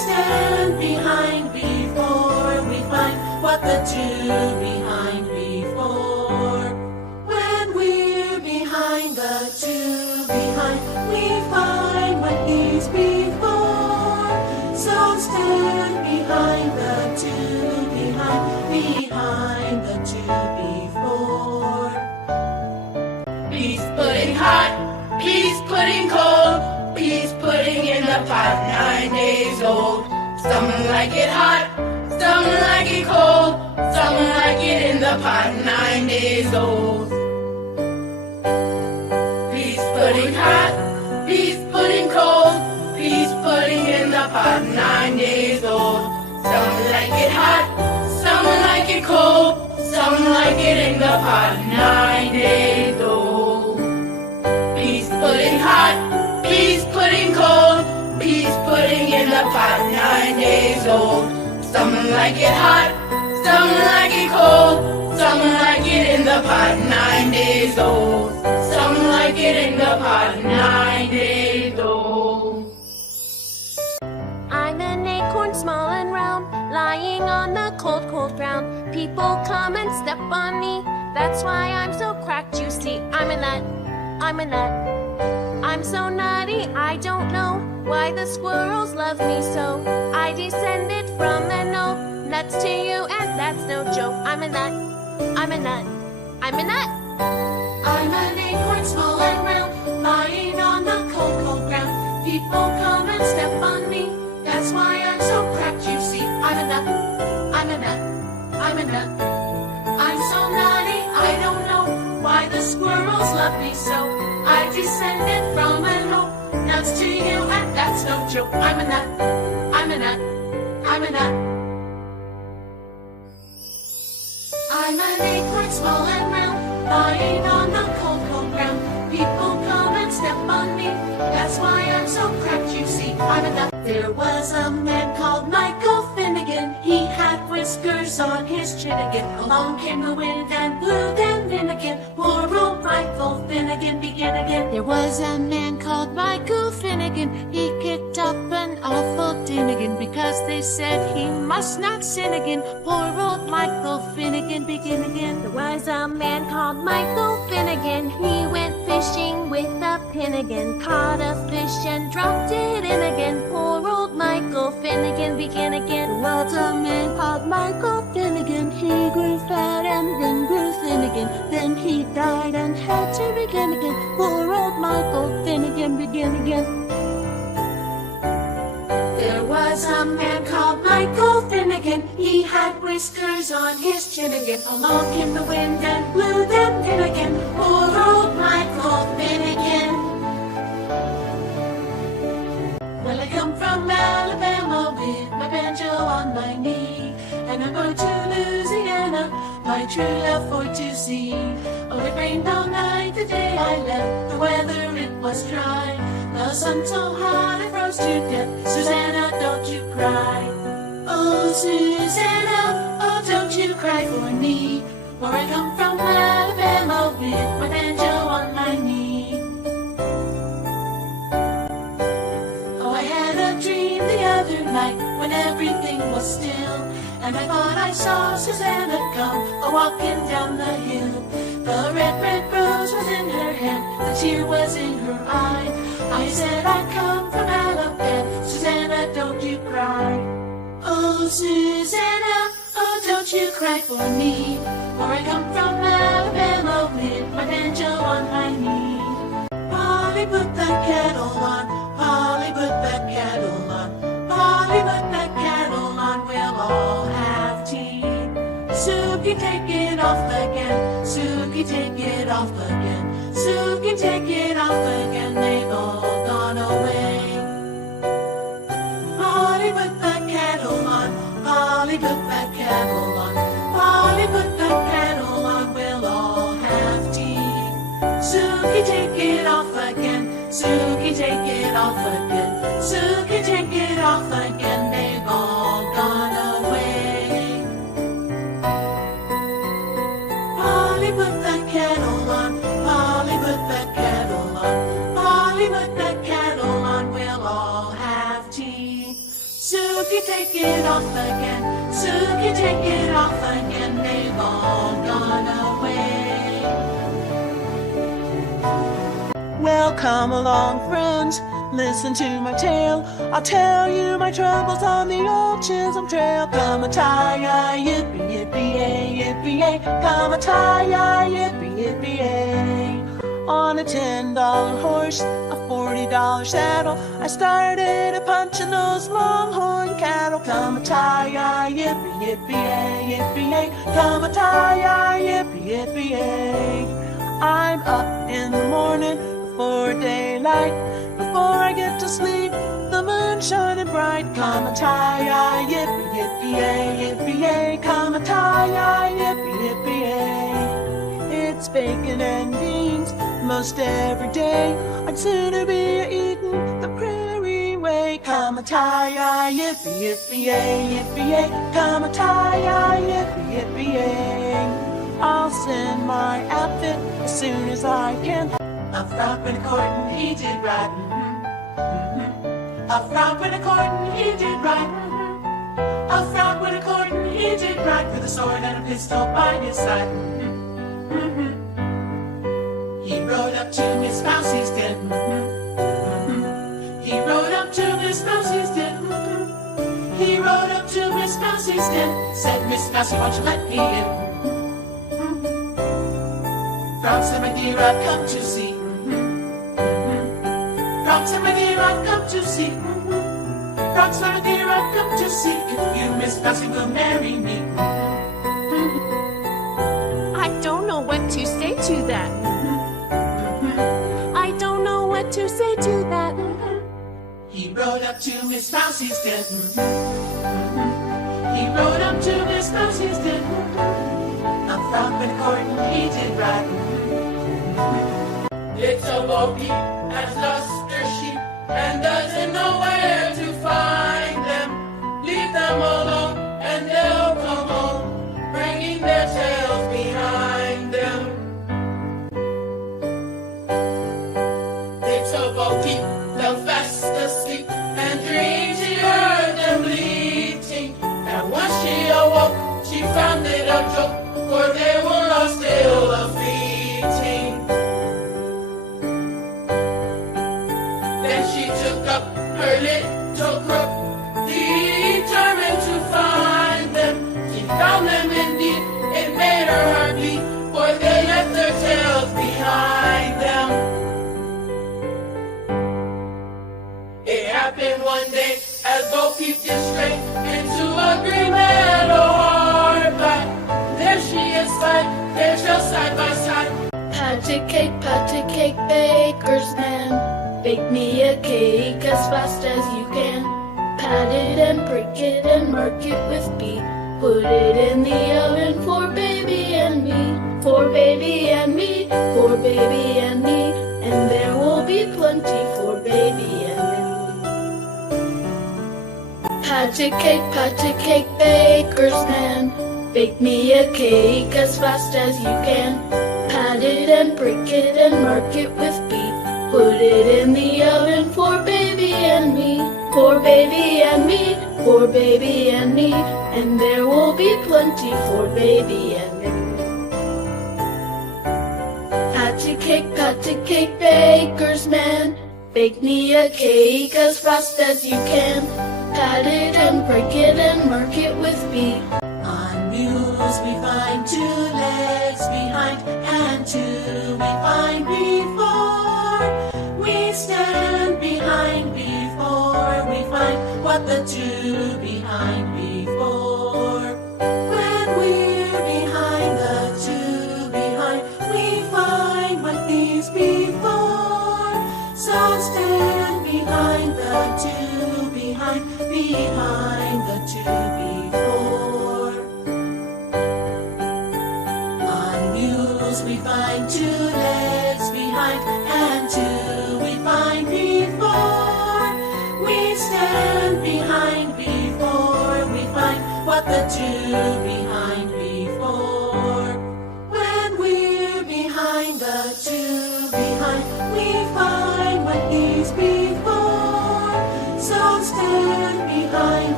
stand behind before we find what the two behind before. When we're behind the two behind, we find what is before. So stand behind the two behind the two before. Peas pudding hot, peas pudding cold, peas pudding in the pot, 9 days old. Some like it hot, some like it cold, some like it in the pot, 9 days old. Peas pudding hot, peas pudding cold, peas pudding in the pot, 9 days old. Some like it hot, some like it cold, some like it in the pot, 9 days old. Peas pudding hot, peas pudding cold, peas pudding in the pot, 9 days old. Some like it hot, some like it cold, some like it in the pot, 9 days old. Some like it in the pot, 9 days old. I'm an acorn small and round, lying on the cold, cold ground. People come and step on me, that's why I'm so cracked, you see. I'm a nut, I'm a nut. I'm so nutty, I don't know why the squirrels love me so. I descended from an oak, nuts to you, and that's no joke. I'm a nut, I'm a nut, I'm a nut. I'm an acorn small and round, lying on the cold, cold ground. People come and step on me, that's why I'm so cracked, you see. I'm a nut, I'm a nut, I'm a nut. I'm so nutty, I don't know why the squirrels love me so. I descended from an oak, nuts to you, and that's no joke. I'm a nut, I'm a nut, I'm a nut. I'm an acorn small and round, lying on the cold, cold ground. People come and step on me, that's why I'm so cracked, you see. I'm a nut. There was a man called Michael Finnegan. He had whiskers on his chin again. Along came the wind and blew them in again. Poor old Michael Finnegan began again. There was a man called Michael Finnegan. He kicked up an awful din again because they said he must not sin again. Poor old Michael Finnegan begin again. There was a man called Michael Finnegan. He went fishing with a pin again. Caught a fish and dropped it in again. Poor old Michael Finnegan begin again. There was a man called Michael Finnegan. He grew fat and then grew thin again. Then he died and had to begin again. Poor old Michael Finnegan begin again. There was a man called Michael Finnegan. He had whiskers on his chin again. Along came the wind and blew them in again. Poor old Michael Finnegan. Well, I come from Alabama with my banjo on my knee, and I'm going to Louisiana, my true love for to see. Oh, it rained all night the day I left. The weather, it was dry. The sun so hot I froze to death. Susanna, don't you cry. Oh, Susanna, oh, don't you cry for me. For I come from Alabama with my banjo on my knee. Oh, I had a dream the other night when everything was still, and I thought I saw Susanna come a-walking down the hill. The red, red rose was in her hand, the tear was in her eye. I said I come from Alabama, Susanna, don't you cry. Oh, Susanna, oh, don't you cry for me, for I come from Alabama with my banjo on my knee. Polly, put that kettle on, Polly, put that kettle on, Polly, put that kettle on, we'll all have tea. Suki, take it off again, Suki, take it off again, Suki, take it off again, they've all gone away. Polly, put that kettle on, Polly, put that kettle on, Polly, put that kettle on, we'll all have tea. Suki, take it off again, Suki, take it off again, Suki, take it off again, they've all gone away. Polly, put that kettle on, Polly, put that kettle on, Polly, put that kettle on, we'll all have tea. Suki, take it off again. Suki, take it off again. They've all gone away. Well, come along, friends, listen to my tale. I'll tell you my troubles on the old Chisholm Trail. Come a tie, yippee, yippee, yay, yippee, yay. Come a tie, yippee, yippee, yay. On a $10 horse, a $40 saddle, I started a punching those longhorn cattle. Come a tie, yippee, yippee, yay, yippee, yay. Come a tie, yippee, yippee, yay. I'm up in the morning before daylight. Before I get to sleep, the moon's shining bright. Come a tie, yippee, yippee, yay, yippee, yay. Come a tie, yippee, yippee, yay. It's bacon and beans most every day. I'd sooner be eating the prairie way. Come a tie, yippee, yippee, yay, yippee, yay. Come a tie, yippee, yippee, yay. I'll send my outfit as soon as I can. A frog and a court and he did right. A frog and a court and he did right. A frog with a court and he did right, with a sword and a pistol by his side. He rode up to Miss Mousie's den. He rode up to Miss Mousie's den. He rode up to Miss Mousie's den. Said, Miss Mousie, won't you let me in? Frogs and my dear, I've come to see. Frogs and my dear, I've come to see. Frogs and my dear, I've come to see if you, Miss Mousie, will marry me. I don't know what to say to that. I don't know what to say to that. He rode up to Miss Mousie's den. He rode up to Miss Mousie's den. A frog and a court and he did right. Little Bo Peep has lost her sheep and doesn't know where to find them. Leave them alone and they'll come home, bringing their tails behind them. Little Bo Peep fell fast asleep and dreamed she heard them bleating. And when she awoke, she found it a joke, for they were all still a-fleeting. Then she took up her little crook, determined to find them. She found them indeed, it made her heart bleed, for they left their tails behind them. It happened one day as Bo Peep did stray into a green meadow hard by. There she is spied, their tails side by side. Pat a cake, baker's man. Bake me a cake as fast as you can. Pat it and prick it and mark it with B. Put it in the oven for baby and me. For baby and me, for baby and me. And there will be plenty for baby and me. Pat a cake, baker's man. Bake me a cake as fast as you can. Pat it and prick it and mark it with B. Put it in the oven for baby and me. For baby and me, for baby and me. And there will be plenty for baby and me. Pat a cake, baker's man. Bake me a cake as fast as you can. Pat it and prick it and mark it with B. On mules we find 2 legs behind, and 2 we find before. We stand behind before we find what the 2 behind before. When we're behind the 2 behind, we find what these before. So stand behind the 2 behind the 2 before. On mules we find 2 legs behind, and 2 we find before. We stand behind before we find what the 2 behind before. When we're behind the 2 behind, we find what these before. So stand behind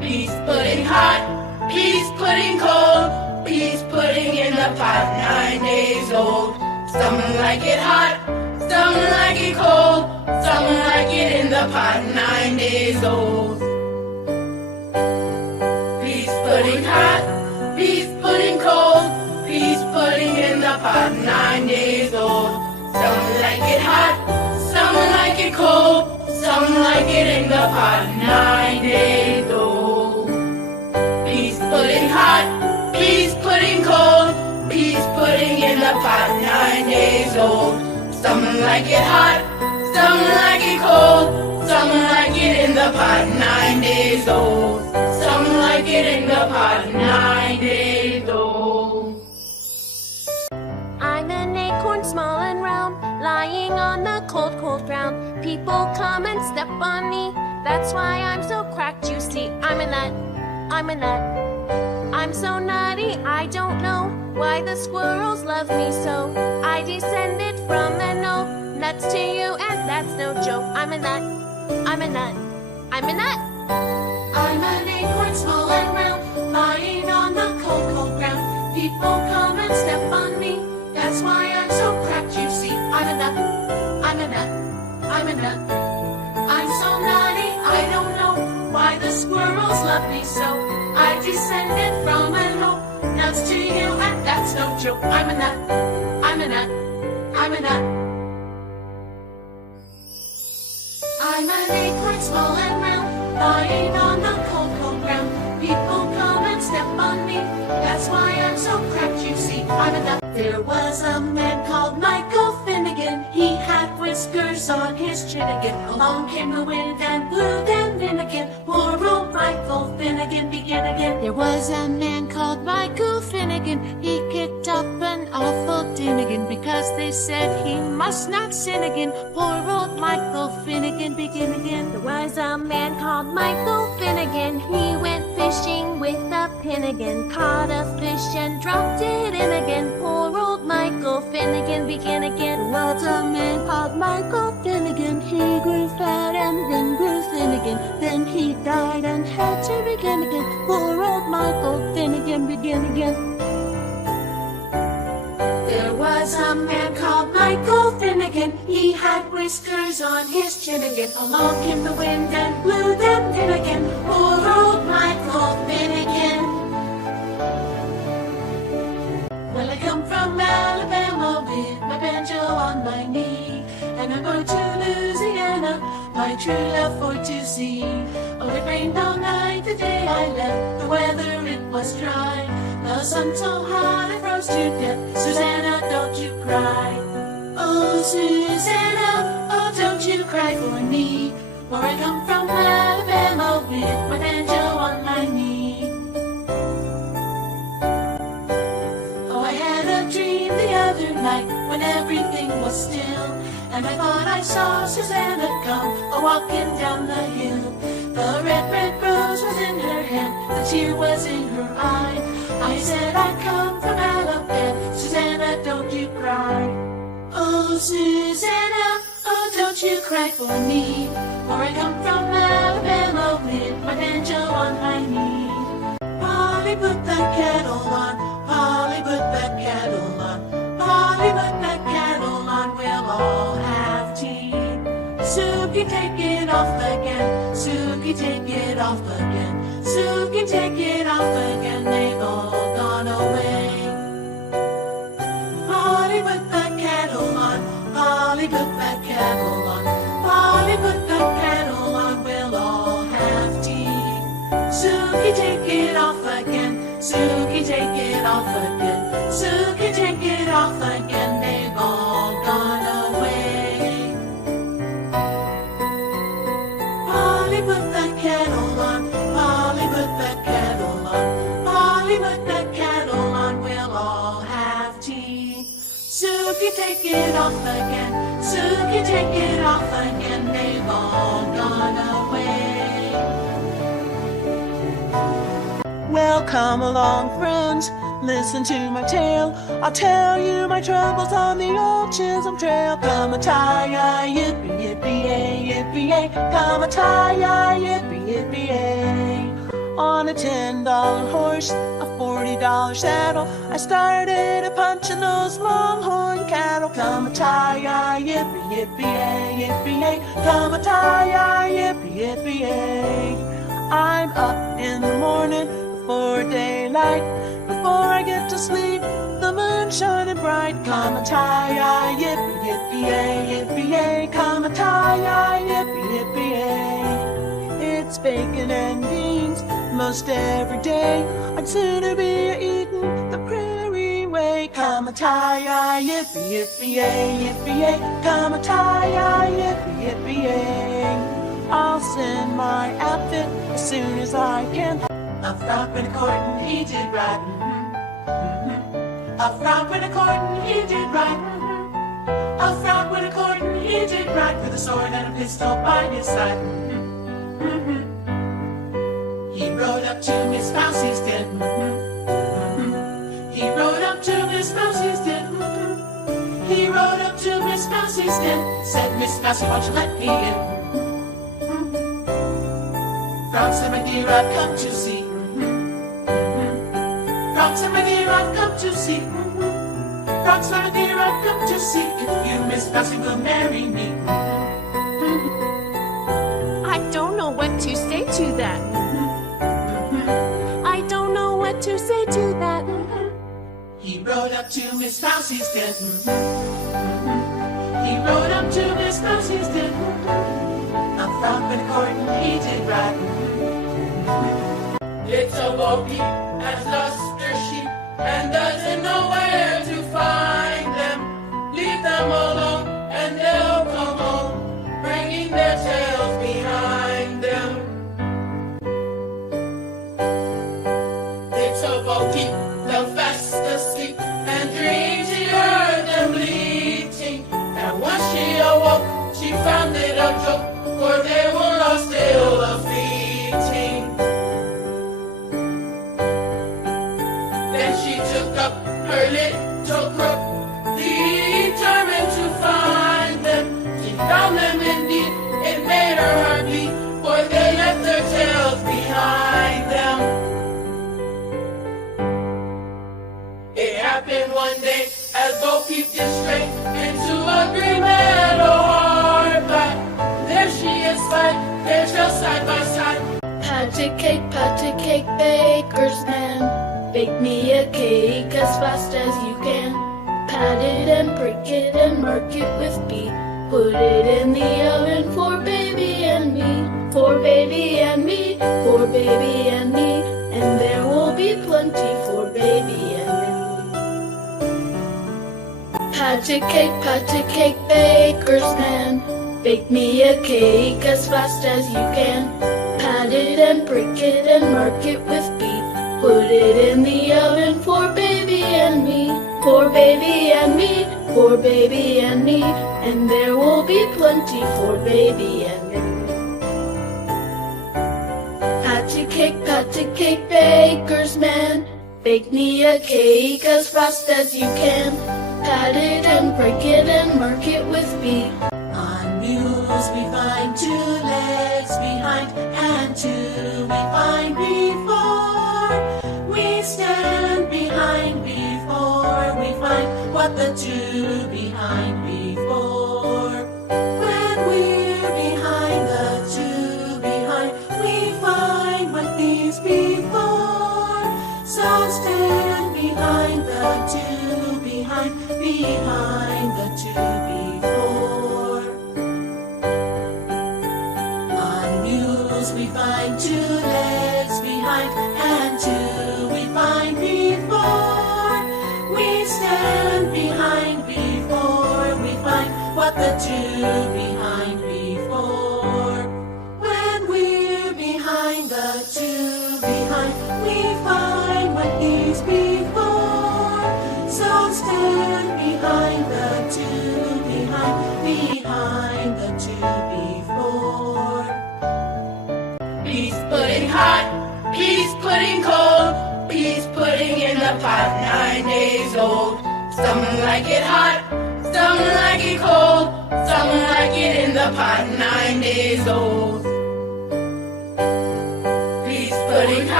pudding cold, peas pudding in the pot, 9 days old. Some like it hot, some like it cold, some like it in the pot, 9 days old. Peas pudding hot, peas pudding cold, peas pudding in the pot, 9 days old. Some like it hot, some like it cold, some like it in the pot, 9 days old. Peas pudding hot, peas pudding cold, peas pudding in the pot, 9 days old. Some like it hot, some like it cold, some like it in the pot, 9 days old. Some like it in the pot, 9 days old. I'm an acorn small and round, lying on the cold, cold ground. People come and step on me, that's why I'm so cracked, you see. I'm a nut, I'm a nut. I'm so nutty, I don't know why the squirrels love me so. I descended from an oak, nuts to you, and that's no joke. I'm a nut, I'm a nut, I'm a nut. I'm an acorn small and round, lying on the cold, cold ground. People come and step on me, that's why I'm so cracked, you see. I'm a nut, I'm a nut, I'm a nut. I'm so nutty, I don't know why the squirrels love me so. I descended from an oak, nuts to you, and that's no joke. I'm a nut, I'm a nut, I'm a nut. I'm an acorn small and round, lying on the cold, cold ground. People come and step on me, that's why I'm so cracked, you see. I'm a nut. There was a man called Michael Finnegan, he had whiskers on his chin again. Along came the wind and blew them in again. Poor old Michael Finnegan began again. There was a man called Michael Finnegan. He kicked up an awful din again because they said he must not sin again. Poor old Michael Finnegan began again. There was a man called Michael Finnegan. He went fishing with a pin again, caught a fish and dropped it in again. Poor old Michael Finnegan began again. There was a man called Michael Finnegan. He grew fat and then grew thin again. Then he died and had to begin again. Poor old Michael Finnegan began again. There was a man called Michael Finnegan. He had whiskers on his chin again. Along came the wind and blew them in again. Poor old Michael Finnegan. Well, I come from Alabama with my banjo on my knee, and I'm going to Louisiana, my true love for to see. Oh, it rained all night the day I left. The weather, it was dry. The sun so hot I froze to death. Susanna, don't you cry. Oh, Susanna, oh, don't you cry for me. For I come from Alabama with my banjo on my knee. Oh, I had a dream the other night when everything was still, and I thought I saw Susanna come a-walking down the hill. The red, red rose was in her hand, the tear was in her eye. I said I come from Alabama, Susanna, don't you cry. Oh, Susanna, oh, don't you cry for me. For I come from Alabama with my banjo on my knee. Polly, put the kettle on, Polly, put the kettle on, Polly, put the kettle on, we'll all have tea. Suki, take it off again, Suki, take it off again, Suki, take it off again, they've all gone away. Polly, put the kettle on, Polly, put the kettle on, Polly, put the kettle on, we'll all have tea. Suki, take it off again, Suki, take it off again, Suki, take it off again, they've all gone away. Polly, put the kettle on, Polly, put the kettle on, Polly, put the kettle on, we'll all have tea. Suki, take it off again, Suki, take it off again, they've all gone away. Well, come along, friends, listen to my tale. I'll tell you my troubles on the old Chisholm Trail. Come a tie-yi, yippee, yippee-yay, yippee-yay. Come a tie-yi, yippee, yippee-yay. On a $10 horse, a $40 saddle, I started a punching those longhorn cattle. Come a tie-yi, yippee, yippee-yay, yippee-yay. Come a tie-yi, yippee, yippee-yay. I'm up in the morning before daylight. Before I get to sleep, the moon's shining bright. Come a tie-yi, yippee, yippee-yay, yippee-yay. Come a tie-yi, yippee, yippee-yay. It's bacon and beans most every day. I'd sooner be eating the prairie way. Come a tie-yi, yippee, yippee-yay, yippee-yay. Come a tie-yi, yippee, yippee-yay. I'll send my outfit as soon as I can. A frock and a coat and he did right. A frock and a coat and he did right. A frock with a coat and he did right, with a sword and a pistol by his side. He rode up to Miss Mousie's den. He rode up to Miss Mousie's den. He rode up to Miss Mousie's den. Said, Miss Mousie, won't you let me in? Frog said, my dear, I've come to see. Frog said, my dear, I've come to see. Frog said, my dear, I've come to see if you, Miss Mousie, will marry me. I don't know what to say to that. I don't know what to say to that. He rode up to Miss Mousie's den. He rode up to Miss Mousie's den. A frog and a coat and he did right. Little Bo Peep has lost her sheep and doesn't know where to find them. Leave them alone and they'll come home, bringing their tails behind them. Little Bo Peep fell fast asleep and dreamed she heard them bleating. And when she awoke, she found it a joke, for they were all still a-fleeting. Then she took up her little crook, determined to find them. She found them indeed, it made her heart bleed, for they left their tails behind them. It happened one day as Bo Peep did stray into a green meadow hard by. There she is spied, their tails side by side. Pat a cake, baker's man. Bake me a cake as fast as you can. Pat it and prick it and mark it with B. Put it in the oven for baby and me. For baby and me, for baby and me. And there will be plenty for baby and me. Pat a cake, baker's man. Bake me a cake as fast as you can. Pat it and prick it and mark it with B. Put it in the oven for baby and me. For baby and me, for baby and me. And there will be plenty for baby and me. Pat a cake, baker's man. Bake me a cake as fast as you can. Pat it and prick it and mark it with B. On mules we find 2 legs behind, and 2 we find before. We stand behind before we find what the 2 behind before. When we're behind the 2 behind, we find what these before. So stand behind the 2 behind the 2 before. On mules we find 2 legs behind, and 2 we find before. We stand behind before we find what the 2 behind before. When we're behind the 2 behind, we find what these before. So stand behind the 2 behind the 2 before. Peas pudding hot, peas pudding cold, peas pudding in the pot 9 days old. Some like it hot, some like it cold, some like it in the pot 9 days old. Peas pudding hot.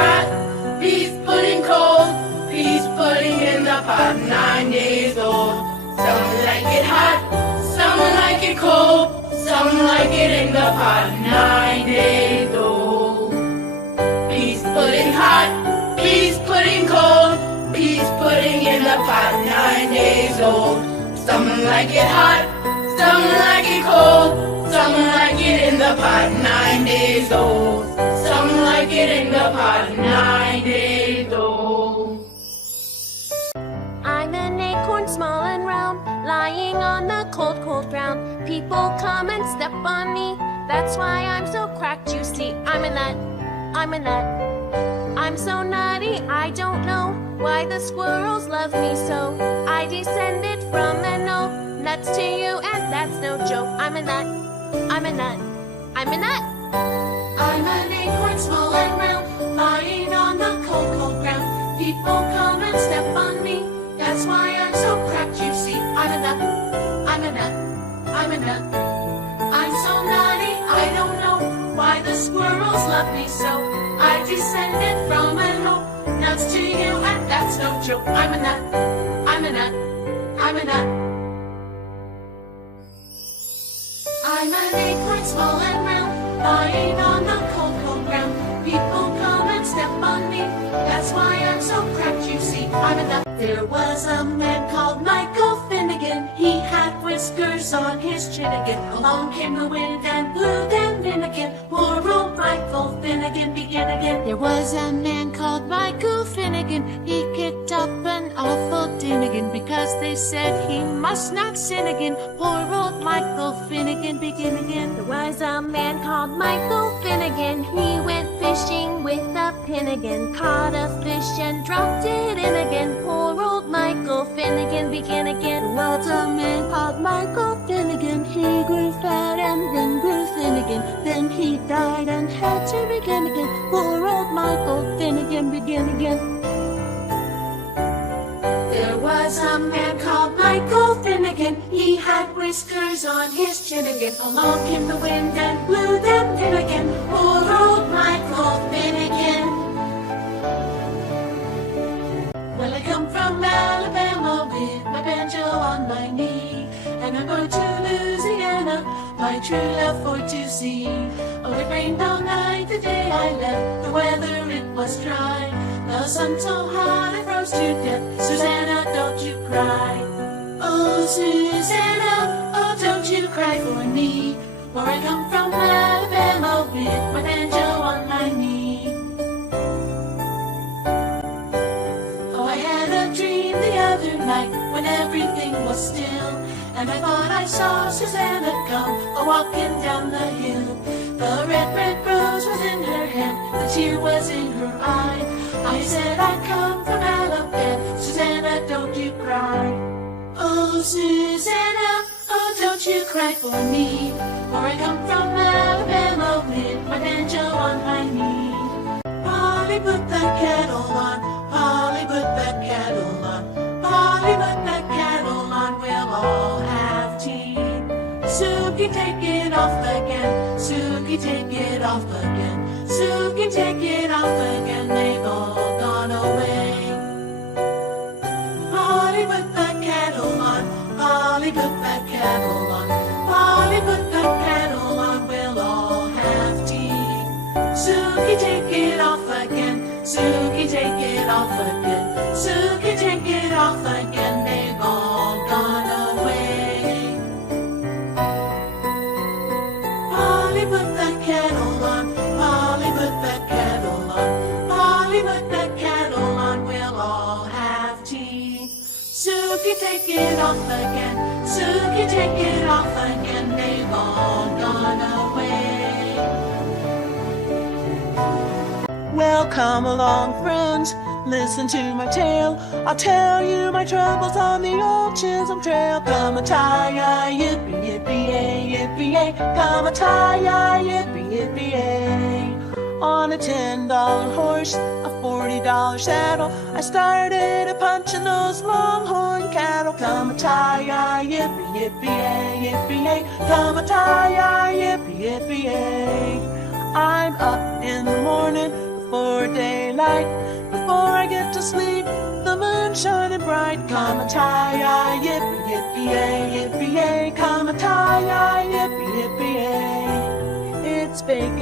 like it in the pot 9 days old. Peas pudding hot, peas pudding cold, peas pudding in the pot 9 days old. Some like it hot, some like it cold, some like it in the pot 9 days old. Some like it in the pot 9 days old. I'm an acorn small and round, lying on the cold, cold ground. People come and step on me, that's why I'm so cracked, you see. I'm a nut, I'm a nut. I'm so nutty, I don't know why the squirrels love me so. I descended from an oak, nuts to you, and that's no joke. I'm a nut, I'm a nut, I'm a nut. I'm an acorn small and round, lying on the cold, cold ground. People come and step on me, that's why I'm so cracked, you see. I'm a nut, I'm a nut, I'm a nut. I'm so nutty, I don't know why the squirrels love me so. I descended from an oak, nuts to you, and that's no joke. I'm a nut, I'm a nut, I'm a nut. I'm an acorn small and round, lying on the cold, cold ground. People come and step on me, that's why I'm so cracked, you see. I'm a nut. There was a man called Michael Finnegan. He had whiskers on his chin again. Along came the wind and blew them in again. Poor old Michael Finnegan began again. There was a man called Michael Finnegan. He kicked up an awful din again because they said he must not sin again. Poor old Michael Finnegan begin again. There was a man called Michael Finnegan. He went fishing with a pin again. Caught a fish and dropped it in again. Poor old Michael Finnegan begin again. There was a man called Michael Finnegan. He grew fat and then grew thin again. Then he died and had to begin again. Poor old Michael Finnegan begin again. There was a man called Michael Finnegan. He had whiskers on his chin again. Along came the wind and blew them in again. Poor old Michael Finnegan. Well, I come from Alabama with my banjo on my knee, and I'm going to Louisiana, my true love for to see. Oh, it rained all night the day I left. The weather, it was dry. The sun so hot I froze to death. Susanna, don't you cry. Oh, Susanna, oh, don't you cry for me. For I come from Alabama with my banjo on my knee. Oh, I had a dream the other night when everything was still, and I thought I saw Susanna come a-walking down the hill. The red, red rose was in her hand, the tear was in her eye. I said I'd come from Alabama, Susanna, don't you cry. Oh, Susanna, oh, don't you cry for me, for I come from Alabama with my banjo on my knee. Polly, put that kettle on, Polly, put that kettle on, Polly, put that kettle on, we'll all have tea. Suki, take it off again, Suki, take it off again, Suki, take it off again, they've all gone away. Polly, put that kettle on, Polly, put that kettle on, Polly, put that kettle on, we'll all have tea. Suki, take it off again, Suki, take it off again, Suki, take it off again, they've all gone away. Polly, put that kettle on, Polly, put that kettle on, Polly, put that kettle on, we'll all have tea. Suki, take it off again, Suki, take it off again, they've all gone away. Well, come along, friends, listen to my tale. I'll tell you my troubles on the old Chisholm Trail. Come a tie, yippee, yippee, yay, yippee, yay. Come a tie, yippee, yippee, yay. On a $10 horse, a $40 saddle, I started a punching those longhorn cattle. Come a tie, yippee, yippee, yay, yippee, yay. Come a tie, yippee, yippee, yay. I'm up in the morning before daylight. Before I get to sleep, the moon shining bright. Come a tie, yippee, yippee, yay, yippee, yay. Come a tie, yippee, yippee, yay.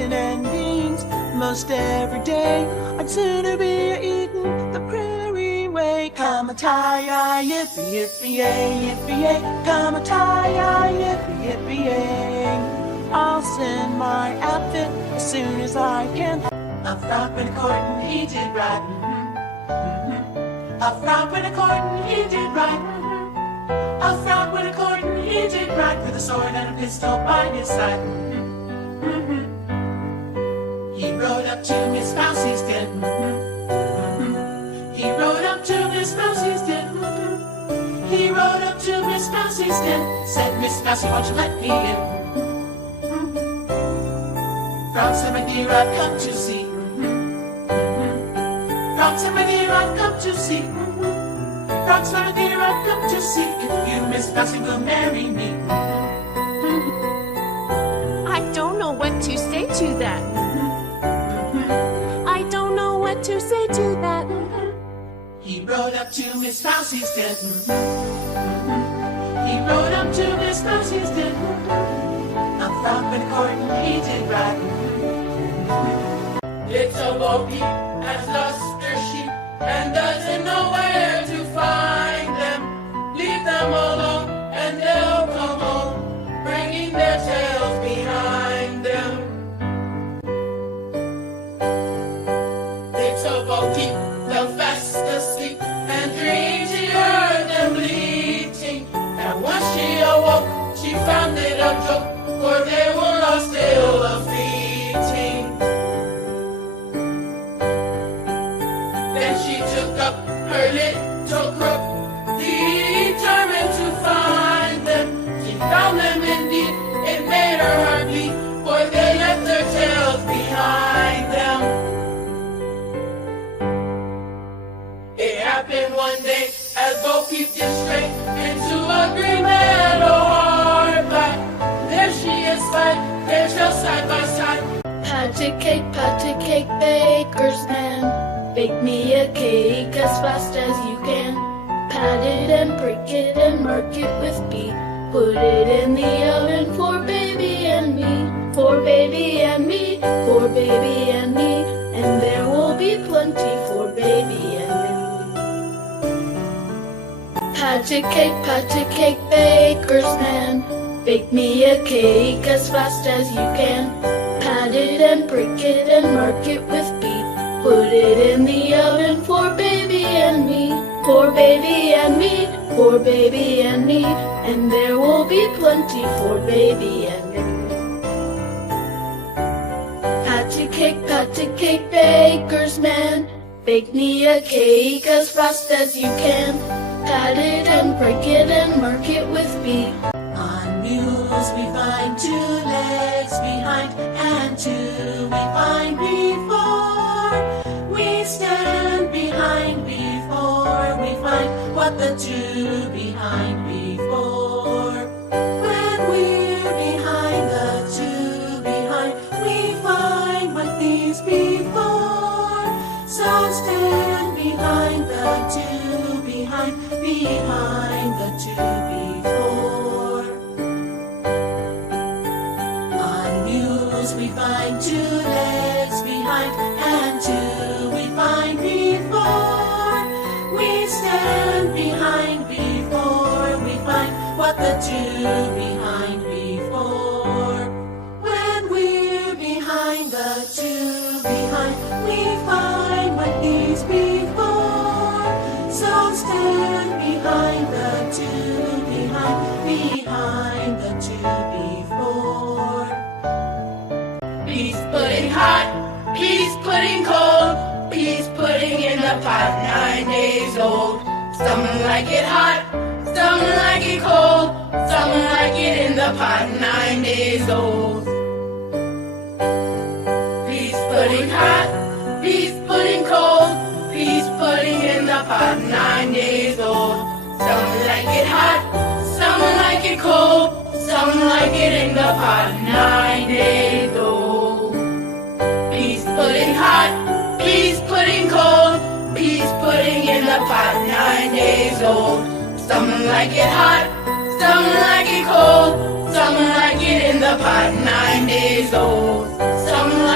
chicken and beans. Most every day, I'd sooner be eating the prairie way. Come a tie, yippee, yippee, yay, yippee, yay. Come a tie, yippee, yippee, yay. I'll send my outfit as soon as I can. A frock with a coat and he did right. A frock with a coat and he did right. A frock with a coat and he did right, with a sword and a pistol by his side. He rode up to Miss Mousie's den. He rode up to Miss Mousie's den. He rode up to Miss Mousie's den. Said, Miss Mousie, won't you let me in? Frogs and my dear, I've come to see. Frogs and my dear, I've come to see. Frogs and my dear, I've come to see if you, Miss Mousie, will marry me. I don't know what to say to that. I don't know what to say to that. He rode up to Miss Mousie's den. He rode up to Miss Mousie's den. A frog and a court and he did right. Little Bo Peep has lost her sheep and doesn't know where to find them. Leave them alone and they'll come home, bringing their tails behind them. Little Bo Peep fell fast asleep and dreamed she heard them bleating. And when she awoke, she found it a joke, for they were all still a-fleeting. Then she took up her little crook, determined to find them. She found them indeed, it made her heart bleed, for they left their tails behind them. It happened one day as Bo Peep did stray into a green meadow hard by. There she is spied, their tails side by side. Pat a cake, baker's man. Bake me a cake as fast as you can. Pat it and prick it and mark it with B. Put it in the oven for baby and me. For baby and me, for baby and me. And there will be plenty for baby and me. Pat a cake, baker's man. Bake me a cake as fast as you can. Pat it and prick it and mark it with B. Put it in the oven for baby and me. For baby and me, for baby and me. And there will be plenty for baby and me. Pat a cake, baker's man. Bake me a cake as fast as you can. Pat it and prick it and mark it with B. On mules we find 2 legs behind, and 2 we find before. We stand behind before we find what the 2 behind before. When we're behind the 2 behind, we find what these before. So stand behind the 2 behind the 2 before. On mules we find 2 legs behind, and 2 we find before. We stand behind before we find what the 2 behind before. When we're behind the 2 behind, we find what these before. So stand behind the 2 behind the 2 before. Peas pudding hot, peas pudding cold, peas pudding in the pot 9 days old. Some like it hot, some like it cold, some like it in the pot 9 days old. Peas pudding hot, peas pudding cold, peas pudding in the pot 9 days old. Some like it hot, some like it cold, some like it in the pot 9 days old. Peas pudding hot, peas pudding cold, peas pudding in the pot 9 days old. Some like it hot, some like it cold, some like it in the pot 9 days old. Some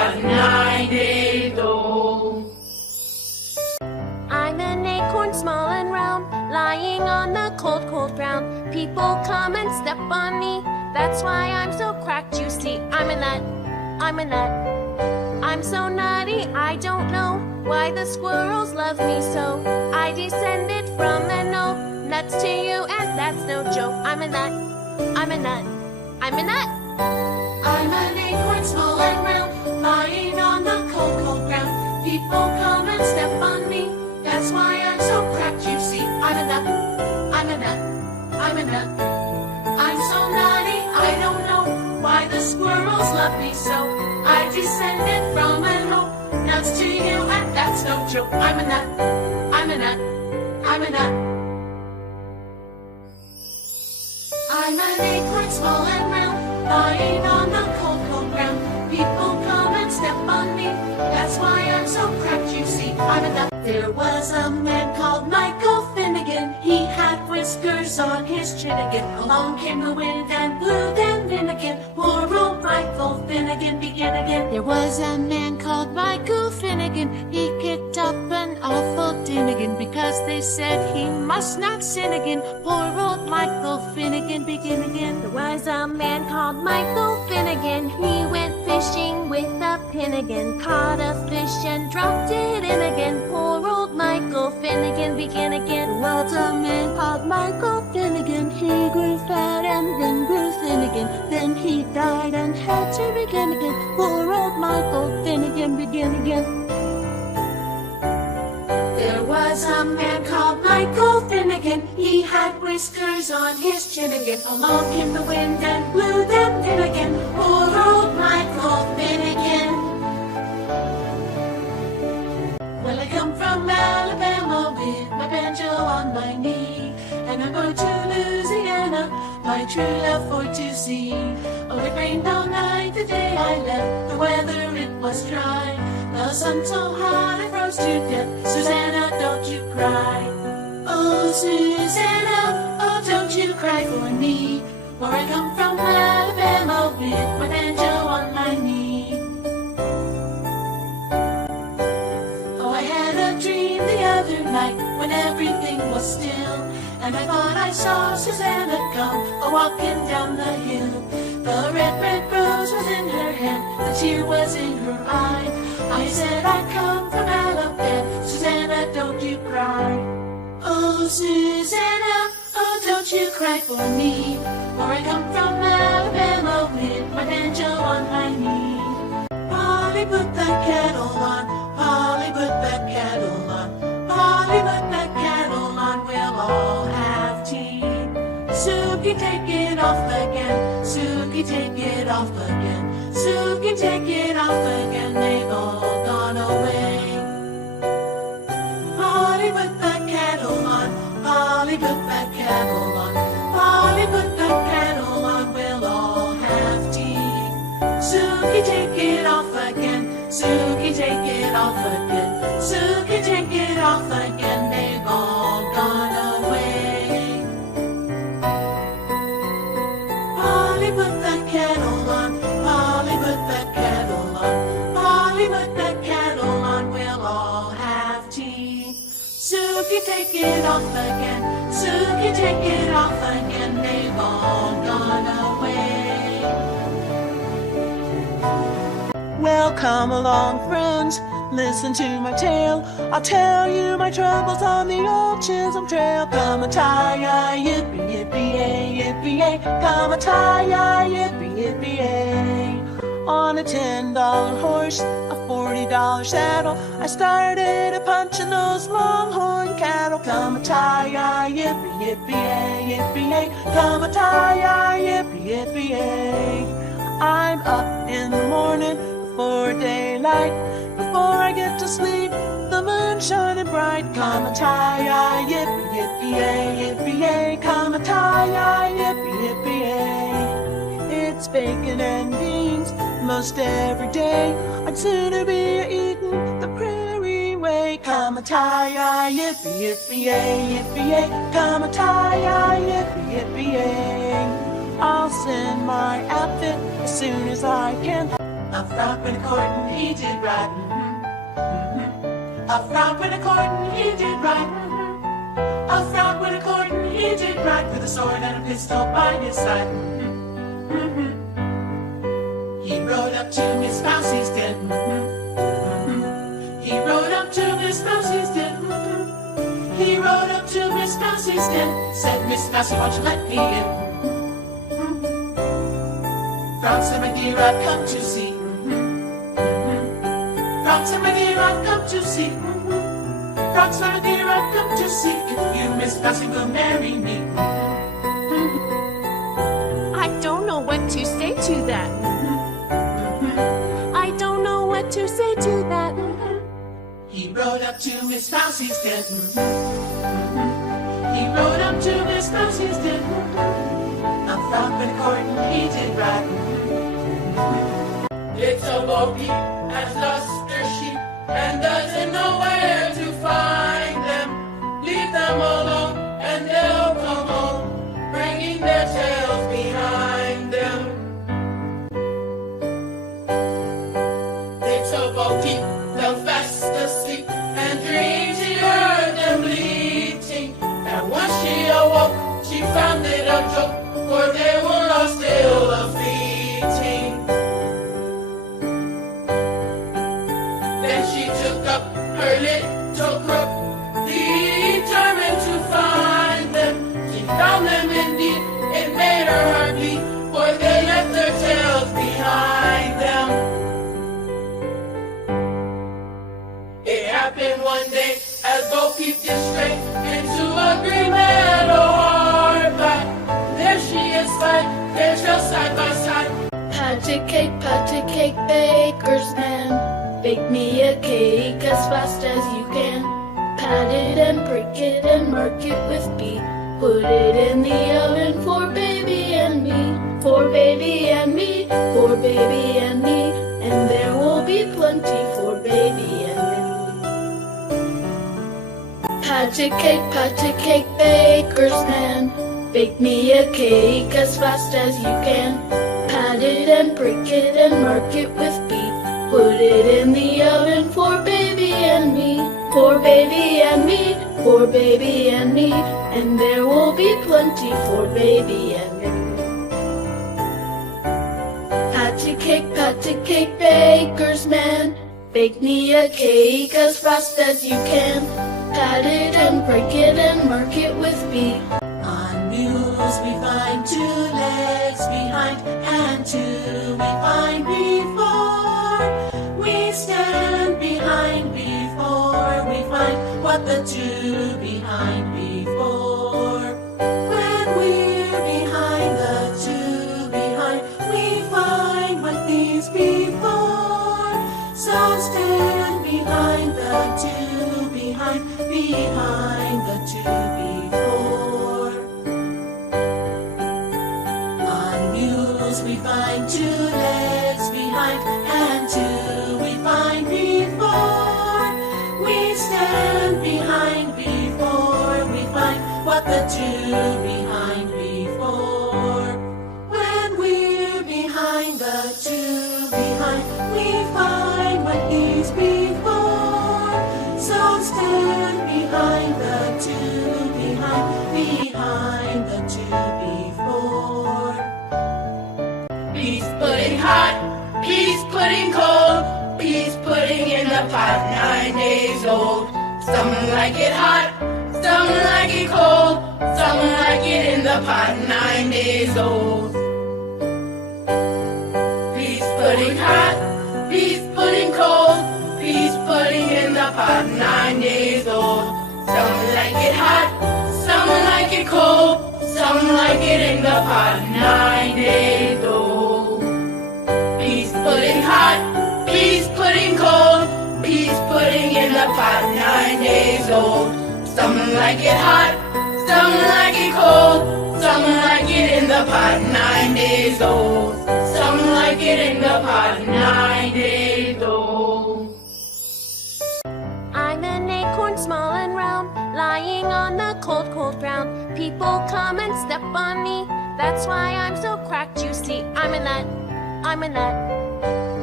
pot 9 days old. I'm an acorn small and round, lying on the cold, cold ground. People come and step on me, that's why I'm so cracked, you see. I'm a nut, I'm a nut. I'm so nutty, I don't know why the squirrels love me so. I descended from an oak, nuts to you, and that's no joke. I'm a nut, I'm a nut, I'm a nut. I'm an acorn small and round, lying on the cold, cold ground. People come and step on me, that's why I'm so cracked, you see. I'm a nut, I'm a nut, I'm a nut. I'm so nutty, I don't know why the squirrels love me so. I descended from an oak, nuts to you, and that's no joke. I'm a nut, I'm a nut, I'm a nut. I'm an acorn small and round, lying on the cold, cold ground. People come and step on me, that's why I'm so cracked, you see. I'm a nut. There was a man called Michael Finnegan. He had whiskers on his chin again. Along came the wind and blew them in again. Poor old Michael Finnegan began again. There was a man called Michael Finnegan. He kicked up an awful din again because they said he must not sin again. Poor old Michael Finnegan begin again. There was a man called Michael Finnegan. He went fishing with a pin again. Caught a fish and dropped it in again. Poor old Michael Finnegan began again. There was a man called Michael Finnegan. He grew fat and then grew thin again. Then he died and had to begin again. Poor old Michael Finnegan begin again. There was a man called Michael Finnegan. He had whiskers on his chin again. Along came the wind and blew them in again. Poor old Michael Finnegan. Well, I come from Alabama with my banjo on my knee, and I'm going to Louisiana, my true love for to see. Oh, it rained all night the day I left. The weather, it was dry. The sun so hot I froze to death. Susanna, don't you cry. Oh, Susanna, oh, don't you cry for me. For I come from Alabama with my banjo on my knee. Oh, I had a dream the other night when everything was still, and I thought I saw Susanna come a-walking down the hill. The red, red rose was in her hand, the tear was in her eye. I said, I come from Alabama, Susanna, don't you cry. Oh, Susanna, oh, don't you cry for me, for I come from Alabama with my banjo on my knee. Polly, put that kettle on, Polly, put that kettle on, Polly, put that kettle on, we'll all have tea. Suki, take it off again, Suki, take it off again, Suki, take it off again, they've all gone away. Polly, put that kettle on, Polly, put that kettle on, Polly, put that kettle on, we'll all have tea. Suki, take it off again, Suki, take it off again, Suki, take it off again, they've all gone away. Polly, put that kettle on, Polly, put that kettle on, Polly, put that kettle on, we'll all have tea. Suki, take it off again, Suki, take it off again, they've all gone away. Well, come along, friends, listen to my tale. I'll tell you my troubles on the old Chisholm Trail. Come a tie, yippee, yippee, yay, yippee, yay. Come a tie, yippee, yippee, yay. On a $10 horse, a $40 saddle, I started a-punching those longhorn cattle. Come a tie, yippee, yippee, yay, yippee, yay. Come a tie, yippee, yippee, yay. I'm up in the morning before daylight. Before I get to sleep, the moon's shining bright. Come a tie, yippee, yippee, yay, yippee, yay. Come a tie, yippee, yippee, yay. It's bacon and beans most every day. I'd sooner be eating the prairie way. Come a tie, yippee, yippee, yay, yippee, yay. Come a tie, yippee, yippee, yay. I'll send my outfit as soon as I can. A frog went a-courtin', he did right. A frog went a-courtin', he did right. A frog went a-courtin', he did right, with a sword and a pistol by his side. He rode up to Miss Mousie's den. He rode up to Miss Mousie's den. He rode up to Miss Mousie's den. Said, Miss Mousie, won't you let me in? Frog said, my dear, I've come to see. Frog said, my dear, I've come to see. Frog said, my dear, I've come to see if you, Miss Mousie, will marry me. I don't know what to say to that. I don't know what to say to that. He rode up to Miss Mousie's den. He rode up to Miss Mousie's den. A frog went a-courtin', he did right. Little Bo Peep has lost her sheep and doesn't know where to find them. Leave them alone and they'll come home, bringing their tails behind them. Little Bo Peep fell fast asleep and dreamed she heard them bleating. And once she awoke, she found it a joke, for they were all still a-fleeting. Then she took up her little crook, determined to find them. She found them indeed, it made her heart bleed, for they left their tails behind them. It happened one day as Bo Peep did stray into a green meadow hard by. There she is spied, their tails side by side. Pat a cake, baker's man. Bake me a cake as fast as you can. Pat it and prick it and mark it with B. Put it in the oven for baby and me. For baby and me, for baby and me. And there will be plenty for baby and me. Pat a cake, baker's man. Bake me a cake as fast as you can. Pat it and prick it and mark it with B. Put it in the oven for baby and me. For baby and me, for baby and me. And there will be plenty for baby and me. Pat a cake, baker's man. Bake me a cake as fast as you can. Pat it and prick it and mark it with B. On mules we find 2 legs behind, and 2 we find before. We stand behind before we find what the 2 behind before. When we're behind the 2 behind, we find what these before. So stand behind the 2 behind the 2 before. On mules we find 2 legs behind, and 2 we find before. We stand behind before we find what the 2 behind before. When we're behind the 2 behind, we find what these before. So stand behind the 2 behind the 2 before. Peas pudding hot, peas pudding cold, peas pudding in the pot 9 days old. Some like it hot, some like it cold, some like it in the pot 9 days old. Peas pudding hot, peas pudding cold, peas pudding in the pot 9 days old. Some like it hot, some like it cold, some like it in the pot 9 days old. Peas pudding hot, peas pudding cold, peas pudding in the pot 9 days old. Some like it hot, some like it cold, some like it in the pot 9 days old. Some like it in the pot 9 days old. I'm an acorn small and round, lying on the cold, cold ground. People come and step on me, that's why I'm so cracked, you see. I'm a nut, I'm a nut,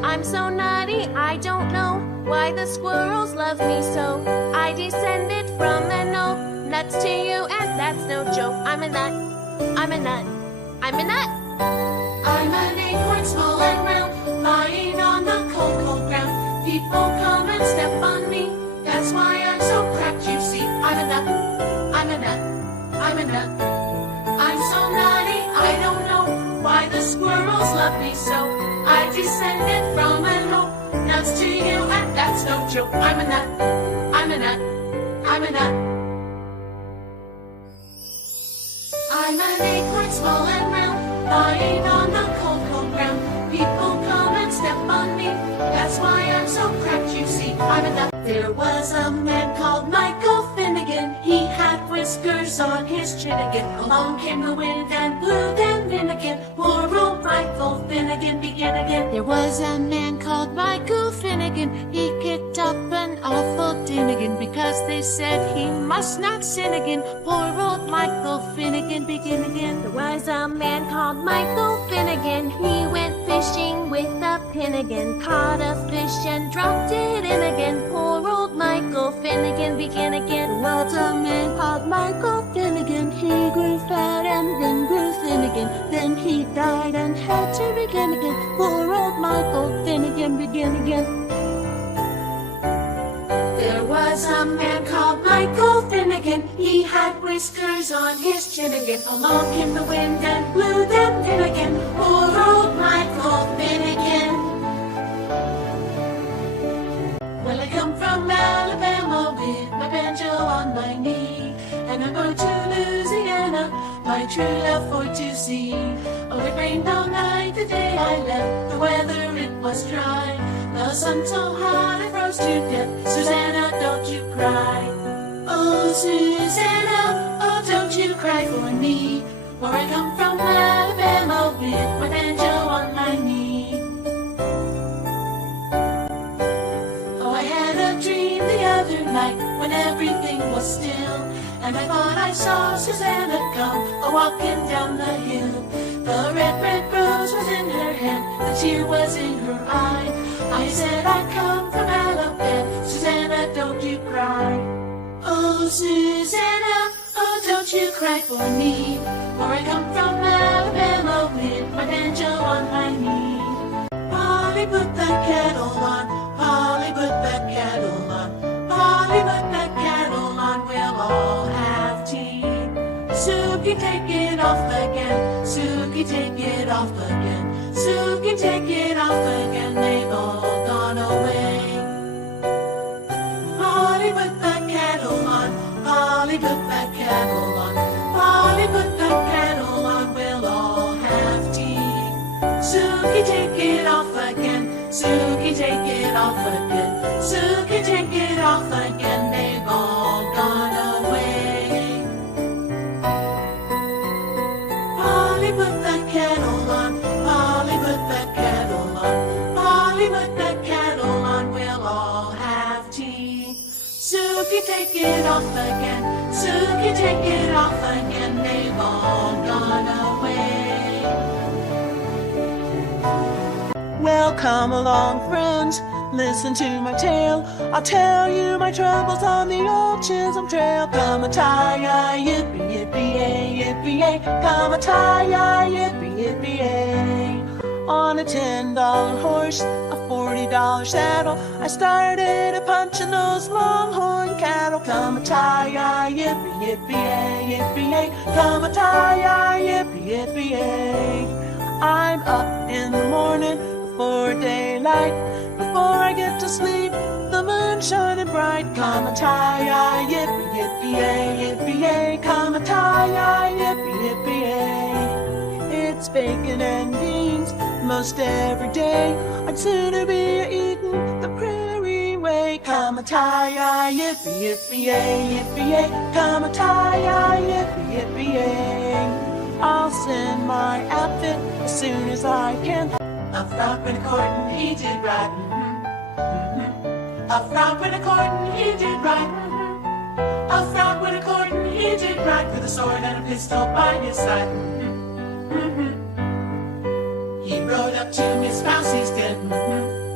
I'm so naughty, I don't know why the squirrels love me so. I descended from an oak, nuts to you, and that's no joke. I'm a nut, I'm a nut, I'm a nut. I'm an acorn small and round, lying on the cold, cold ground. People come and step on me, that's why I'm so cracked, you see. I'm a nut, I'm a nut, I'm a nut. I'm so naughty, I don't know why the squirrels love me so. I descended from an oak, nuts to you, and that's no joke. I'm a nut, I'm a nut, I'm a nut. I'm an acorn small and round, lying on the cold, cold ground. People come and step on me, that's why I'm so cracked, you see. I'm a nut. There was a man called Michael Finnegan. He had whiskers on his chin again. Along came the wind and blew them in again. Poor old Michael Finnegan began again. There was a man called Michael Finnegan. He kicked up an awful din again because they said he must not sin again. Poor old Michael Finnegan begin again. There was a man called Michael Finnegan. He went fishing with a pin again. Caught a fish and dropped it in again. Poor old Michael Finnegan begin again. There was a man called Michael Finnegan. He grew fat and then grew thin again. Then he died and had to begin again. Poor old Michael Finnegan begin again. There was a man called Michael Finnegan. He had whiskers on his chin again. Along came the wind and blew them in again. Poor old Michael Finnegan. Well, I come from Alabama with my banjo on my knee, and I'm going to Louisiana, my true love for to see. Oh, it rained all night the day I left. The weather, it was dry. The sun so hot I froze to death. Susanna, don't you cry. Oh, Susanna, oh, don't you cry for me. For I come from Alabama with my banjo on my knee. Oh, I had a dream the other night when everything was still, and I thought I saw Susanna come a-walking down the hill. The red, red rose was in her hand, the tear was in her eye. I said I come from Alabama, Susanna, don't you cry. Oh, Susanna, oh, don't you cry for me, for I come from Alabama with my banjo on my knee. Polly, put that kettle on, Polly, put that kettle on, Polly, put that kettle on, we'll all have tea. Suki, take it off again, Suki, take it off again, Suki, take it off again, they've all gone away. Polly, put that kettle on, Polly, put that kettle on, Polly, put that kettle on, we'll all have tea. Suki, take it off again, Suki, take it off again, Suki, take it off again, they've all gone away. Polly, put that kettle on, Polly, put that kettle on, Polly, put that kettle on, we'll all have tea. Suki, take it off again, Suki, take it off again, they've all gone away. Well, come along, friends, listen to my tale. I'll tell you my troubles on the old Chisholm Trail. Come a tie, yippee, yippee, yay, yippee, yay. Come a tie, yippee, yippee, yay. On a $10 horse, a $40 saddle, I started a-punching those longhorn cattle. Come a tie, yippee, yippee, yay, yippee, yay. Come a tie, yippee, yippee, yay. I'm up in the morning before daylight, before I get to sleep, the moon shining bright. Come a tie, yippee, yippee, yay, yippee, yay. Come a tie, yippee, yippee, yay. It's bacon and beans most every day. I'd sooner be eating the prairie way. Come a tie, yippee, yippee, yay, yippee, yay. Come a tie, yippee, yippee, yay. I'll send my outfit as soon as I can. A frog with a cord and he did right. A frog with a cord and he did right. A frog with a cord and he did right, with a sword and a pistol by his side. He rode up to Miss Mousie's den.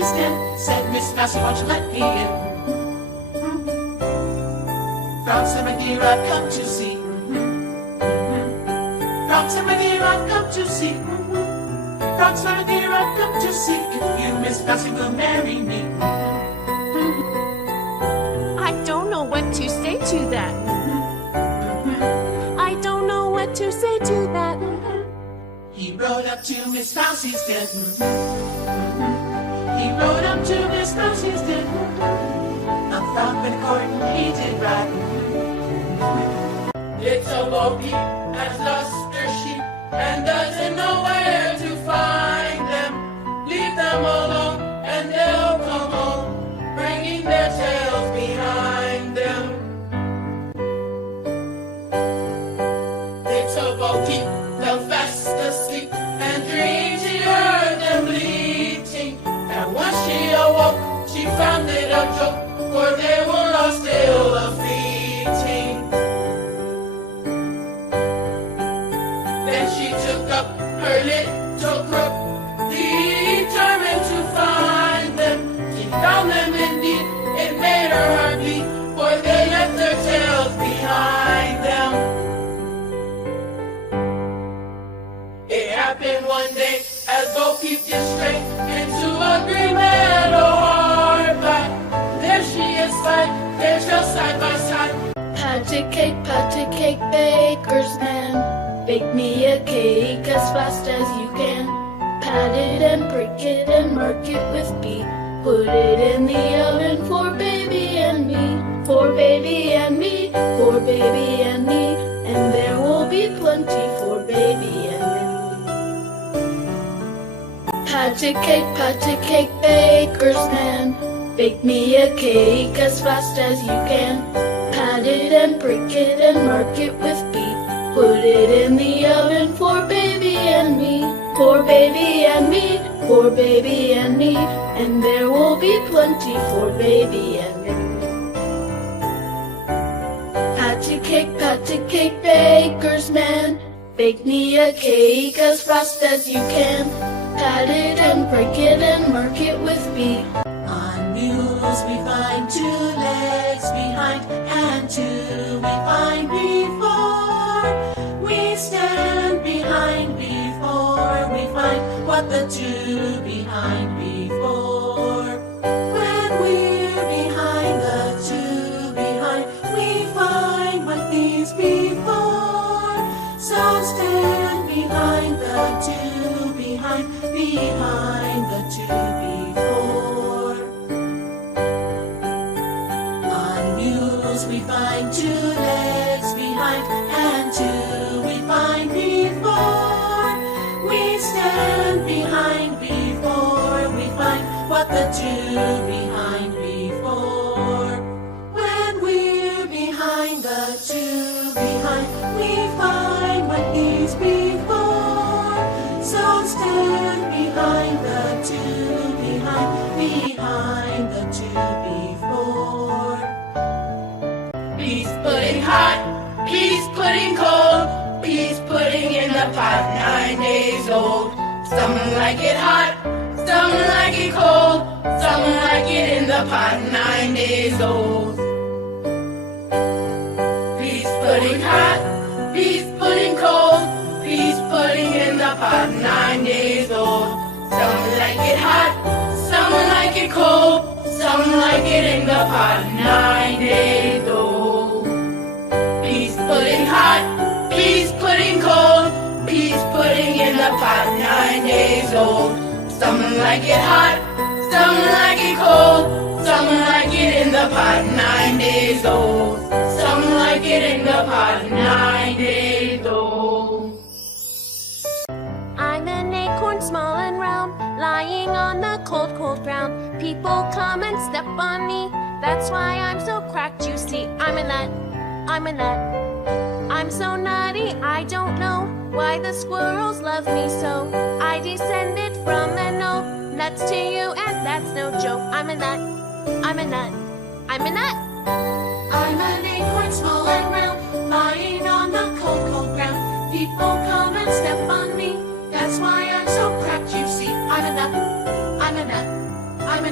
Mousie's den. Said Miss Mousie, won't you let me in? Frogs and my dear, I've come to see. Frogs and my dear, I've come to see. Frogs and my dear, I've come to see if you, Miss Mousie, will marry me. I don't know what to say to that. I don't know what to say to that. He rode up to Miss Mousie's den. He rode up to Miss Mousie's den. A frog and a court, he did ride. Little Bo Peep has lost her sheep and doesn't know where to find them. Leave them alone and they'll come home, bringing their tails behind them. Little Bo Peep fell fast asleep and dreamed she heard them bleating. And once she awoke, she found it a joke, for they were all still a-fleeting. Then she took up her little crook, determined to find them. She found them indeed, it made her heart beat, for they left their tails behind them. It happened one day as Bo Peep did straight into a green meadow hard by. There she is spied, their tails side by side. Pat a cake, baker's man. Bake me a cake as fast as you can. Pat it and prick it and mark it with B. Put it in the oven for baby and me. For baby and me, for baby and me. And there will be plenty for baby and me. Pat a cake, baker's man. Bake me a cake as fast as you can. Pat it and prick it and mark it with B. Put it in the oven for baby and me. For baby and me, for baby and me. And there will be plenty for baby and me. Pat a cake, baker's man. Bake me a cake as fast as you can. Pat it and prick it and mark it with B. On mules we find 2 legs behind, and 2 we find before. We stand behind before we find what the 2 behind before. When we're behind the 2 behind, we find what these before. So stand behind the 2 behind the 2 before. On mules we find 2 legs behind, and 2 we find before. We stand behind before we find what the 2 behind before. When we're behind the 2 behind, we find what is before. So stand behind the 2 behind the 2 before. Peas pudding hot, peas pudding cold, peas pudding in the pot 9 days old. Some like it hot, some like it cold, some like it in the pot 9 days old. Peas pudding hot, peas pudding cold, peas pudding in the pot 9 days old. Some like it hot, some like it cold, some like it in the pot 9 days old. Peas pudding hot, peas pudding cold, peas pudding in the pot 9 days old. Some like it hot, some like it cold, some like it in the pot 9 days old. Some like it in the pot 9 days old. I'm an acorn small and round, lying on the cold, cold ground. People come and step on me, that's why I'm so cracked, you see. I'm a nut, I'm a nut. I'm so nutty, I don't know why the squirrels love me so. I descended from an oak, nuts to you, and that's no joke. I'm a nut, I'm a nut, I'm a nut. I'm an acorn small and round, lying on the cold, cold ground. People come and step on me, that's why I'm so cracked, you see. I'm a nut, I'm a nut, I'm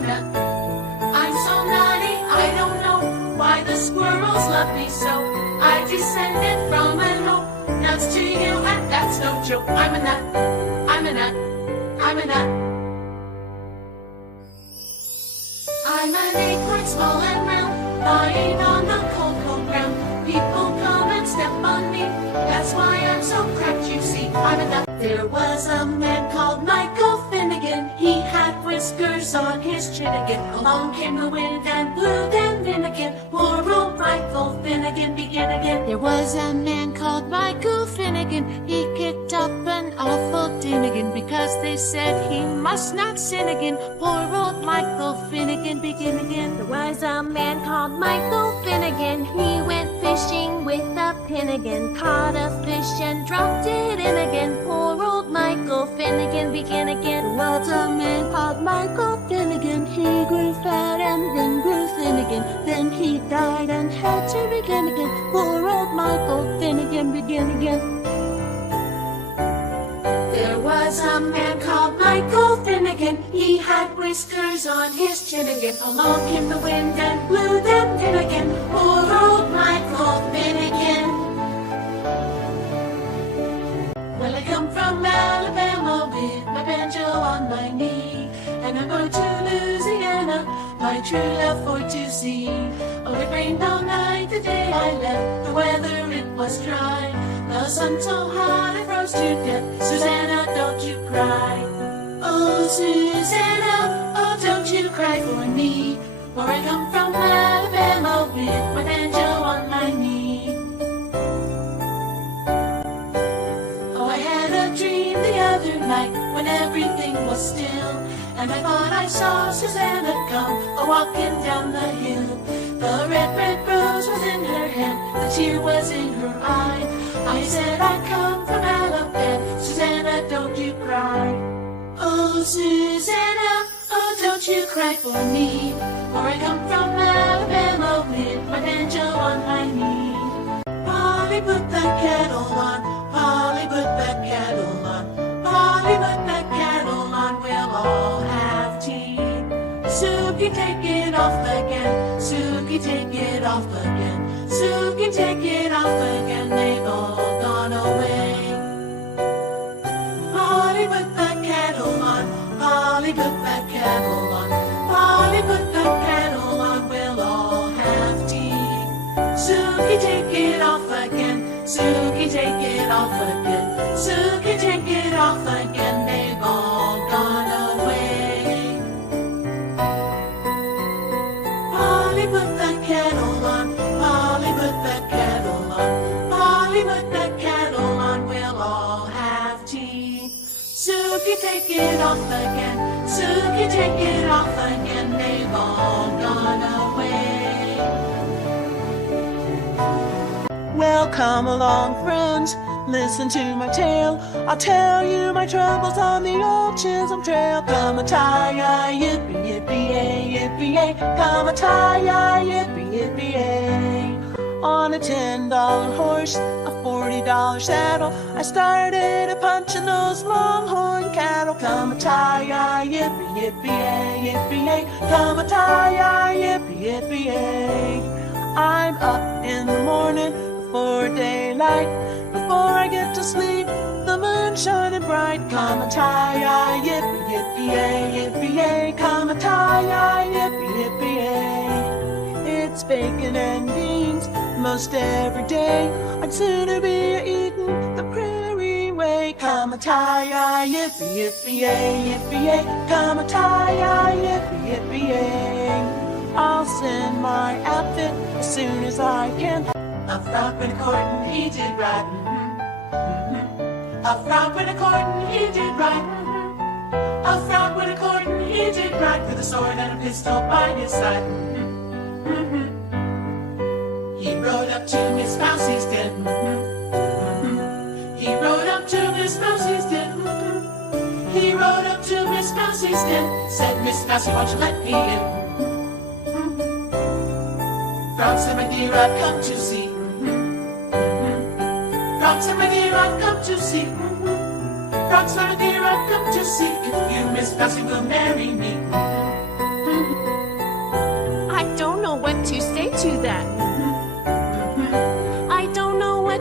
squirrels love me so. I descended from an oak. Nuts to you, and that's no joke. I'm a nut, I'm a nut, I'm a nut. I'm an acorn small and round, lying on the cold, cold ground. People come and step on me, that's why I'm so cracked, you see. I'm a nut. There was a man called Michael Finnegan. He had whiskers on his chin again. Along came the wind and blew them in again. Poor old Michael Finnegan began again. There was a man called Michael Finnegan. He kicked up an awful din again because they said he must not sin again. Poor old Michael Finnegan begin again. There was a man called Michael Finnegan. He went fishing with a pin again. Caught a fish and dropped it in again. Poor old Michael Finnegan begin again. There was a man called Michael Finnegan. He grew fat and then grew thin again. Then he died and had to begin again. Poor old Michael Finnegan begin again. There was a man called Michael Finnegan. He had whiskers on his chin again. Along came the wind and blew them in again. Poor old Michael Finnegan. Well, I come from Alabama with my banjo on my knee, and I'm going to Louisiana, my true love for to see. Oh, it rained all night the day I left. The weather, it was dry. The sun so hot I froze to death. Susanna, don't you cry. Oh, Susanna, oh, don't you cry for me. For I come from Alabama with my banjo on my knee. Oh, I had a dream the other night when everything was still, and I thought I saw Susanna come a-walking down the hill. The red, red rose was in her hand, the tear was in her eye. I said I come from Alabama, Susanna, don't you cry. Oh, Susanna, oh, don't you cry for me. For I come from Alabama with my banjo on my knee. Polly, put that kettle on. Polly, put that kettle on. Polly, put that kettle on. We'll all have tea. Suki, take it off again. Suki, take it off again. Suki, take it off again. They've all gone away. Polly, put that kettle on. Polly, put that kettle on. Polly, put that kettle on. We'll all have tea. Suki, take it off again. Suki, take it off again. Suki, take it off again. They've all gone away. Polly, put that kettle on. Polly, put that kettle on. Polly, put that kettle on. We'll all have tea. Suki, take it off again. Suki, take it off again. They've all gone away. Well, come along, friends, listen to my tale. I'll tell you my troubles on the old Chisholm Trail. Come a tie, yippee, yippee, yay, yippee, yay. Come a tie, yippee, yippee, yay. On a $10 horse, a $40 saddle, I started a-punching those longhorn cattle. Come a tie, yippee, yippee, yay, yippee, yay. Come a tie, yippee, yippee, yay. I'm up in the morning before daylight. Before I get to sleep, the moon's shining bright. Come a tie, yippee, yippee, yay, yippee, yay. Come a tie, yippee, yippee, yay. It's bacon and beans most every day. I'd sooner be eating the prairie way. Come a tie, yippee, yippee, yay, yippee, yay. Come a tie, yippee, yippee, yay. I'll send my outfit as soon as I can. A frog with a court and he did right. A frog with a court and he did right. A frog with a court and he did right, with a sword and a pistol by his side. He rode up to Miss Mousie's den. He rode up to Miss Mousie's den. He rode up to Miss Mousie's den. Said, Miss Mousie, won't you let me in? Frog said, my dear, I've come to see. Frog said, my dear, I've come to see. Frog said, my dear, I've come to see if you, Miss Mousie, will marry me. I don't know what to say to that.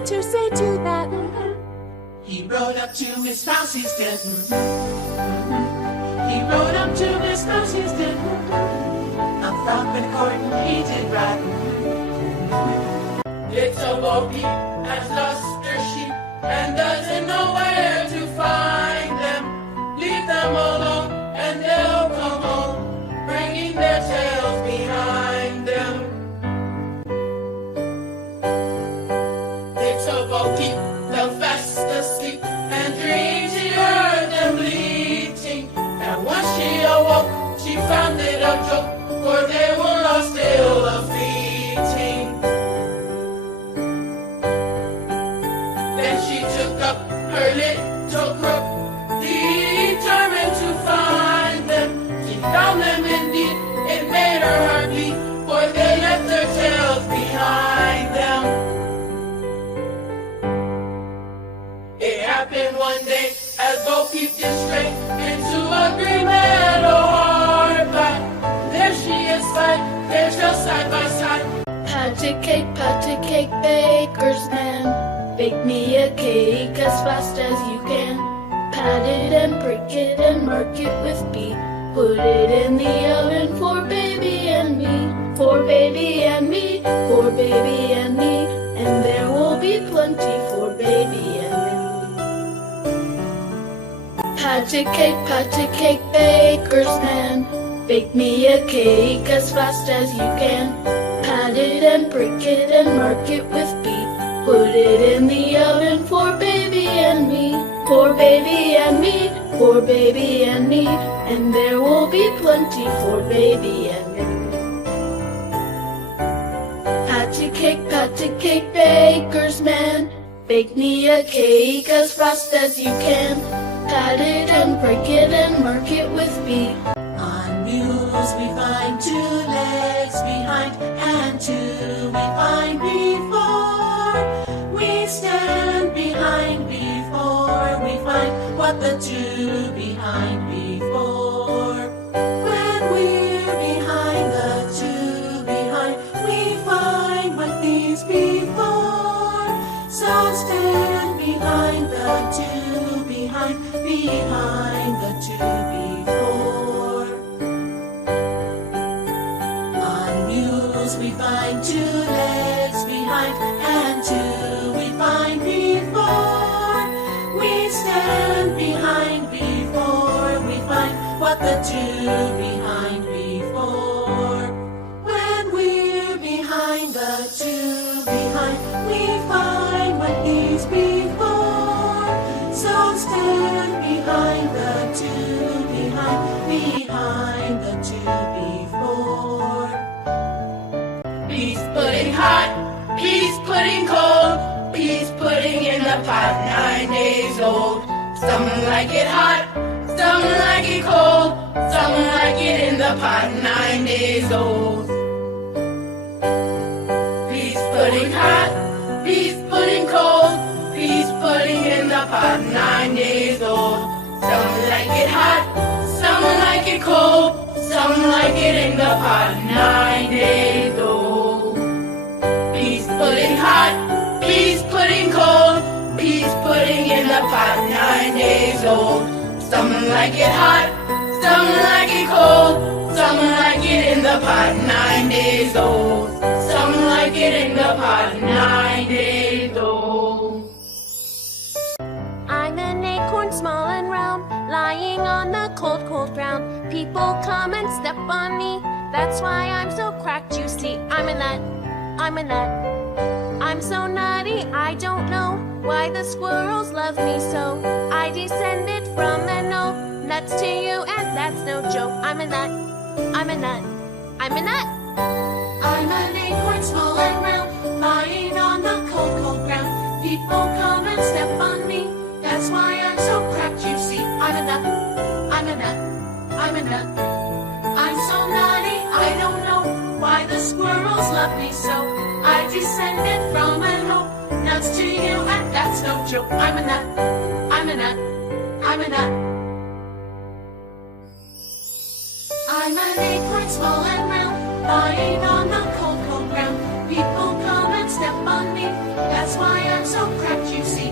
to say to that? He rode up to his house, he's dead. He rode up to his house, he's dead. A frock and court, he did right. Little Bo Peep has lost her sheep and doesn't know where to find them. Leave them alone and they'll come home, bringing their tails behind them. Little Bo Peep fell fast asleep and dreamed she heard them bleating. And once she awoke, she found it a joke, for they were all still a-fleeting. Then she took up her little crook, determined to find them. She found them indeed, it made her heart bleed, for they left their tails behind them. It happened one day as Bo Peep did stray into a green meadow hard by. There she is fine, they're just side by side. Pat a cake, baker's man. Bake me a cake as fast as you can. Pat it and prick it and mark it with B. Put it in the oven for baby and me. For baby and me, for baby and me. And there will be plenty for baby and me. Pat a cake, baker's man. Bake me a cake as fast as you can. Pat it and prick it and mark it with B. Put it in the oven for baby and me. For baby and me, for baby and me. And there will be plenty for baby and me. Pat a cake, baker's man. Bake me a cake as fast as you can. Pat it and prick it and mark it with B. On mules we find 2 legs behind, and 2 we find before. We stand behind before we find what the 2 behind before. When we're behind the 2 behind, we find what these before. So stand behind the 2 behind the 2 before. On mules we find 2 legs behind, and 2 we find before. We stand behind before we find what the 2 behind before. When we're behind the 2 behind, we find what these before. So stand behind the 2 behind the 2 before. Peas pudding hot, peas pudding cold, peas pudding in the pot 9 days old. Some like it hot, some like it cold, some like it in the pot 9 days old. Peas pudding hot, peas pudding cold, peas pudding in the pot 9 days old. Some like it hot, some like it cold, some like it in the pot 9 days old. Peas pudding hot, peas pudding cold, peas pudding in the pot 9 days old. Some like it hot, some like it cold, some like it in the pot 9 days old. Some like it in the pot 9 days old. I'm an acorn small and round, lying on the cold, cold ground. People come and step on me, that's why I'm so cracked, you see. I'm a nut, I'm a nut. I'm so nutty, I don't know why the squirrels love me so. I descended from an oak, nuts to you, and that's no joke. I'm a nut, I'm a nut, I'm a nut. I'm an acorn small and round, lying on the cold, cold ground. People come and step on me, that's why I'm so cracked, you see. I'm a nut, I'm a nut, I'm a nut. I'm so nutty, I don't know why the squirrels love me so. I descended from an oak, nuts to you, and that's no joke. I'm a nut, I'm a nut, I'm a nut. I'm an acorn small and round, lying on the cold, cold ground. People come and step on me, that's why I'm so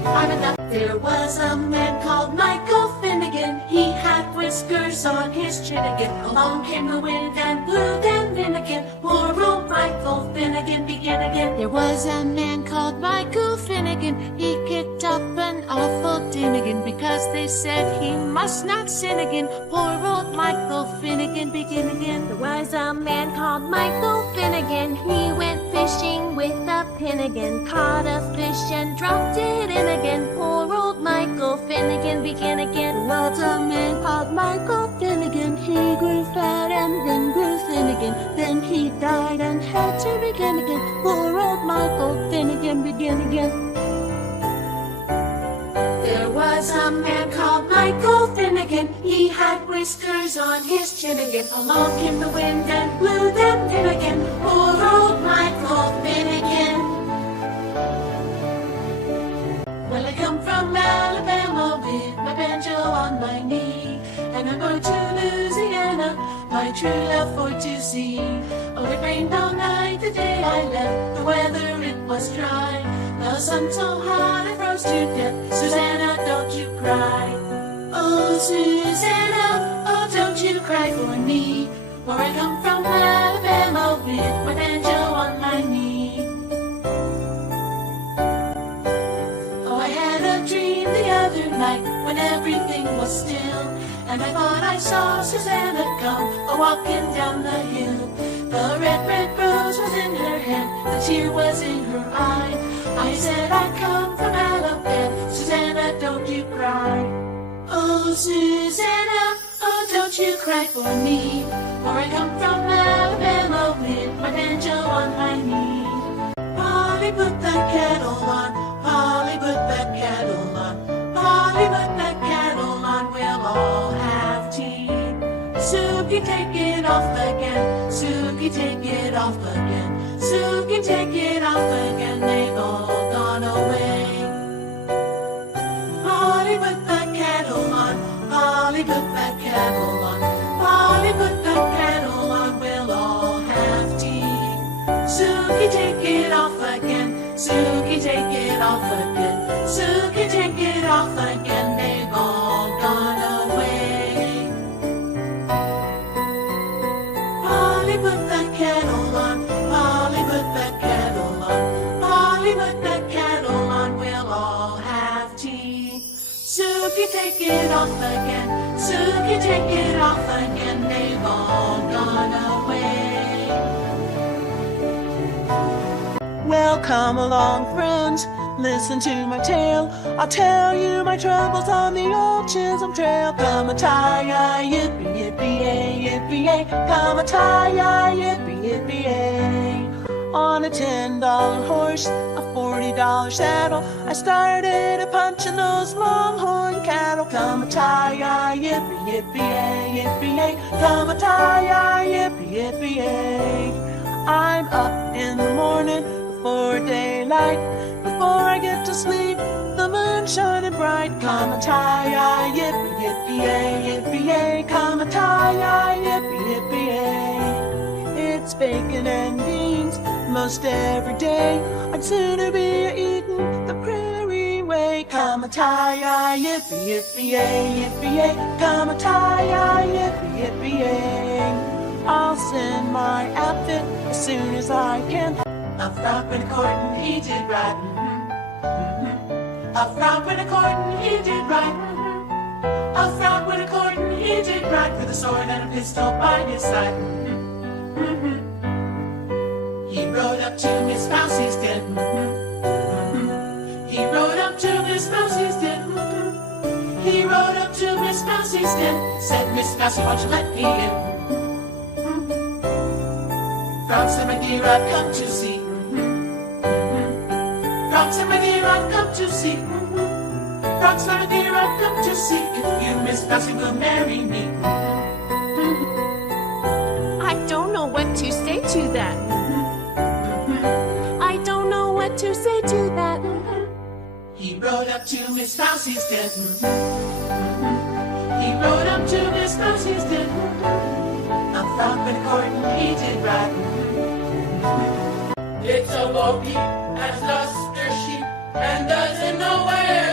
I'm a duck. There was a man called Michael Finnegan. He had whiskers on his chin again. Along came the wind and blew them in again. Poor old Michael Finnegan began again. There was a man called Michael Finnegan. He kicked up an awful din again because they said he must not sin again. Poor old Michael Finnegan begin again. There was a man called Michael Finnegan. He went fishing with a pin again. Caught a fish and dropped it in again. Poor old Michael Finnegan began again. There was a man called Michael Finnegan. He grew fat and then grew thin again. Then he died and had to begin again. Poor old Michael Finnegan begin again. There was a man called Michael Finnegan. He had whiskers on his chin again. Along came the wind and blew them in again. Poor old Michael Finnegan. Well, I come from Alabama with my banjo on my knee, and I'm going to Louisiana, my true love for to see. Oh, it rained all night the day I left. The weather, it was dry. The sun so hot I froze to death. Susanna, don't you cry. Oh, Susanna, oh, don't you cry for me. For I come from Alabama with my banjo on my knee. Oh, I had a dream the other night when everything was still, and I thought I saw Susanna come a-walking down the hill. The red rose was in her hand, the tear was in her eye. I said I come from Alabama, Susanna, don't you cry. Oh, Susanna, oh, don't you cry for me. For I come from Alabama with my banjo on my knee. Polly, put that kettle on. Polly, put that kettle on. Polly, put that kettle on. We'll all have tea. Suki, take it off again. Suki, take it off again. Suki, take it off again. They've all gone away. Polly, put that kettle on. Polly, put that kettle on. Polly, put that kettle on. We'll all have tea. Suki, take it off again. Suki, take it off again. Suki, take it off again. They've all gone away. Polly, put that kettle on. Polly, put that kettle on. Polly, put that kettle on. We'll all have tea. Suki, take it off again. Suki, take it off again. They've all gone away. Well, come along, friends, listen to my tale. I'll tell you my troubles on the old Chisholm Trail. Come a tie-yi, yippee, yippee-yay, yippee-yay. Come a tie-yi, yippee, yippee-yay. On a $10 horse, a $40 saddle, I started a-punching those longhorn cattle. Come a tie-yi, yippee, yippee-yay, yippee-yay. Come a tie-yi, yippee, yippee-yay. I'm up in the morning before daylight. Before I get to sleep, the moon's shining bright. Come a tie-yi, yippee, yippee-yay, yippee-yay. Come a tie-yi, yippee, yippee-yay. It's bacon and beans most every day. I'd sooner be eating the prairie way. Come a tie-yi, yippee, yippee-yay, yippee-yay. Come a tie-yi, yippee, yippee-yay. I'll send my outfit as soon as I can. A frog with a court and he did right. A frog with a court and he did right. A frog with a court and he did right, with a sword and a pistol by his side. He rode up to Miss Mousie's den. He rode up to Miss Mousie's den. He rode up to Miss Mousie's den. Said, Miss Mousie, won't you let me in? Frog said, my dear, I've come to see. Frog said, my dear, I've come to see. Frog said, my dear, I've come to see if you, Miss Mousie, will marry me. I don't know what to say to that. I don't know what to say to that. He rode up to Miss Mousie's den. He rode up to Miss Mousie's den. A frog with a court and he did right. Little Bo Peep has lost her sheep and doesn't know where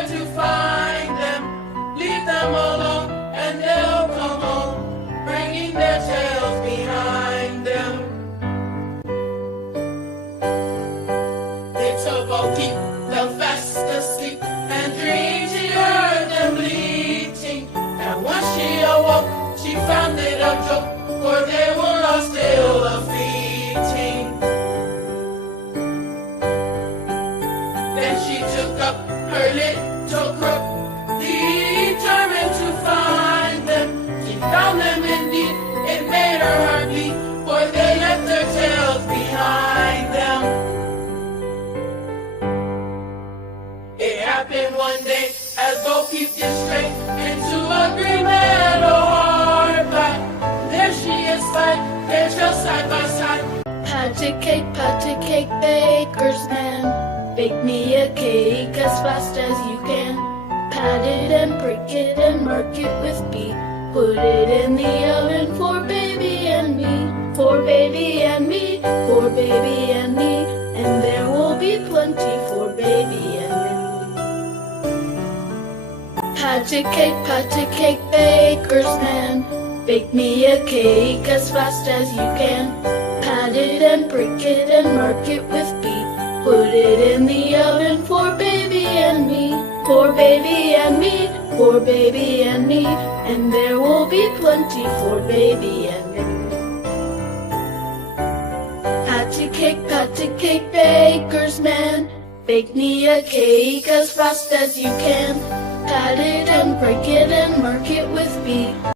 fell fast asleep and dreamed she heard them bleating. And when she awoke, she found it a joke, for they were all still a-fleeting. Then she took up her little crook, determined to find them. She found them indeed, it made her heart beat, for they left their tails behind them. It happened one day as Bo peeped in straight into a green meadow hard by. There she espied their trails side by side. Pat a cake, baker's man. Bake me a cake as fast as you can. Pat it and break it and mark it with B. Put it in the oven for baby and me. For baby and me, for baby and me. And there will be plenty for baby and me. Pat a cake, baker's man. Bake me a cake as fast as you can. Pat it and break it and mark it with B. Put it in the oven for baby and me. For baby and me, for baby and me. And there will be plenty for baby and me. Pat a cake, baker's man. Bake me a cake as fast as you can. Pat it and break it and mark it with B.